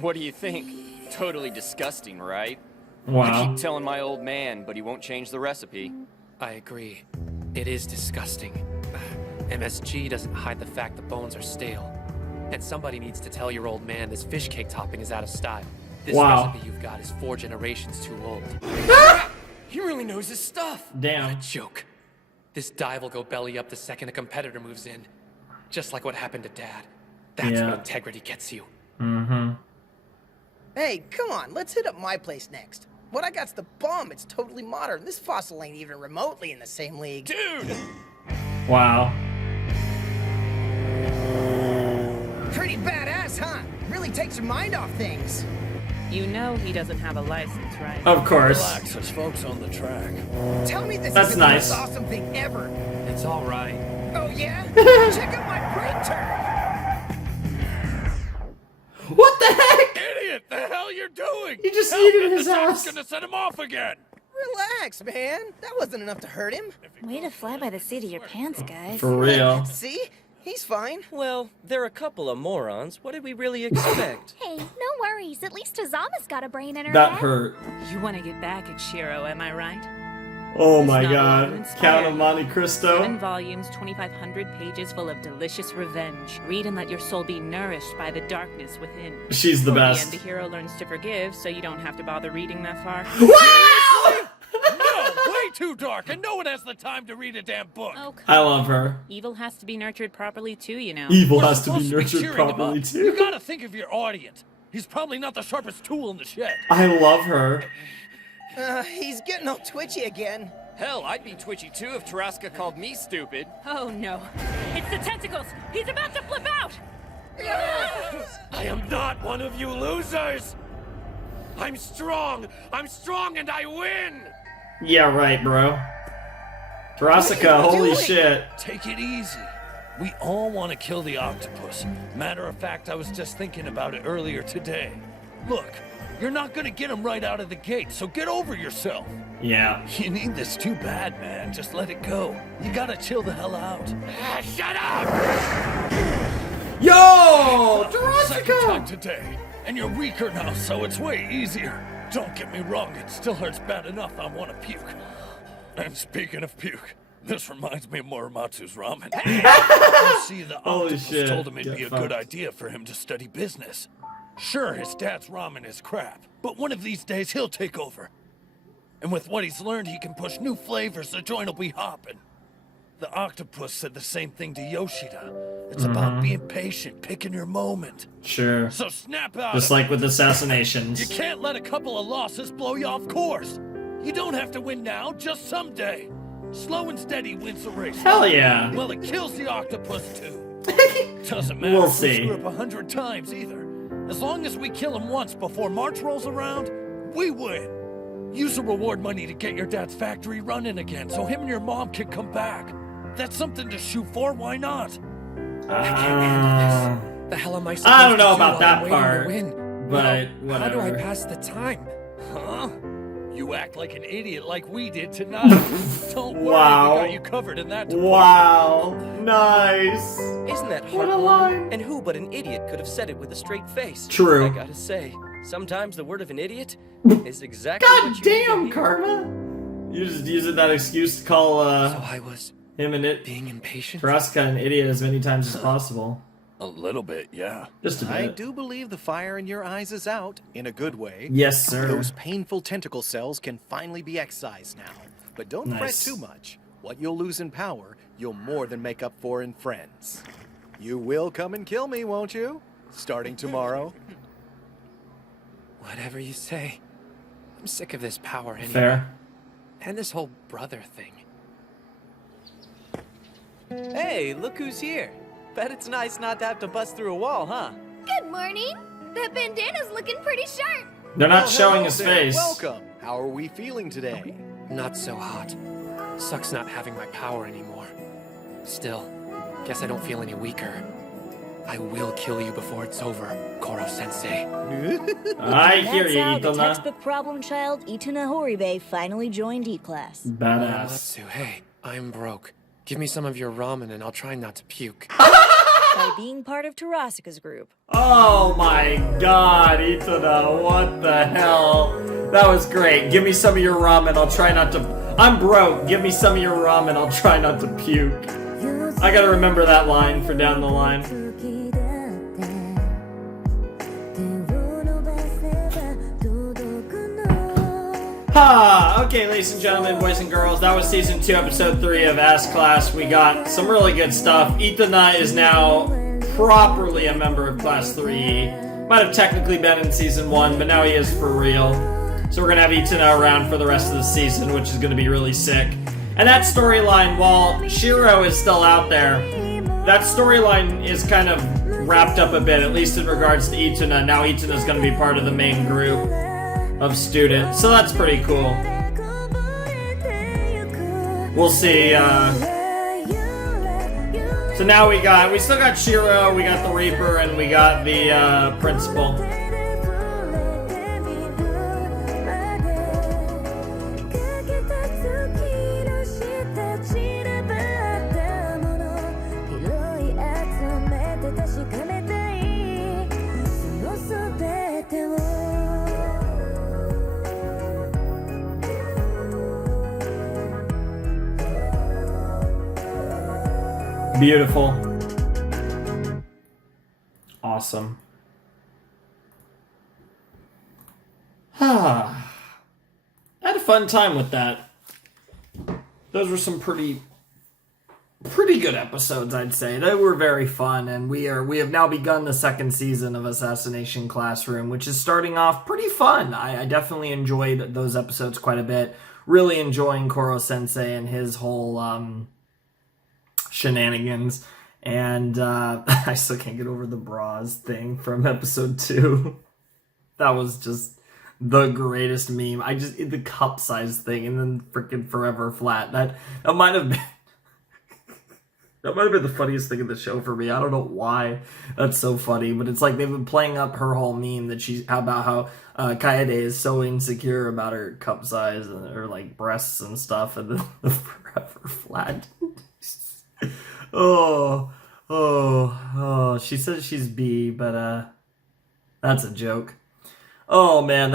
What do you think? Totally disgusting, right? Wow. I keep telling my old man, but he won't change the recipe. I agree. It is disgusting. MSG doesn't hide the fact the bones are stale. And somebody needs to tell your old man this fish cake topping is out of style. This Wow. recipe you've got is 4 generations too old. He really knows his stuff. Damn. What a joke. This dive will go belly up the second a competitor moves in. Just like what happened to Dad. That's Yeah. what integrity gets you. Mm-hmm. Hey, come on, let's hit up my place next. What I got's the bomb. It's totally modern. This fossil ain't even remotely in the same league. Dude! Wow. Pretty badass, huh? Really takes your mind off things. You know he doesn't have a license, right? Of course. Relax, there's folks on the track. Tell me this That's isn't nice. the most awesome thing ever. It's all right. Oh yeah? Check out my brake turn. What the heck? Idiot! The hell you're doing? He just Help yeeted me, his the surf's ass. gonna set him off again. Relax, man. That wasn't enough to hurt him. Way to fly by the seat of your pants, guys. For real. See? He's fine. Well, they're a couple of morons. What did we really expect? Hey, no worries. At least Hazama's got a brain in her That head. hurt. You want to get back at Shiro, am I right? Oh This my novel god. will inspire Count of you. Monte Cristo. 7 volumes, 2,500 pages full of delicious revenge. Read and let your soul be nourished by the darkness within. She's the Toward best. The end, the hero learns to forgive, so you don't have to bother reading that far. Seriously? No, way too dark, and no one has the time to read a damn book. Oh, come I love her. Evil has to be nurtured properly too, you know. Evil We're has to be supposed nurtured cheering him properly up. too. You gotta think of your audience. He's probably not the sharpest tool in the shed. I love her. He's getting all twitchy again. Hell, I'd be twitchy too if Taraska called me stupid. Oh no. It's the tentacles! He's about to flip out! I am not one of you losers. I'm strong and I win. Yeah, right, bro. Tarasaka, holy shit. Take it easy. We all want to kill the octopus. Matter of fact, I was just thinking about it earlier today. Look, you're not gonna get him right out of the gate, so get over yourself. Yeah. You need this too bad, man. Just let it go. You gotta chill the hell out. Shut up! Yo! Second time Tarasaka! today. And you're weaker now, so it's way easier. Don't get me wrong, it still hurts bad enough I want to puke. And speaking of puke, this reminds me of Morimatsu's ramen. You see, the Holy octopus shit. told him it'd Get be a fucked. good idea for him to study business. Sure, his dad's ramen is crap, but one of these days he'll take over. And with what he's learned, he can push new flavors, the joint will be hopping. The octopus said the same thing to Yoshida. It's about being patient, picking your moment. Sure. So snap out Just of like it. with Assassinations. You can't let a couple of losses blow you off course. You don't have to win now, just someday. Slow and steady wins the race. Hell yeah. Well, it kills the octopus too. Doesn't matter We'll if we see. screw up 100 times either. As long as we kill him once before March rolls around, we win. Use the reward money to get your dad's factory running again so him and your mom can come back. That's something to shoot for, why not? I can't handle this. The hell am I supposed I don't know to do about while that I'm waiting part, to win? but Well, how do I whatever. pass the time? Huh? You act like an idiot like we did tonight. Don't worry, Wow. we got you covered in that department. Wow. Nice. Isn't that What a heartwarming? line. And who but an idiot could have said it with a straight face? True. I gotta say, sometimes the word of an idiot is exactly God what you need to damn, hear. Karma. You're just using that excuse to call So I was him and it being impatient? Vraska an idiot as many times as possible. A little bit, yeah. Just a I bit. do believe the fire in your eyes is out, in a good way. Yes, sir. Those painful tentacle cells can finally be excised now. But don't fret Nice. too much. What you'll lose in power, you'll more than make up for in friends. You will come and kill me, won't you? Starting tomorrow. Whatever you say. I'm sick of this power anyway. Fair. And this whole brother thing. Hey, look who's here. Bet it's nice not to have to bust through a wall, huh? Good morning. That bandana's looking pretty sharp. They're not Well, showing hello his there. face. Welcome. How are we feeling today? Not so hot. Sucks not having my power anymore. Still, guess I don't feel any weaker. I will kill you before it's over, Koro-sensei. I hear you, That's how the Itona. textbook problem child Itona Hirobe finally joined E-Class. Badass. Ansatsu, hey, I'm broke. Give me some of your ramen and I'll try not to puke. By being part of Terasika's group. Oh my god, Itona, what the hell? That was great. Give me some of your ramen, I'll try not to... I'm broke, give me some of your ramen, I'll try not to puke. I gotta remember that line for down the line. Ha! Okay, ladies and gentlemen, boys and girls, that was Season 2, Episode 3 of Ask Class. We got some really good stuff. Itona is now properly a member of Class 3E. Might have technically been in Season 1, but now he is for real. So we're going to have Itona around for the rest of the season, which is going to be really sick. And that storyline, while Shiro is still out there, that storyline is kind of wrapped up a bit, at least in regards to Itona. Now Itona's going to be part of the main group of students, so that's pretty cool. We'll see. So now we still got Shiro, we got the Reaper, and we got the principal. Beautiful. Awesome. I had a fun time with that. Those were some pretty good episodes, I'd say. They were very fun, and we have now begun the second season of Assassination Classroom, which is starting off pretty fun. I definitely enjoyed those episodes quite a bit. Really enjoying Koro-sensei and his whole shenanigans, and I still can't get over the bras thing from episode 2. That was just the greatest meme. The cup size thing, and then freaking forever flat. That might have been the funniest thing in the show for me. I don't know why that's so funny, but it's like they've been playing up her whole meme that about how Kaede is so insecure about her cup size and her like breasts and stuff, and then the forever flat. Oh, she says she's B, but that's a joke. Oh man,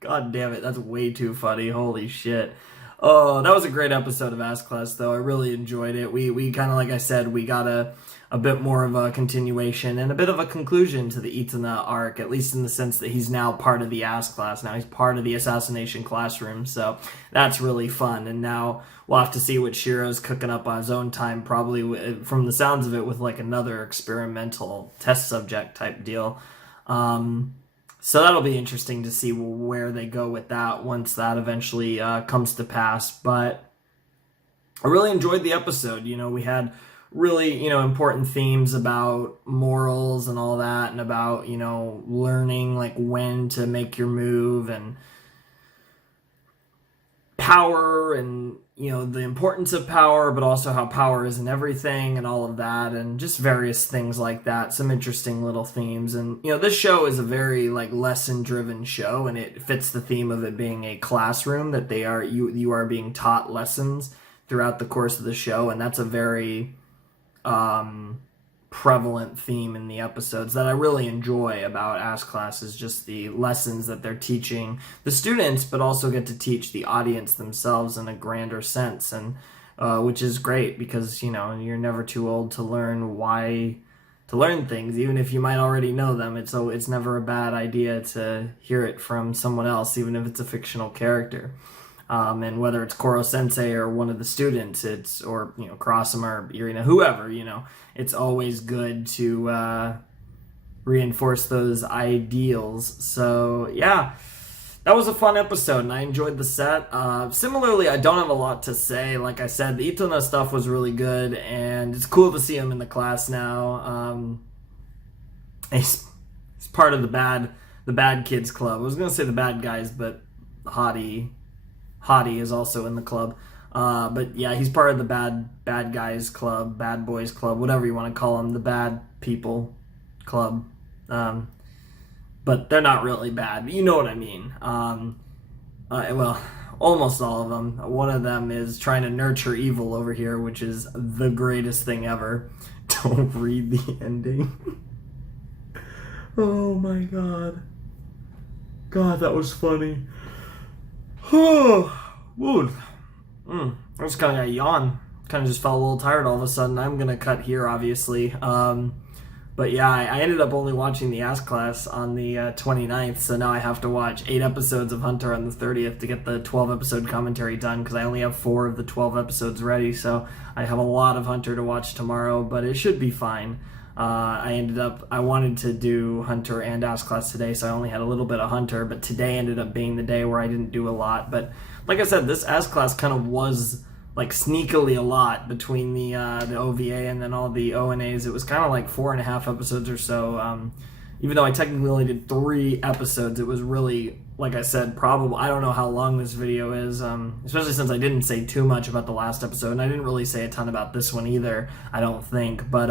god damn it, that's way too funny. Holy shit. Oh, that was a great episode of Ask Class, though. I really enjoyed it. We kind of, like I said, we got a a bit more of a continuation and a bit of a conclusion to the Itona arc, at least in the sense that he's now part of the AS class. Now he's part of the Assassination Classroom, so that's really fun. And now we'll have to see what Shiro's cooking up on his own time, probably from the sounds of it with like another experimental test subject type deal. So that'll be interesting to see where they go with that once that eventually comes to pass. But I really enjoyed the episode. You know, we had really, you know, important themes about morals and all that, and about, you know, learning like when to make your move, and power, and, you know, the importance of power, but also how power isn't everything and all of that, and just various things like that. Some interesting little themes. And, you know, this show is a very like lesson driven show, and it fits the theme of it being a classroom, that you are being taught lessons throughout the course of the show. And that's a very prevalent theme in the episodes that I really enjoy about AS Class, is just the lessons that they're teaching the students, but also get to teach the audience themselves in a grander sense, and which is great, because, you know, you're never too old to learn things, even if you might already know them. It's never a bad idea to hear it from someone else, even if it's a fictional character. And whether it's Koro Sensei or one of the students, or, you know, Kurasama or Irina, whoever, you know, it's always good to reinforce those ideals. So, yeah, that was a fun episode, and I enjoyed the set. Similarly, I don't have a lot to say. Like I said, the Itona stuff was really good, and it's cool to see him in the class now. He's part of the bad kids club. I was going to say the bad guys, but Hottie is also in the club. But yeah, he's part of the bad guys club, bad boys club, whatever you want to call them, the bad people club. But they're not really bad. You know what I mean. Well, almost all of them. One of them is trying to nurture evil over here, which is the greatest thing ever. Don't read the ending. Oh my god. God, that was funny. Woo. I just kind of got a yawn. Kind of just felt a little tired all of a sudden. I'm going to cut here, obviously. But yeah, I ended up only watching the AS Class on the 29th, so now I have to watch 8 episodes of Hunter on the 30th to get the 12-episode commentary done, because I only have 4 of the 12 episodes ready, so I have a lot of Hunter to watch tomorrow, but it should be fine. I wanted to do Hunter and AS Class today, so I only had a little bit of Hunter, but today ended up being the day where I didn't do a lot. But like I said, this AS Class kind of was like sneakily a lot between the OVA and then all the ONAs. It was kind of like 4.5 episodes or so. Even though I technically only did 3 episodes, it was really, like I said, probably, I don't know how long this video is, especially since I didn't say too much about the last episode, and I didn't really say a ton about this one either, I don't think. But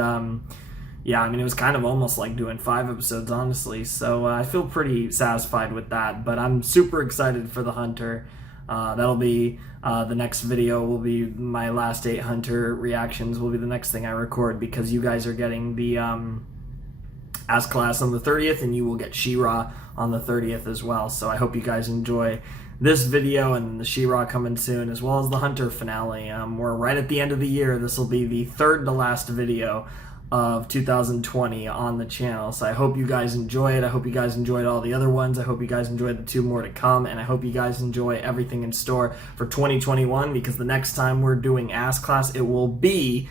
yeah, I mean, it was kind of almost like doing 5 episodes, honestly, so I feel pretty satisfied with that. But I'm super excited for the Hunter. That'll be the next video, will be my last 8 Hunter reactions, will be the next thing I record, because you guys are getting the AS Class on the 30th, and you will get She-Ra on the 30th as well. So I hope you guys enjoy this video, and the She-Ra coming soon, as well as the Hunter finale. We're right at the end of the year. This will be the 3rd to last video of 2020 on the channel, so I hope you guys enjoy it. I hope you guys enjoyed all the other ones. I hope you guys enjoyed the 2 more to come, and I hope you guys enjoy everything in store for 2021, because the next time we're doing AS Class, it will be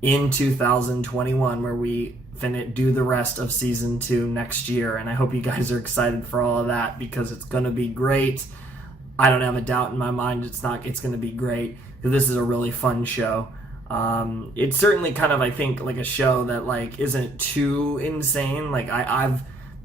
in 2021, where we do the rest of season 2 next year. And I hope you guys are excited for all of that, because it's going to be great. I don't have a doubt in my mind it's going to be great, because this is a really fun show. It's certainly kind of, I think, like a show that like isn't too insane. Like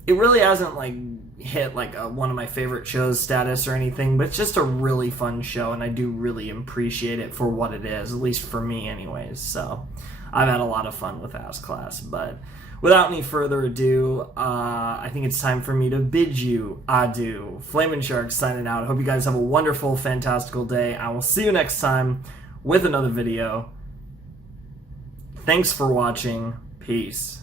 it really hasn't like hit like one of my favorite shows status or anything, but it's just a really fun show, and I do really appreciate it for what it is, at least for me anyways. So I've had a lot of fun with AS Class, but without any further ado, I think it's time for me to bid you adieu. Flamin' Shark signing out. I hope you guys have a wonderful, fantastical day. I will see you next time with another video. Thanks for watching. Peace.